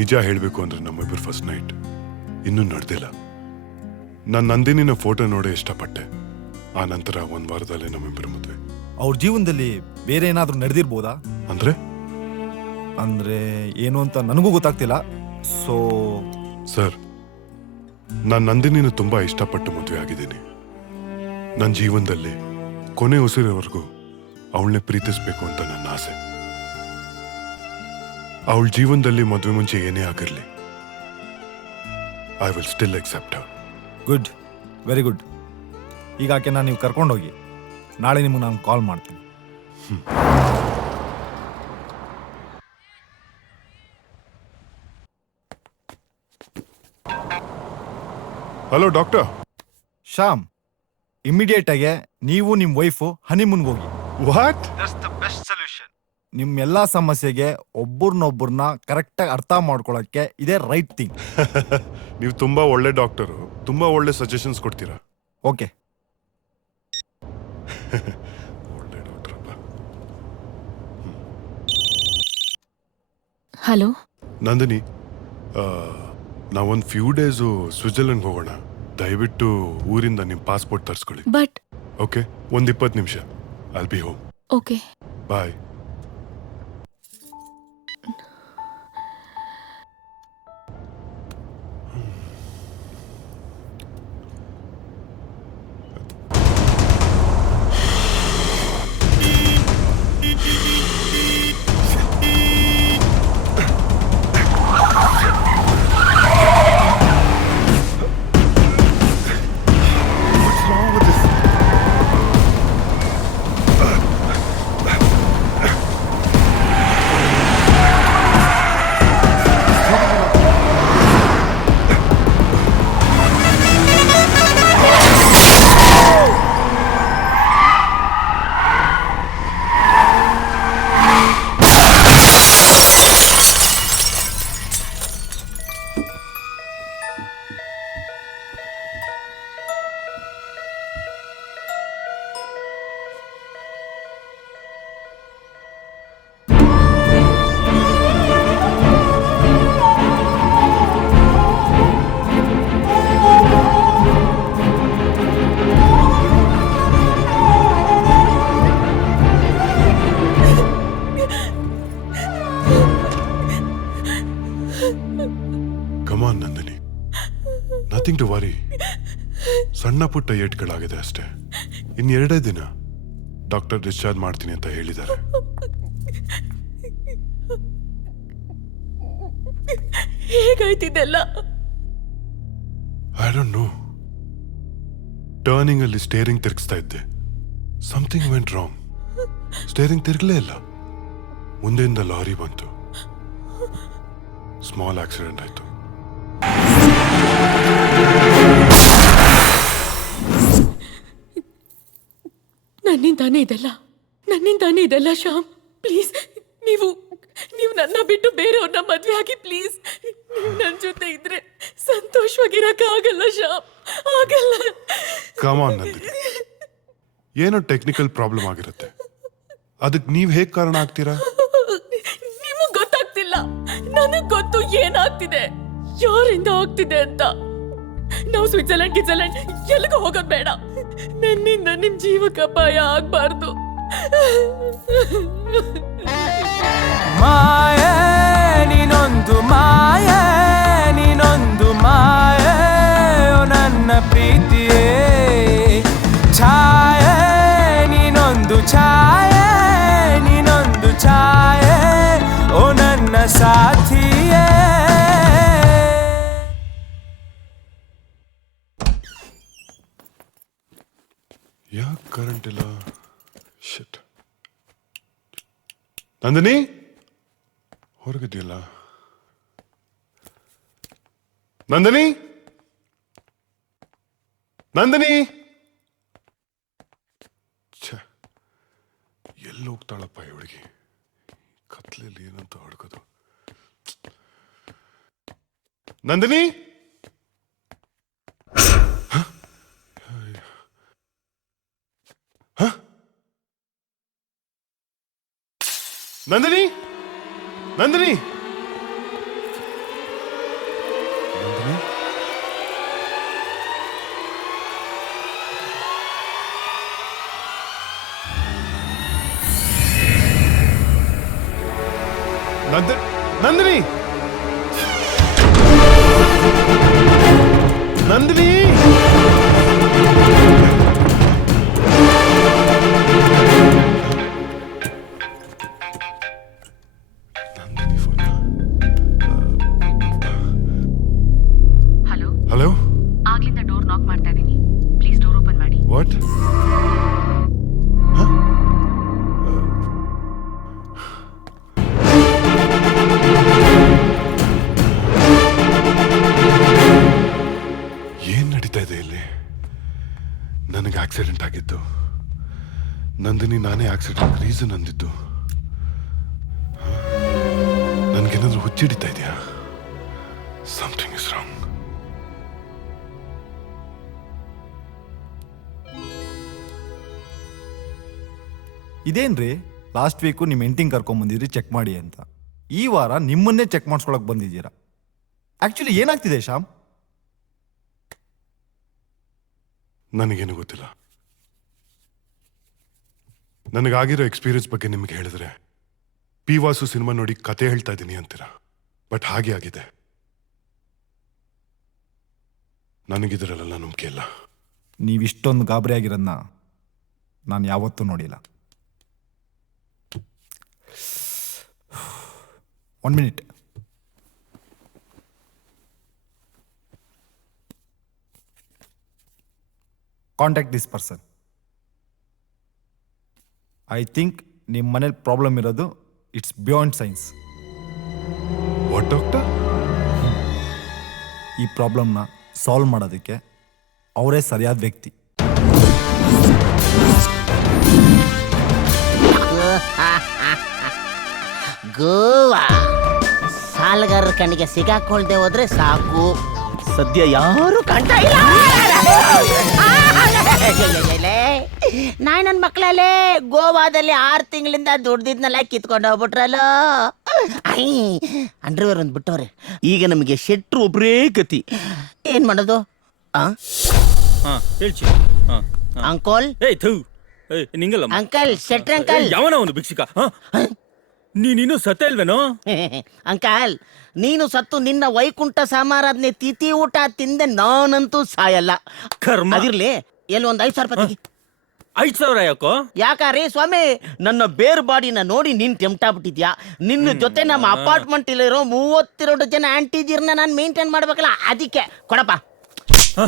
ನಿಜ ಹೇಳ್ಬೇಕು ಅಂದ್ರೆ ನಮ್ಮಿಬ್ಬರು ಫಸ್ಟ್ ನೈಟ್ ಇನ್ನೂ ನಡೆದಿಲ್ಲ. ನಾನು ನಂದಿನಿನ ಫೋಟೋ ನೋಡಿ ಇಷ್ಟಪಟ್ಟೆ. ಆ ನಂತರ ಒಂದ್ ವಾರದಲ್ಲೇ ನಮ್ಮಿಬ್ಬರ ಮದುವೆ. ಅವ್ರ ಜೀವನದಲ್ಲಿ ಬೇರೆ ಏನಾದ್ರೂ ನಡೆದಿರ್ಬೋದಾ? ಅಂದ್ರೆ ಅಂದ್ರೆ ಏನು ಅಂತ ನನಗೂ ಗೊತ್ತಾಗ್ತಿಲ್ಲ. ಸೊ ಸರ್, ನಾನು ನಂದಿನಿನ ತುಂಬಾ ಇಷ್ಟಪಟ್ಟು ಮದುವೆ ಆಗಿದ್ದೀನಿ. ನನ್ನ ಜೀವನದಲ್ಲಿ ಕೊನೆ ಉಸಿರೋವರೆಗೂ ಅವಳನ್ನೇ ಪ್ರೀತಿಸ್ಬೇಕು ಅಂತ ನನ್ನ ಆಸೆ. ಅವಳ ಜೀವನದಲ್ಲಿ ಮದುವೆ ಮುಂಚೆ ಏನೇ ಆಗಿರಲಿ, I will still accept Har. Good, very good. ಈಗ ಆಕೆನ ನೀವು ಕರ್ಕೊಂಡೋಗಿ, ನಾಳೆ ನಿಮಗೆ ನಾನು ಕಾಲ್ ಮಾಡ್ತೀನಿ. Hello doctor. ಶ್ಯಾಮ್, ಇಮಿಡಿಯೇಟ್ ಆಗಿ ನೀವು ನಿಮ್ಮ ವೈಫು ಹನಿಮೂನ್ಗೆ ಹೋಗಿ. ವಾಟ್? Best solution. ನಿಮ್ಮ ಎಲ್ಲಾ ಸಮಸ್ಯೆಗೆ ಒಬ್ಬರನ್ನೊಬ್ಬರನ್ನ ಕರೆಕ್ಟಾಗಿ ಅರ್ಥ ಮಾಡ್ಕೊಳಕ್ಕೆ ಇದೇ ರೈಟ್ ಥಿಂಗ್. ನೀವು ತುಂಬಾ ಒಳ್ಳೆ ಡಾಕ್ಟರು, ತುಂಬಾ ಒಳ್ಳೆ ಸಜೆಷನ್ಸ್ ಕೊಡ್ತೀರಾ. ಓಕೆ. ಒಳ್ಳೆ ಡಾಕ್ಟರಪ್ಪ. ಹಲೋ ನಂದಿನಿ, ನಾವೊಂದು ಫ್ಯೂ ಡೇಸು ಸ್ವಿಟ್ಜರ್ಲೆಂಡ್ ಹೋಗೋಣ. ದಯವಿಟ್ಟು ಊರಿಂದ ನಿಮ್ಮ ಪಾಸ್ಪೋರ್ಟ್ ತರಿಸ್ಕೊಳ್ಳಿ. ಬಟ್ ಓಕೆ, ಒಂದು 20 ನಿಮಿಷ. I'll be home. Okay, bye. Come on Nandini, nothing to worry. ಸಣ್ಣ ಪುಟ್ಟ ಏಟ್ಗಳಾಗಿದೆ ಅಷ್ಟೇ. ಇನ್ನು 2 ದಿನ ಡಾಕ್ಟರ್ ಡಿಸ್ಚಾರ್ಜ್ ಮಾಡ್ತೀನಿ ಅಂತ ಹೇಳಿದ್ದಾರೆ. ಹೇಗಾಯ್ತಿದೆಲ್ಲ? I don't know. ಟರ್ನಿಂಗ್ ಅಲ್ಲಿ ಸ್ಟೇರಿಂಗ್ ತಿರುಗಿಸ್ತಾ ಇದ್ದೆ. Something went wrong. ಸ್ಟೇರಿಂಗ್ ತಿರುಗಲೇ ಇಲ್ಲ. ಮುಂದೆಯಿಂದ ಲಾರಿ ಬಂತು. ಸ್ಮಾಲ್ ಆಕ್ಸಿಡೆಂಟ್ ಆಯ್ತು. ನನ್ನಿಂದಾನೇ ಇದೆಲ್ಲ ಶ್ಯಾಮ್. ಪ್ಲೀಸ್, ನೀವು ನನ್ನ ಬಿಟ್ಟು ಬೇರೆಯವ್ರನ್ನ ಮದ್ವೆ ಆಗಿ ಪ್ಲೀಸ್. ನೀವು ನನ್ನ ಜೊತೆ ಇದ್ರೆ ಸಂತೋಷವಾಗಿರಕ್ಕೆ ಆಗಲ್ಲ ಶ್ಯಾಮ್, ಆಗಲ್ಲ. ಕಮಾನ್ ನಂದಿನಿ, ಏನೋ ಟೆಕ್ನಿಕಲ್ ಪ್ರಾಬ್ಲಮ್ ಆಗಿರುತ್ತೆ. ಅದಕ್ಕೆ ನೀವ್ ಹೇಗ್ ಕಾರಣ ಆಗ್ತೀರಾ? ನಿಮಗ್ ಗೊತ್ತಾಗ್ತಿಲ್ಲ, ನನಗ್ ಗೊತ್ತು ಏನಾಗ್ತಿದೆ, ಯಾರಿಂದ ಆಗ್ತಿದೆ ಅಂತ. ನಾವು ಸ್ವಿಟ್ಜರ್ಲೆಂಡ್ ಎಲ್ಲಿಗೂ ಹೋಗೋದ್ ಬೇಡ. ನನ್ನಿಂದ ನಿಮ್ ಜೀವಕ್ಕೆ ಅಪಾಯ ಆಗ್ಬಾರ್ದು. ಮಾಯೆ ನೀನೊಂದು ಮಾಯೆ, ನೀನೊಂದು ಮಾಯೆ, ಓ ನನ್ನ ಪ್ರೀತಿಯೇ. ಛಾಯೆ ನೀನೊಂದು ಛಾಯೆ, ನೀನೊಂದು ಛಾಯೆ, ಓ ನನ್ನ ಸಾಥಿಯೇ. ಯಾಕೆ ಕರೆಂಟ್ ಇಲ್ಲ? ಶಿಟ್. ನಂದಿನಿ, ಹೊರಗಿದೆಯಲ್ಲ? ನಂದಿನಿ, ನಂದಿನಿ, ಎಲ್ಲಿ ಹೋಗ್ತಾಳಪ್ಪ ಈ ಹುಡುಗಿ? ಕತ್ಲೆಯಲ್ಲಿ ಏನಂತ ಹುಡುಕೋದು? ನಂದಿನಿ, ನಂದಿನಿ, ನಂದಿನಿ, ನಂದಿನಿ, ನಂದಿನಿ ನಂದಿನಿ ಹಲೋ ಹಲೋ ಆಗ್ಲಿಂದ ಡೋರ್ ನಾಕ್ ಮಾಡ್ತಾ ಇದೀನಿ, ಪ್ಲೀಸ್ ಡೋರ್ ಓಪನ್ ಮಾಡಿ. ವಾಟ್ ಏನ್ ನಡೀತಾ ಇದೆ ಇಲ್ಲಿ? ನನಗೆ ಆಕ್ಸಿಡೆಂಟ್ ಆಗಿದ್ದು, ನಂದಿನಿ ನಾನೇ ಆಕ್ಸಿಡೆಂಟ್ ರೀಸನ್ ಅಂದಿದ್ದು. ನನಗೇನಾದ್ರೂ ಹುಚ್ಚಿಡಿತಾ ಇದೆಯಾ? Something is wrong. ಇದೇನ್ರಿ ಲಾಸ್ಟ್ ವೀಕು ನಿಮ್ಮ ಹೆಂಡತಿಂಗ್ ಕರ್ಕೊಂಬಂದಿದ್ರಿ ಚೆಕ್ ಮಾಡಿ ಅಂತ, ಈ ವಾರ ನಿಮ್ಮನ್ನೇ ಚೆಕ್ ಮಾಡಿಸ್ಕೊಳಕ್ ಬಂದಿದ್ದೀರಾ. ಆಕ್ಚುಲಿ ಏನಾಗ್ತಿದೆ ಶ್ಯಾಮ್? ನನಗೇನು ಗೊತ್ತಿಲ್ಲ. ನನಗಾಗಿರೋ ಎಕ್ಸ್ಪೀರಿಯನ್ಸ್ ಬಗ್ಗೆ ನಿಮ್ಗೆ ಹೇಳಿದ್ರೆ ಪಿ ವಾಸು ಸಿನಿಮಾ ನೋಡಿ ಕತೆ ಹೇಳ್ತಾ ಇದ್ದೀನಿ ಅಂತೀರ, ಬಟ್ ಹಾಗೆ ಆಗಿದೆ. ನನಗಿದ್ರಲ್ಲ ನಂಬಿಕೆ ಇಲ್ಲ. ನೀವಿಷ್ಟೊಂದು ಗಾಬರಿ ಆಗಿರೋದನ್ನ ನಾನು ಯಾವತ್ತೂ ನೋಡಿಲ್ಲ. 1 minute. Contact this person. I think ನಿಮ್ಮ ಮನೇಲಿ ಪ್ರಾಬ್ಲಮ್ ಇರೋದು it's beyond science. What doctor? ಈ ಪ್ರಾಬ್ಲಮ್ನ ಸಾಲ್ವ್ ಮಾಡೋದಕ್ಕೆ ಅವರೇ ಸರಿಯಾದ ವ್ಯಕ್ತಿ. ಗೋವಾ ಸಾಲಗಾರರ ಕಣ್ಣಿಗೆ ಸಿಗಾಕೊಳ್ದೆ ಹೋದ್ರೆ ಸಾಕು. ಸದ್ಯ ಯಾರು ಕಾಣ್ತಾ ಇಲ್ಲ. ನಾಯಿ ನನ್ನ ಮಕ್ಕಳಲ್ಲೇ ಗೋವಾದಲ್ಲಿ 6 ತಿಂಗಳಿಂದ ದುಡ್ದಿದ್ನೆಲ್ಲ ಕಿತ್ಕೊಂಡು ಹೋಗ್ಬಿಟ್ರಲ್ಲ. ಅಂಡರ್ವೇರ್ ಒಂದು ಬಿಟ್ಟವ್ರೆ. ಈಗ ನಮಗೆ ಶೆಟ್ರು ಒಬ್ರೇ ಗತಿ. ಏನ್ ಮಾಡೋದು? ಅಂಕೋಲ್ ಅಂಕಲ್ ಶೆಟ್ರ್ ಅಂಕಲ್ ಯಾವನ ಒಂದು ಭಿಕ್ಷಿಕ ನೀನು ಸತ್ತ ಇಲ್ವೇನೋ? ಅಂಕಲ್ ನೀನು ಸತ್ತು ನಿನ್ನ ವೈಕುಂಠ ಸಮಾರಾಧನೆ ತಿಥಿ ಊಟ ತಿಂದೆ ನಾನಂತೂ ಸಾಯಲ್ಲ. ಕರ್ಮ. ಅದಿರ್ಲಿ, ಎಲ್ಲಿ ಒಂದು 5,000 ರೂಪಾಯಿ. 5,000 ಯಾಕೋ? ಯಾಕಾರಿ ಸ್ವಾಮಿ, ನನ್ನ ಬೇರ್ ಬಾಡಿನ ನೋಡಿ ನೀನ್ ಟೆಂಪ್ಟಾಗ್ಬಿಟ್ಟಿದ್ಯಾ. ನಿನ್ನ ಜೊತೆ ನಮ್ಮ ಅಪಾರ್ಟ್ಮೆಂಟ್ ಇಲ್ಲಿರೋ 32 ಜನ ಆಂಟಿಜಿರ್ನ ನಾನು ಮೇಂಟೈನ್ ಮಾಡ್ಬೇಕಲ್ಲ, ಅದಕ್ಕೆ ಕೊಡಪ್ಪ.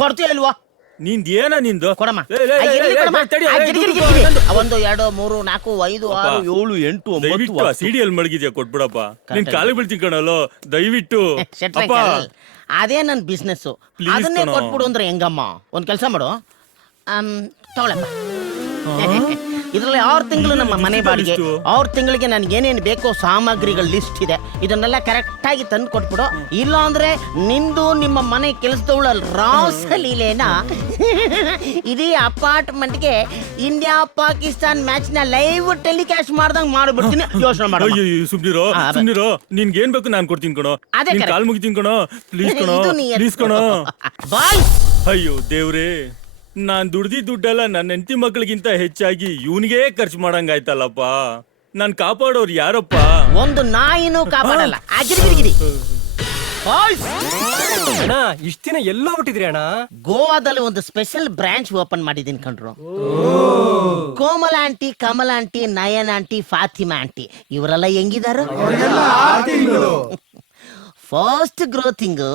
ಕೊಡ್ತೀಯ ಇಲ್ವಾ? ನಿಂದ ಏನ ನಿಂದು? ಕೊಡಮ್ಮ. 1 2 3 4 5 6 7 8 9 ಸಿಡಿಯಲ್ಲಿ ಮಡಗಿದ್ಯಾ ಕೊಟ್ಬಿಡಪ್ಪ. ನಿನ್ ಕಾಲಿಗೆ ಬೀಳ್ತೀನಿ ಕಣಲ್ಲೋ, ದಯವಿಟ್ಟು. ಅದೇ ನನ್ ಬಿಸ್ನೆಸ್, ಅದನ್ನೇ ಕೊಟ್ಬಿಡು ಅಂದ್ರೆ ಹೆಂಗಮ್ಮ? ಒಂದ್ ಕೆಲಸ ಮಾಡು, ತಗೊಳಪ್ಪ. ಇದರಲ್ಲಿ 6 ತಿಂಗಳು ನಮ್ಮ ಮನೆ ಬಾಡಿಗೆ, 6 ತಿಂಗಳಿಗೆ ನನ್ಗೆ ಏನೇನು ಬೇಕೋ ಸಾಮಗ್ರಿಗಳ ಲಿಸ್ಟ್ ಇದೆ. ಇದನ್ನೆಲ್ಲ ಕರೆಕ್ಟ್ ಆಗಿ ತಂದು ಕೊಟ್ಬಿಡು. ಇಲ್ಲ ಅಂದ್ರೆ ನಿಂದು ನಿಮ್ಮ ಮನೆ ಕೆಲಸದವಳ ರಾಸಲೀಲೆನ ಇಡೀ ಅಪಾರ್ಟ್ಮೆಂಟ್ಗೆ ಇಂಡಿಯಾ ಪಾಕಿಸ್ತಾನ್ ಮ್ಯಾಚ್ ನ ಲೈವ್ ಟೆಲಿಕಾಸ್ಟ್ ಮಾಡ್ದಂಗ್ ಮಾಡ್ಬಿಡ್ತೀನಿ. ಯೋಚನೆ ಮಾಡು. ಸುಮ್ನಿರೋ. ನಿನ್ಗೆ ಏನ್ ಬೇಕು ನಾನು ಕೊಡ್ತೀನಿ ಕಣೋ. ಕಾಲ್ ಮುಗಿತೀನಿ ಕಣೋ. ಪ್ಲೀಸ್ ಕಣೋ, ಪ್ಲೀಸ್ ಕಣೋ. ಅಯ್ಯೋ ದೇವ್ರೇ, ನಾನ್ ದುಡ್ದಿದ್ದ ದುಡ್ಡೆಲ್ಲ ನನ್ನ ಹೆಂಡತಿ ಮಕ್ಳಿಗಿಂತ ಹೆಚ್ಚಾಗಿ ಇವನಿಗೆ ಖರ್ಚು ಮಾಡಂಗಾಯ್ತಲ್ಲಪ್ಪ. ನಾನ್ ಕಾಪಾಡೋರು ಯಾರಪ್ಪ? ಒಂದು ನಾಯಿನೂ ಕಾಪಾಡಲ್ಲ. ಇಷ್ಟ ದಿನ ಎಲ್ಲೋ ಬಿಟ್ಟಿದ್ರಿ ಅಣ್ಣ? ಗೋವಾದಲ್ಲಿ ಒಂದು ಸ್ಪೆಷಲ್ ಬ್ರಾಂಚ್ ಓಪನ್ ಮಾಡಿದೀನಿ ಕಣ್ರು. Komala aunty, Kamala aunty, Nayan aunty, Fatima aunty ಇವರೆಲ್ಲ ಹೆಂಗಿದಾರ? First growing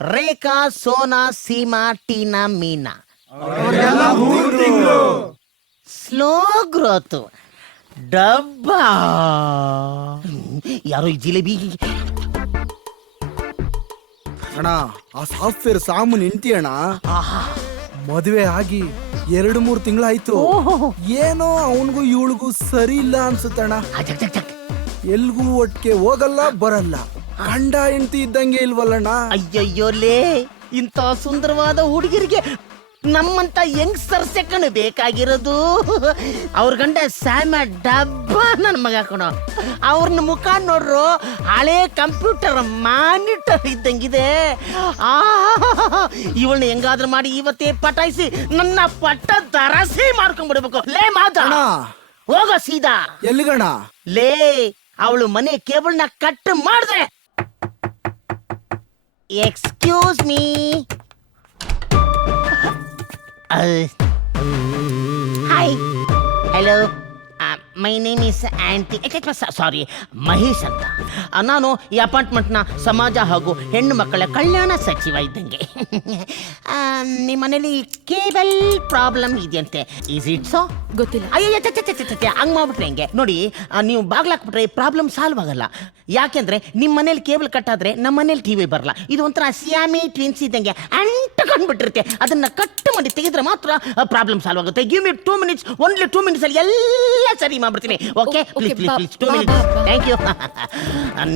Rekha, Sona, Seema, Tina, Meena. Slow growth ಡಬ್ಬಾ. ಯಾರೋ ಈ ಜಿಲೇಬಿ. ಅಣ್ಣ, ಆ ಸಾಫ್ಟ್ವೇರ್ ಸಾಮನ್ ಹೆಂಡ್ತಿ ಅಣ್ಣ, ಮದುವೆ ಆಗಿ 2-3 ತಿಂಗಳಾಯ್ತು. ಏನೋ ಅವನಿಗೂ ಇವಳಿಗೂ ಸರಿ ಇಲ್ಲ ಅನ್ಸುತ್ತಣ್ಣ. ಎಲ್ಗೂ ಒಟ್ಟಿಗೆ ಹೋಗಲ್ಲ ಬರಲ್ಲ. ಗಂಡ ಹೆಂಡತಿ ಇದ್ದಂಗೆ ಇಲ್ವಲ್ಲಣ್ಣ. ಅಯ್ಯಯ್ಯೋಲೇ, ಇಂಥ ಸುಂದರವಾದ ಹುಡುಗಿರಿಗೆ ನಮ್ಮಂತ ಯಂಗ್ಸ್ಟರ್ಸ್ ಕಣು ಬೇಕಾಗಿರೋದು. ಅವ್ರ ಗಂಡ ಸ್ಯಾಮ ಡಬ್ಬ ನನ್ನ ಮಗ ಕಣೋ. ಅವ್ರನ್ನ ಮುಖ ನೋಡ್ರು ಹಳೆ ಕಂಪ್ಯೂಟರ್ ಮಾನಿಟರ್ ಇದ್ದಂಗಿದೆ. ಇವಳನ್ನ ಹೆಂಗಾದ್ರೂ ಮಾಡಿ ಇವತ್ತೇ ಪಟಾಯಿಸಿ ನನ್ನ ಪಟ್ಟ ದರಸಿ ಮಾಡ್ಕೊಂಡ್ಬಿಡ್ಬೇಕು. ಲೇ ಮಾತಾ, ಹೋಗ ಸೀದಾ. ಎಲ್ಲಿಗಣ? ಲೇ ಅವಳು ಮನೆ ಕೇಬಲ್ನ ಕಟ್ ಮಾಡಿದ್ರೆ. Excuse me. Hi, hello, my name is aunty, sorry, Mahesh ಅಂತ. ನಾನು ಈ ಅಪಾರ್ಟ್ಮೆಂಟ್ನ ಸಮಾಜ ಹಾಗೂ ಹೆಣ್ಣು ಮಕ್ಕಳ ಕಲ್ಯಾಣ ಸಚಿವ ಇದ್ದಂಗೆ. ನಿಮ್ಮ ಮನೇಲಿ ಕೇಬಲ್ ಪ್ರಾಬ್ಲಮ್ ಇದೆಯಂತೆ, ಈಸ್ ಇಟ್ ಸೊ? ಗೊತ್ತಿಲ್ಲ. ಅಯ್ಯೋ ಹಂಗ್ ಮಾಡ್ಬಿಟ್ರೆ ಹೆಂಗೆ ನೋಡಿ, ನೀವು ಬಾಗ್ಲಾಕ್ಬಿಟ್ರೆ ಪ್ರಾಬ್ಲಮ್ ಸಾಲ್ವ್ ಆಗಲ್ಲ. ಯಾಕೆಂದ್ರೆ ನಿಮ್ಮ ಮನೇಲಿ ಕೇಬಲ್ ಕಟ್ಟಾದ್ರೆ ನಮ್ಮ ಮನೇಲಿ ಟಿವಿ ಬರಲ್ಲ. ಇದು ಒಂಥರ ಸಿಯಾಮಿ ಟ್ವಿನ್ಸ್ ಇದ್ದಂಗೆ ಅಂಟಕೊಂಡ್ಬಿಟ್ಟಿರುತ್ತೆ. ಅದನ್ನ ಕಟ್ ಮಾಡಿ ತೆಗೆದ್ರೆ ಮಾತ್ರ ಪ್ರಾಬ್ಲಮ್ ಸಾಲ್ವ್ ಆಗುತ್ತೆ. Give me 2 minutes, only 2 minutes ಅಲ್ಲಿ ಎಲ್ಲ ಸರಿ ಮಾಡ್ಬಿಡ್ತೀನಿ. Okay, please please please 2 minutes. Thank you.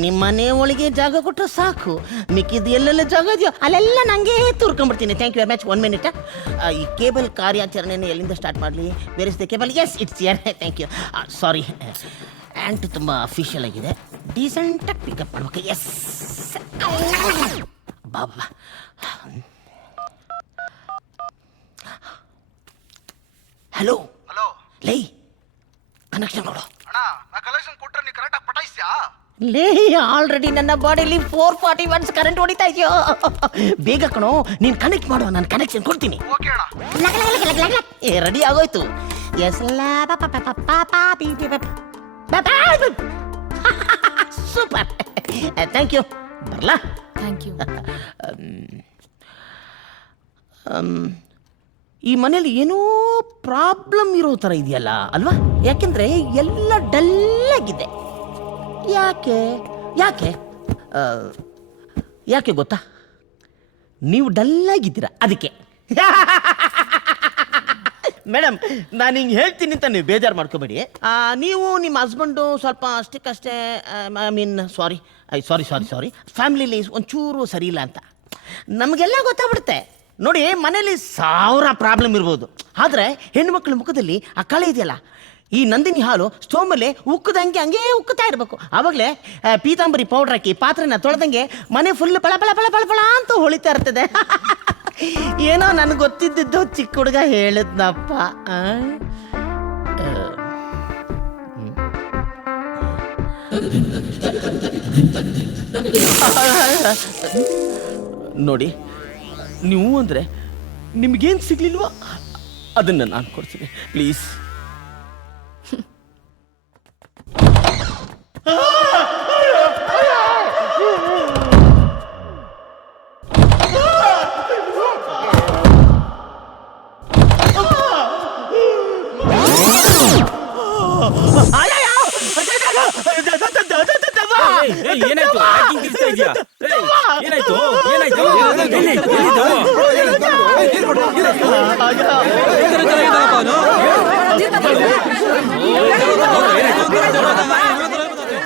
ನಿಮ್ಮ ಮನೆ ಒಳಗೆ ಜಾಗ ಕೊಟ್ಟರೆ ಸಾಕು, ಮಿಕ್ಕಿದ್ದು ಎಲ್ಲೆಲ್ಲ ಜಾಗ ಇದೆಯೋ ಅಲ್ಲೆಲ್ಲ ನಂಗೆ ತೂರ್ಕೊಂಡ್ಬಿಡ್ತೀನಿ. Thank you very much. 1 minute. ಈ ಕೇಬಲ್ ಕಾರ್ಯಾಚರಣೆಯನ್ನು ಎಲ್ಲಿಂದ ಸ್ಟಾರ್ಟ್ ಮಾಡಲಿ? ಬೇರೆ cable? Yes, it's here. Thank you. Sorry, aunt ತುಂಬ ಅಫಿಷಿಯಲ್ ಆಗಿದೆ, ಡೀಸೆಂಟಾಗಿ ಪಿಕಪ್ ಮಾಡ್ಬೇಕು. ಎಸ್ ಬಾಬಾ. ಹಲೋ ಲೇ, ಕನೆಕ್ಷನ್ ನೋಡು. ಲೇ, ಆಲ್ರೆಡಿ ನನ್ನ ಬಾಡಿಲಿ 441 ಕರೆಂಟ್ ಹೊಡಿತಾ ಇದೆಯೋ. ಬೇಗ ಕಣೋ, ನೀನ್ ಕನೆಕ್ಟ್ ಮಾಡೋ, ನಾನು ಕನೆಕ್ಷನ್ ಕೊಡ್ತೀನಿ. ರೆಡಿ ಆಗೋಯ್ತು. Yes, super, thank you. ಬರ್ಲಾ? Thank you. ಈ ಮನೇಲಿ ಏನೋ ಪ್ರಾಬ್ಲಮ್ ಇರೋ ಥರ ಇದೆಯಲ್ಲ ಅಲ್ವಾ? ಯಾಕೆಂದ್ರೆ ಎಲ್ಲ ಡಲ್ ಆಗಿದೆ. ಯಾಕೆ ಯಾಕೆ ಯಾಕೆ ಗೊತ್ತಾ? ನೀವು ಡಲ್ ಆಗಿದ್ದೀರಾ, ಅದಕ್ಕೆ. ಮೇಡಮ್, ನಾನು ಹಿಂಗೆ ಹೇಳ್ತೀನಿ ಅಂತ ನೀವು ಬೇಜಾರು ಮಾಡ್ಕೋಬೇಡಿ. ನೀವು ನಿಮ್ಮ ಹಸ್ಬೆಂಡು ಸ್ವಲ್ಪ ಅಷ್ಟಕ್ಕಷ್ಟೇ, ಐ ಮೀನ್ ಸಾರಿ, ಫ್ಯಾಮಿಲಿಲಿ ಒಂಚೂರು ಸರಿ ಇಲ್ಲ ಅಂತ ನಮಗೆಲ್ಲ ಗೊತ್ತಾಗ್ಬಿಡುತ್ತೆ. ನೋಡಿ, ಮನೇಲಿ 1000 ಪ್ರಾಬ್ಲಮ್ ಇರ್ಬೋದು, ಆದರೆ ಹೆಣ್ಮಕ್ಳ ಮುಖದಲ್ಲಿ ಆ ಕಳೆ ಇದೆಯಲ್ಲ, ಈ ನಂದಿನಿ ಹಾಲು ಸ್ಟೋವ್ ಮೇಲೆ ಉಕ್ಕದಂಗೆ ಹಂಗೆ ಉಕ್ಕುತ್ತಾ ಇರಬೇಕು. ಆವಾಗಲೇ ಪೀತಾಂಬರಿ ಪೌಡ್ರ್ ಹಾಕಿ ಪಾತ್ರೆನ ತೊಳೆದಂಗೆ ಮನೆ ಫುಲ್ ಪಳ ಪಳ ಪಳ ಪಳ ಪಳ ಅಂತ ಹೊಳಿತಾ ಇರ್ತದೆ. ಏನೋ ನನಗೆ ಗೊತ್ತಿದ್ದು ಚಿಕ್ಕ ಹುಡುಗ ಹೇಳಿದ್ನಪ್ಪ. ನೋಡಿ, ನೀವು ಅಂದರೆ ನಿಮ್ಗೇನು ಸಿಗ್ಲಿಲ್ವಾ ಅದನ್ನು ನಾನು ಕೊಡ್ತೀನಿ, ಪ್ಲೀಸ್.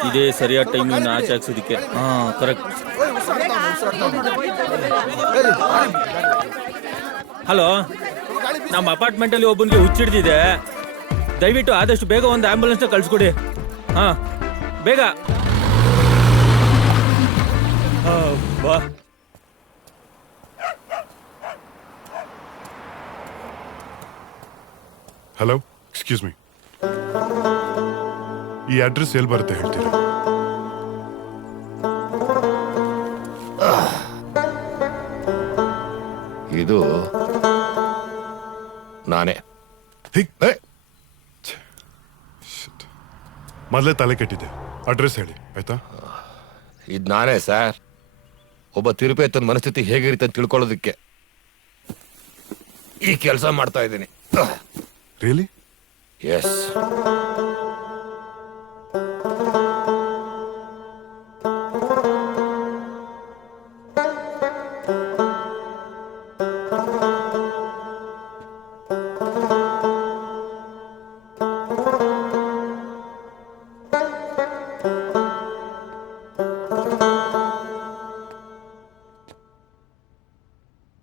ಇದೇ ಸರಿಯಾದ ಟೈಮ್ ಆಚೆ ಹಾಕ್ಸೋದಿಕ್ಕೆ. ಕರೆಕ್ಟ್. ಹಲೋ, ನಮ್ಮ ಅಪಾರ್ಟ್ಮೆಂಟಲ್ಲಿ ಒಬ್ಬನಿಗೆ ಹುಚ್ಚಿಡ್ದಿದೆ. ದಯವಿಟ್ಟು ಆದಷ್ಟು ಬೇಗ ಒಂದು ಆಂಬ್ಯುಲೆನ್ಸ್ನ ಕಳಿಸ್ಕೊಡಿ. ಬೇಗ. ಬಾ. ಹಲೋ, ಎಕ್ಸ್ಕ್ಯೂಸ್ ಮೀ, ಈ ಅಡ್ರೆಸ್ ಎಲ್ಲಿ ಬರುತ್ತೆ ಹೇಳ್ತೀರಾ? ಇದು ನಾನೇ. ಮೊದಲೇ ತಲೆ ಕೆಟ್ಟಿದೆ, ಅಡ್ರೆಸ್ ಹೇಳಿ ಆಯ್ತಾ? ಇದು ನಾನೇ ಸರ್. ಒಬ್ಬ ತಿರುಪೇತನ ಮನಸ್ಥಿತಿ ಹೇಗಿರುತ್ತೆ ಅಂತ ತಿಳ್ಕೊಳ್ಳೋದಕ್ಕೆ ಈ ಕೆಲಸ ಮಾಡ್ತಾ ಇದ್ದೀನಿ. ರಿಯಲಿ? ಎಸ್.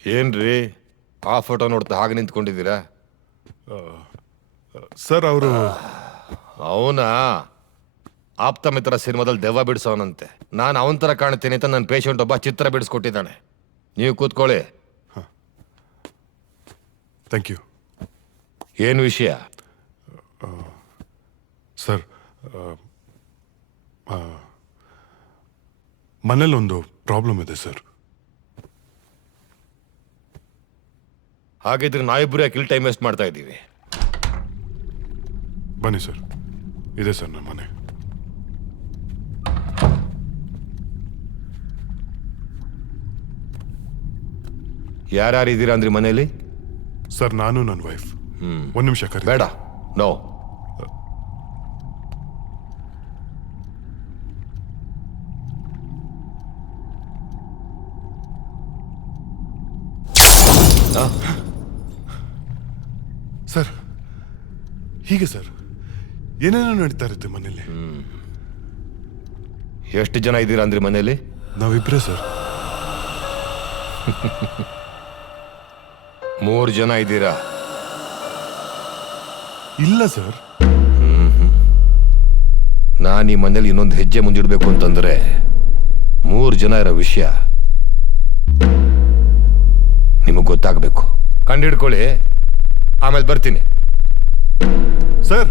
ಏನ್ರಿ ಆ ಫೋಟೋ ನೋಡ್ತಾ ಹಾಗೆ ನಿಂತ್ಕೊಂಡಿದ್ದೀರಾ? ಸರ್, ಅವರು ಅವನ ಆಪ್ತ ಮಿತ್ರ ಸಿನಿಮಾದಲ್ಲಿ ದೆವ್ವ ಬಿಡಿಸೋನಂತೆ. ನಾನು ಅವನ ಥರ ಕಾಣ್ತೀನಿ ಅಂತ ನನ್ನ ಪೇಷಂಟ್ ಒಬ್ಬ ಚಿತ್ರ ಬಿಡಿಸ್ಕೊಟ್ಟಿದ್ದಾನೆ. ನೀವು ಕೂತ್ಕೊಳ್ಳಿ. Thank you. ಏನು ವಿಷಯ? ಸರ್, ಮನೇಲೊಂದು ಪ್ರಾಬ್ಲಮ್ ಇದೆ ಸರ್. ಹಾಗಿದ್ರೆ ನಾವಿಬ್ರು ಯಾಕೆ ಟೈಮ್ ವೇಸ್ಟ್ ಮಾಡ್ತಾ ಇದ್ದೀವಿ? ಬನ್ನಿ ಸರ್, ಇದೆ ಸರ್ ನಮ್ಮ ಮನೆ. ಯಾರ್ಯಾರು ಇದ್ದೀರಾ ಅಂದ್ರಿ ಮನೇಲಿ? ಸರ್, ನಾನು ನನ್ನ ವೈಫ್. ಒಂದು ನಿಮಿಷ ಕರಿ. ಬೇಡ, ನೋ. ಸರ್, ಹೀಗೆ ಸರ್ ಏನೇನೋ ನಡೀತಾ ಇರುತ್ತೆ ಮನೇಲಿ. ಎಷ್ಟು ಜನ ಇದ್ದೀರಾ ಅಂದ್ರಿ ಮನೇಲಿ? ನಾವಿಬ್ರೇ ಸರ್. 3 ಜನ ಇದ್ದೀರಾ? ಇಲ್ಲ ಸರ್. ನಾನು ಈ ಮನೇಲಿ ಇನ್ನೊಂದು ಹೆಜ್ಜೆ ಮುಂದಿಡ್ಬೇಕು ಅಂತಂದ್ರೆ 3 ಜನ ಇರೋ ವಿಷಯ ನಿಮಗೆ ಗೊತ್ತಾಗಬೇಕು. ಕಂಡಿಡ್ಕೊಳ್ಳಿ, ಆಮೇಲೆ ಬರ್ತೀನಿ. ಸರ್,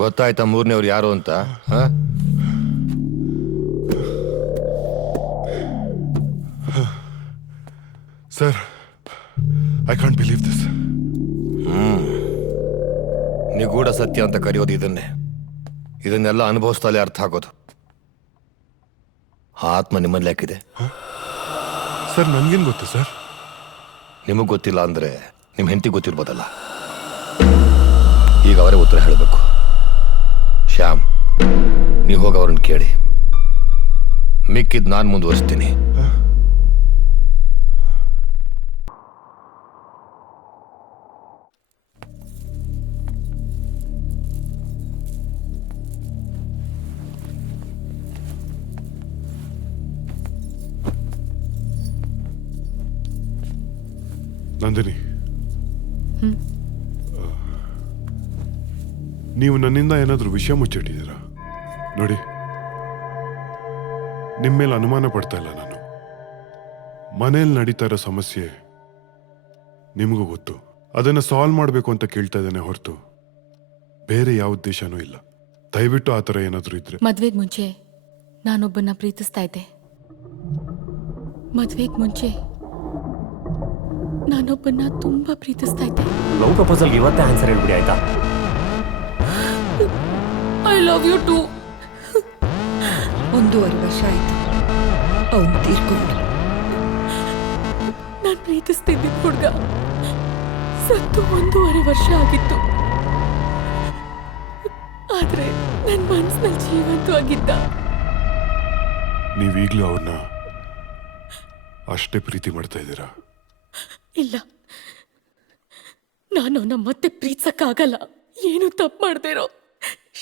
ಗೊತ್ತಾಯ್ತಾ 3ನೇವ್ರು ಯಾರು ಅಂತ? Sir, I can't believe this. ನಿಗೂಢ ಸತ್ಯ ಅಂತ ಕರೆಯೋದು ಇದನ್ನೆಲ್ಲ ಅನುಭವಿಸ್ತಾಲೆ ಅರ್ಥ ಆಗೋದು. ಆತ್ಮ ನಿಮ್ಮಲ್ಲಿ ಯಾಕಿದೆ? ಸರ್, ನನ್ಗೇನು ಗೊತ್ತು ಸರ್? ನಿಮಗೆ ಗೊತ್ತಿಲ್ಲ ಅಂದ್ರೆ ನಿಮ್ಮ ಹೆಂಡತಿ ಗೊತ್ತಿರ್ಬೋದಲ್ಲ. ಈಗ ಅವರೇ ಉತ್ತರ ಹೇಳಬೇಕು. ಶ್ಯಾಮ್, ನೀವು ಹೋಗಿ ಅವ್ರನ್ನ ಕೇಳಿ. ಮಿಕ್ಕಿದ್ ನಾನು ಮುಂದುವರಿಸ್ತೀನಿ. ನಂದಿನಿ, ನೀವು ನನ್ನಿಂದ ಏನಾದರೂ ವಿಷಯ ಮುಚ್ಚಿಟ್ಟಿದ್ದೀರಾ? ನೋಡಿ, ನಿಮ್ಮ ಮೇಲೆ ಅನುಮಾನ ಪಡ್ತಾ ಇಲ್ಲ ನಾನು. ಮನೇಲಿ ನಡೀತಾ ಇರೋ ಸಮಸ್ಯೆ ನಿಮಗೂ ಗೊತ್ತು. ಅದನ್ನು ಸಾಲ್ವ್ ಮಾಡಬೇಕು ಅಂತ ಕೇಳ್ತಾ ಇದ್ದೇನೆ ಹೊರತು ಬೇರೆ ಯಾವ ಉದ್ದೇಶನೂ ಇಲ್ಲ. ದಯವಿಟ್ಟು ಆ ಥರ ಏನಾದರೂ ಇದ್ರೆ. ಮದ್ವೆಗೆ ಮುಂಚೆ ನಾನೊಬ್ಬನ್ನ ಪ್ರೀತಿಸ್ತಾ ಇದ್ದೆ. ಮದ್ವೆಗೆ ಮುಂಚೆ ನಾನೊಬ್ಬನ್ನ ತುಂಬಾ ಪ್ರೀತಿಸ್ತಾ ಇದ್ದೆ. ಲವ್ ಪ್ರಪೋಸಲ್ಗೆ ಇವತ್ತೇ ಆನ್ಸರ್ ಹೇಳ್ಬಿಡಿ, ಆಯ್ತಾ? I love you too. 1.5 ವರ್ಷ ಆಯ್ತು ಅವನು ತೀರ್ಕೊಂಡು. ನಾನು ಪ್ರೀತಿಸ್ತಿದ್ದ ಹುಡುಗ ಸತ್ತು 1.5 ವರ್ಷ ಆಗಿತ್ತು. ಆದ್ರೆ ನನ್ನ ಮನಸ್ಸಿನಲ್ಲಿ ಜೀವಂತವಾಗಿದ್ದ. ನೀವೀಗ್ಲೂ ಅವ್ರನ್ನ ಅಷ್ಟೇ ಪ್ರೀತಿ ಮಾಡ್ತಾ ಇದ್ದೀರಾ? ಇಲ್ಲ, ನಾನು ಅವನ ಮತ್ತೆ ಪ್ರೀತಿಸಕ್ಕಾಗಲ್ಲ. ಏನು ತಪ್ಪು ಮಾಡ್ದೇರೋ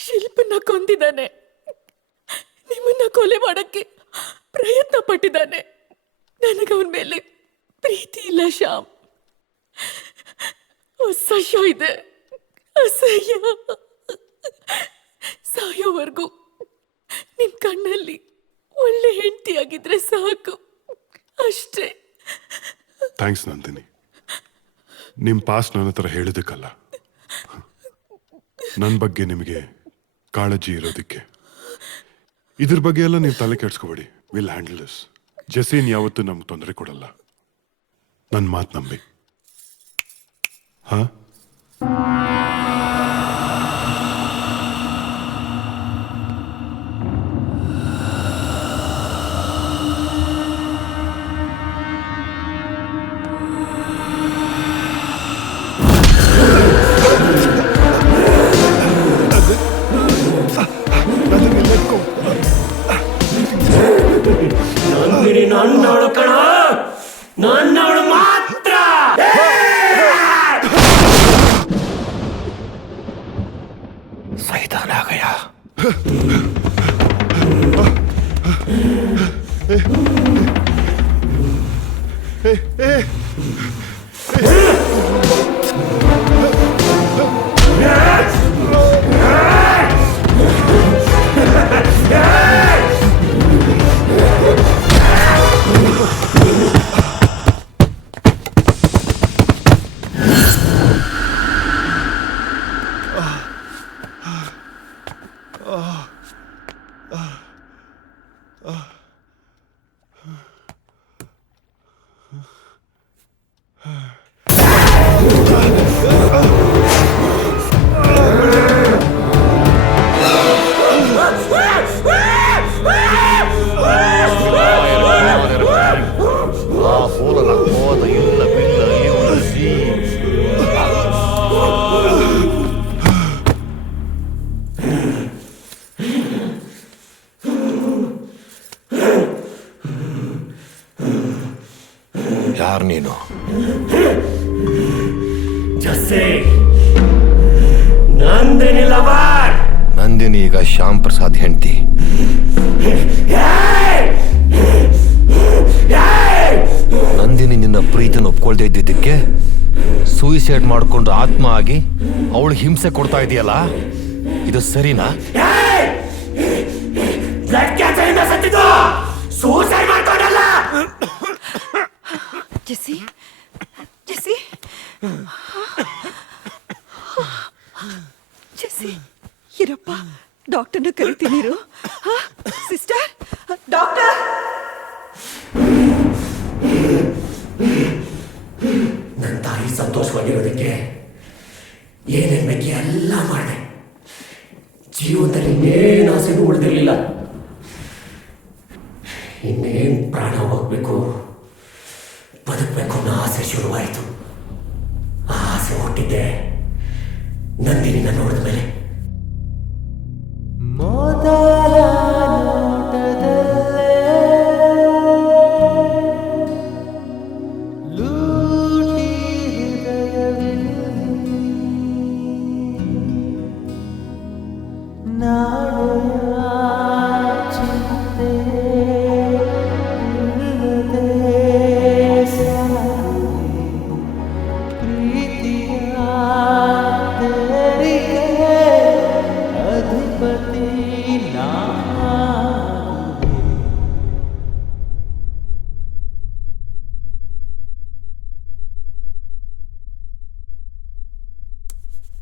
ಶಿಲ್ಪನ್ನ ಕೊಂದಿದ್ದಾನೆ. ನಿಮ್ಮನ್ನ ಕೊಲೆ ಮಾಡಕ್ಕೆ ಪ್ರಯತ್ನ ಪಟ್ಟಿದ್ದಾನೆ. ನನಗವನ ಮೇಲೆ ಪ್ರೀತಿ ಇಲ್ಲ ಶ್ಯಾಮ್. ಅಸಹ್ಯ ಇದೆ, ಅಸಹ್ಯ. ಸಾಯೋವರೆಗೂ ನಿಮ್ ಕಣ್ಣಲ್ಲಿ ಒಳ್ಳೆ ಹೆಂಡತಿಯಾಗಿದ್ರೆ ಸಾಕು, ಅಷ್ಟೇ. ಥ್ಯಾಂಕ್ಸ್ ನಂದಿನಿ, ನಿಮ್ ಪಾಸ್ ನನ್ನ ಹತ್ರ ಹೇಳೋದಕ್ಕಲ್ಲ, ನನ್ನ ಬಗ್ಗೆ ನಿಮಗೆ ಕಾಳಜಿ ಇರೋದಕ್ಕೆ. ಇದ್ರ ಬಗ್ಗೆ ಎಲ್ಲ ನೀವು ತಲೆ ಕೆಡ್ಸ್ಕೋಬೇಡಿ. Will handle this. ಜೆಸಿನ್ ಯಾವತ್ತೂ ನಮ್ಗೆ ತೊಂದರೆ ಕೊಡಲ್ಲ. ನನ್ನ ಮಾತು ನಂಬಿ. ಹಾ, ನನ್ನವಳು ಕಣ, ನನ್ನವಳು ಮಾತ್ರ. ಸೈತಾನ ಆ ಗಯಾ. ಯಾರು ನೀನು? ನಂದಿನಿ ಈಗ ಶ್ಯಾಮ್ ಪ್ರಸಾದ್ ಹೆಂಡತಿ. ನಂದಿನಿ ನಿನ್ನ ಪ್ರೀತಿನ ಒಪ್ಕೊಳ್ದೇ ಇದ್ದಿದ್ದಕ್ಕೆ ಸೂಯಿಸೈಡ್ ಮಾಡಿಕೊಂಡು ಆತ್ಮ ಆಗಿ ಅವಳು ಹಿಂಸೆ ಕೊಡ್ತಾ ಇದೆಯಲ್ಲ, ಇದು ಸರಿನಾ? ಜೆಸಿ, ಜೆಸಿ, ಜೆಸಿ, ಇರಪ್ಪ, ಡಾಕ್ಟರ್ನ ಕರಿತೀನಿ. Sister, doctor. ನನ್ನ ತಾಯಿ ಸಂತೋಷವಾಗಿರೋದಕ್ಕೆ ಏನೇನ್ ಬೇಕಿ ಎಲ್ಲ ಮಾಡಿದೆ. ಜೀವನದಲ್ಲಿ ಇನ್ನೇನು ಆಸೆನೂ ಉಳಿದಿರಲಿಲ್ಲ. ಇನ್ನೇನು ಪ್ರಾಣ ಹೋಗ್ಬೇಕು, ಬದುಕಬೇಕು ಅನ್ನೋ ಆಸೆ ಶುರುವಾಯಿತು. ಆ ಆಸೆ ಹುಟ್ಟಿದ್ದೆ ನಂದಿನಿನ ನೋಡಿದ ಮೇಲೆ.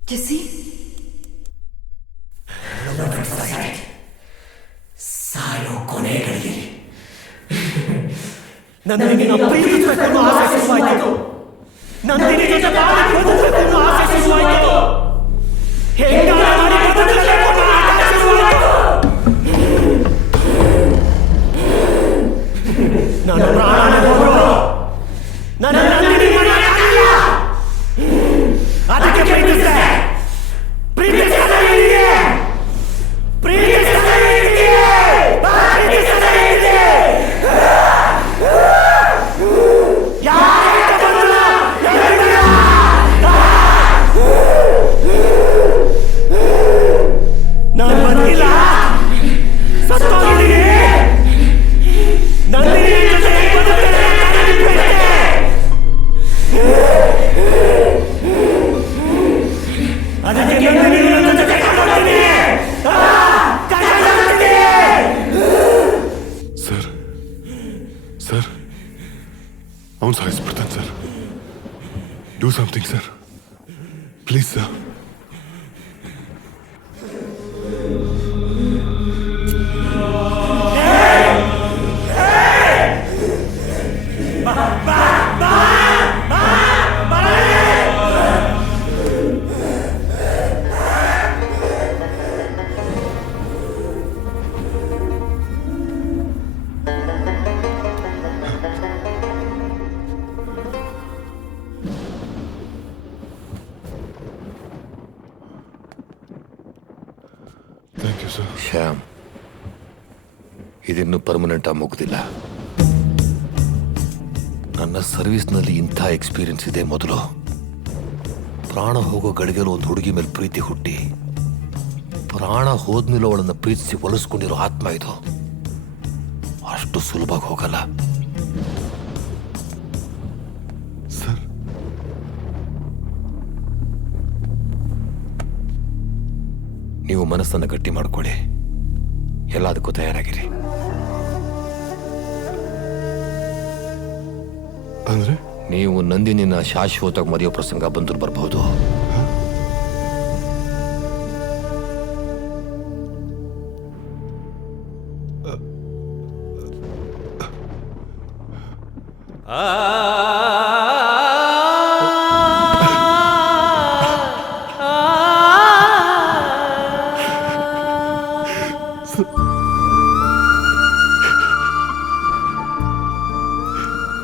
ಜೆಸಿ, ಸಾಯೋ ಕೊನೆಗಳಿಗೆ ನಂದಿನಿನ ಪ್ರೀತಿಸಬೇಕು ಅನ್ನೋ ಆಸೆ ಶುರುವಾಯಿತು. ನಂದಿನಿ ಜೊತೆ ಬಾಳಿ ಬದುಕಬೇಕು ಅನ್ನೋ ಆಸೆ ಶುರುವಾಯಿತು. ಹೆಂಗಾರ ಮಾಡಿ ಬದುಕಬೇಕು ಅನ್ನೋ ಆಸೆ ಶುರುವಾಯಿತು. ನನ್ನ ಪ್ರಾಣ ಹೋದ್ರು ನನ್ನ ನಂದಿನಿ ಮನೆಯಾಗಿಲ್ಲ. ಅದಕ್ಕೆ ಪ್ರೀತಿಸಿದೆ, ಪ್ರೀತಿಸಿದೆ ನಿನಗೆ, ಪ್ರೀತಿಸಿದೆ ನಿನಗೆ, ಪ್ರೀತಿಸಿದೆ ನಿನಗೆ. ನಾನು ಬಂದಿಲ್ಲ, ಸತ್ತೋಗಿದ್ದೀನಿ. something, sir. Please, sir. Thank you, sir. Shyam, ಇದಿನ್ನೂ ಪರ್ಮನೆಂಟ್ ಆಗಿ ಮುಗ್ದಿಲ್ಲ. ನನ್ನ ಸರ್ವಿಸ್ನಲ್ಲಿ ಇಂಥ ಎಕ್ಸ್ಪೀರಿಯನ್ಸ್ ಇದೆ ಮೊದಲು. ಪ್ರಾಣ ಹೋಗೋ ಗಳಿಗೆಲ್ಲ ಒಂದು ಹುಡುಗಿ ಮೇಲೆ ಪ್ರೀತಿ ಹುಟ್ಟಿ ಪ್ರಾಣ ಹೋದ್ಮೇಲೆ ಅವಳನ್ನು ಪ್ರೀತಿಸಿ ಒಲಿಸ್ಕೊಂಡಿರೋ ಆತ್ಮ ಇದು. ಅಷ್ಟು ಸುಲಭವಾಗಿ ಹೋಗಲ್ಲ. ಸರ್, ನೀವು ಮನಸ್ಸನ್ನು ಗಟ್ಟಿ ಮಾಡ್ಕೊಳ್ಳಿ. ಎಲ್ಲದಕ್ಕೂ ತಯಾರಾಗಿರಿ. ಅಂದ್ರೆ ನೀವು ನಂದಿನಿನ ಶಾಶ್ವತವಾಗಿ ಮರೆಯೋ ಪ್ರಸಂಗ ಬಂದರೂ ಬರಬಹುದು.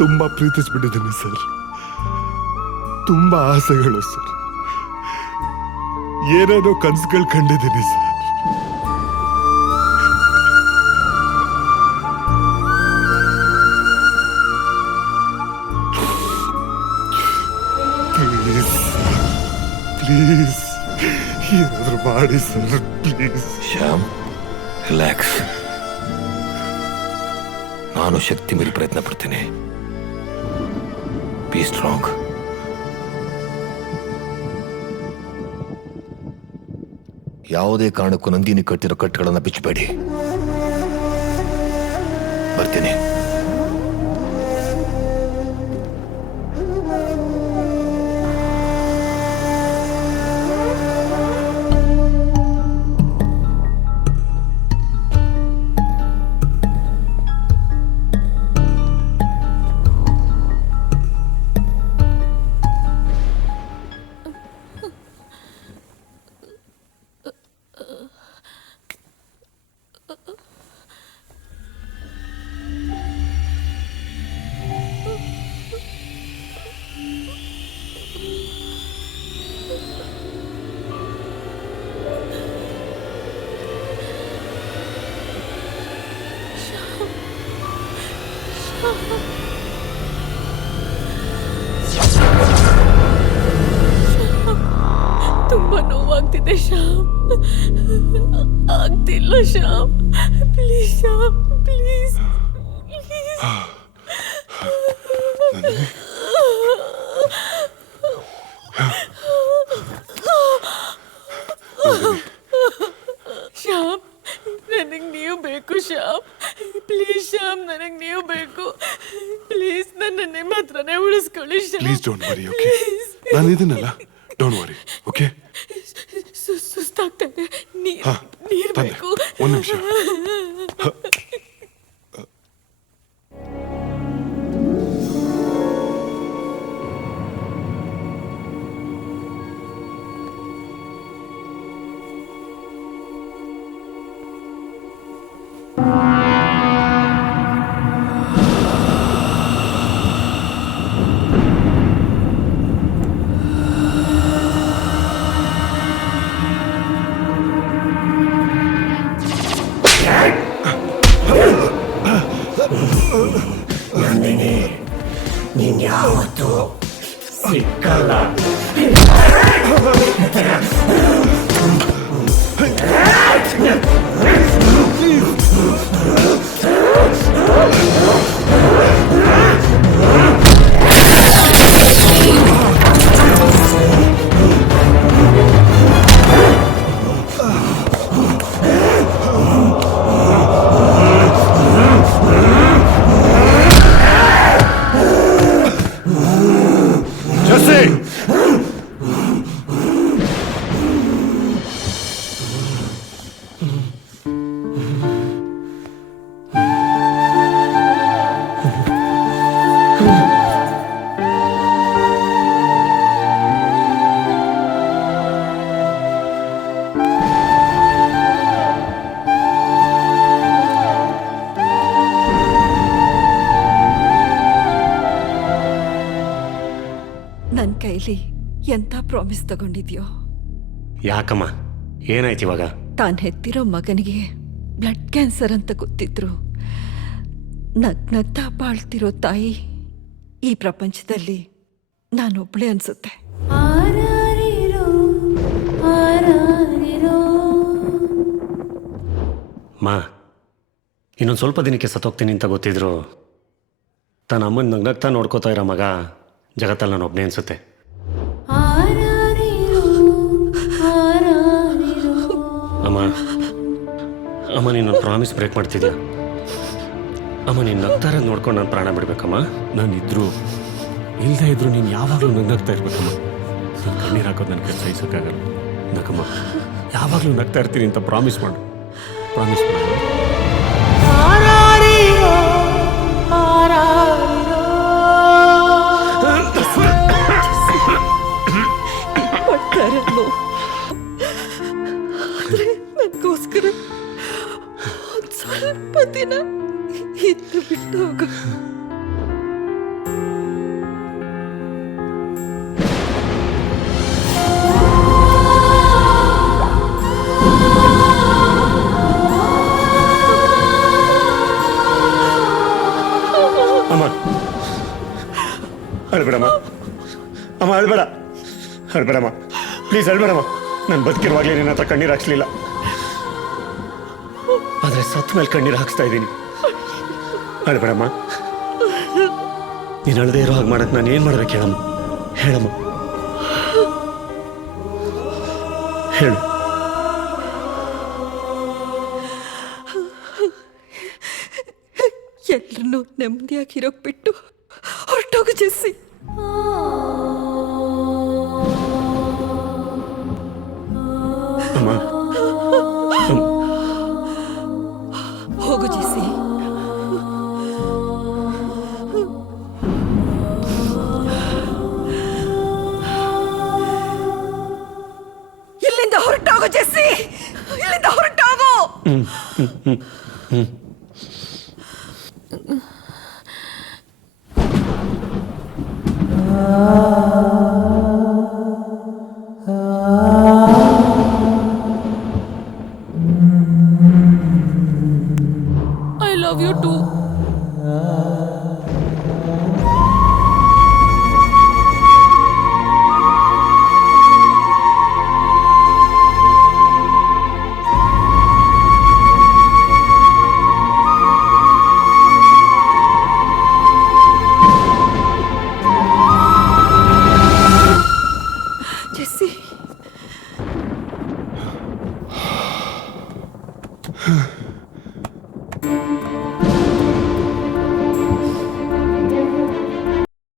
ತುಂಬಾ ಪ್ರೀತಿಸ್ಬಿಟ್ಟಿದ್ದೀನಿ ಸರ್. ತುಂಬಾ ಆಸೆಗಳು ಸರ್. ಏನೇನೋ ಕನಸುಗಳು ಕಂಡಿದ್ದೀನಿ ಸರ್. ಪ್ಲೀಸ್ ಪ್ಲೀಸ್ ಏನಾದ್ರೂ ಮಾಡಿ ಸರ್, ಪ್ಲೀಸ್. ಶ್ಯಾಮ್, ರಿಲ್ಯಾಕ್ಸ್. ನಾನು ಶಕ್ತಿ ಮೀರಿ ಪ್ರಯತ್ನ ಪಡ್ತೇನೆ. Be strong. ಯಾವುದೇ ಕಾರಣಕ್ಕೂ ನಂದಿನಿ ಕಟ್ಟಿರೋ ಕಟ್ಟುಗಳನ್ನು ಬಿಚ್ಚಬೇಡಿ. ಬರ್ತೀನಿ. ತುಂಬಾ ನೋವಾಗ್ತಿದೆ ಶ್ಯಾಮ್. ಆಗ್ತಿಲ್ಲ ಶ್ಯಾಮ್. Please Shyam, please. ಶ್ಯಾಮ್, ನನಗೆ ನೀವು ಬೇಕು ಶ್ಯಾಮ್. ಪ್ಲೀಸ್ ಶ್ಯಾಮ್, ನನಗೆ ನೀವು ಬೇಕು. ಪ್ಲೀಸ್ ನನ್ನ ನಿಮ್ಮ ಹತ್ರನೇ ಉಳಿಸ್ಕೊಳ್ಳಿ Shyam. Please don't worry, okay? ನಾನು ಇದನ್ನಲ್ಲ, ಡೋಂಟ್ ವರಿ, ಓಕೆ? ಸುಸ್ತಾಗ್ತಾ ಇದೆ. ನೀರು ತಂದೆ, ಬೇಕು. ಒಂದು ನಿಮಿಷ. Hey! ಕೈಲಿ ಎಂತ ಪ್ರಾಮಿಸ್ ತಗೊಂಡಿದ್ಯೋ. ಯಾಕಮ್ಮ ಏನಾಯ್ತು ಇವಾಗ? ತಾನ್ ಹೆತ್ತಿರೋ ಮಗನಿಗೆ ಬ್ಲಡ್ ಕ್ಯಾನ್ಸರ್ ಅಂತ ಗೊತ್ತಿದ್ರು ನಗ್ನಗ್ತಾ ಬಾಳ್ತಿರೋ ತಾಯಿ ಈ ಪ್ರಪಂಚದಲ್ಲಿ ನಾನೊಬ್ಳೆ ಅನ್ಸುತ್ತೆ. ಮಾ ಇನ್ನೊಂದು ಸ್ವಲ್ಪ ದಿನಕ್ಕೆ ಸತ್ತೋಗ್ತೀನಿ ಅಂತ ಗೊತ್ತಿದ್ರು ತನ್ನ ಅಮ್ಮನ ನಗ್ನಗ್ತಾ ನೋಡ್ಕೋತಾ ಇರೋ ಮಗ ಜಗತ್ತಲ್ಲಿ ನಾನು ಒಬ್ಬನೇ ಅನ್ಸುತ್ತೆ. ಅಮ್ಮ ಅಮ್ಮ ನೀನು ಪ್ರಾಮಿಸ್ ಬ್ರೇಕ್ ಮಾಡ್ತಿದ್ಯಾ? ಅಮ್ಮ ನೀನು ನಗ್ತಾರ ನೋಡ್ಕೊಂಡು ನಾನು ಪ್ರಾಣ ಬಿಡ್ಬೇಕಮ್ಮ. ನಾನು ಇದ್ರು ಇಲ್ಲದೆ ಇದ್ರು ನೀನು ಯಾವಾಗಲೂ ನಗ್ನಗ್ತಾ ಇರ್ಬೇಕಮ್ಮ. ನೀನು ಕಣ್ಣೀರು ಹಾಕೋದು ನನಗೆ ಸಹಿಸೋಕ್ಕಾಗಲ್ಲ. ನಗಮ್ಮ ಯಾವಾಗಲೂ ನಗ್ತಾ ಇರ್ತೀನಿ ಅಂತ ಪ್ರಾಮಿಸ್ ಮಾಡು. ಪ್ರಾಮಿಸ್ ಮಾಡು. ಮಾಡ್ತಾರಲ್ಲೋ ಆದ್ರೆ ನನಗೋಸ್ಕರ ಒಂದ್ ಸ್ವಲ್ಪ ದಿನ ಇದ್ದು ಬಿಟ್ಟು ಹೋಗು. ಅಮ್ಮ ಅಳ್ಬೇಡಮ್ಮ, ಅಮ್ಮ ಅಳ್ಬೇಡ, ಅಳ್ಬೇಡಮ್ಮ ಪ್ಲೀಸ್ ಅಳ್ಬೇಡಮ್ಮ. ನಾನು ಬದುಕಿರುವಾಗಲೇ ನಿನ್ನ ಹತ್ರ ಕಣ್ಣೀರು ಹಾಕ್ಸ್ಲಿಲ್ಲ, ಆದರೆ ಸತ್ತ ಮೇಲೆ ಕಣ್ಣೀರು ಹಾಕ್ಸ್ತಾ ಇದ್ದೀನಿ. ಅಳ್ಬೇಡಮ್ಮ. ನೀನು ಅಳದೇ ಇರೋ ಹಾಗೆ ಮಾಡಕ್ಕೆ ನಾನು ಏನು ಮಾಡ್ಬೇಕು ಹೇಳಮ್ಮ? ಹೇಳಮ್ಮ, ಹೇಳು. ಎಲ್ರನ್ನೂ ನೆಮ್ಮದಿಯಾಗಿರೋಕ್ ಬಿಟ್ಟು ಹೊರಟೋಗು ಜೆಸ್ಸಿ. ಅಮ್ಮ ಹೋಗು ಜೆಸ್ಸಿ. ಇಲ್ಲಿಂದ ಹೊರಟೋಗು ಜೆಸ್ಸಿ, ಇಲ್ಲಿಂದ ಹೊರಟೋಗು. I love you too. Jessie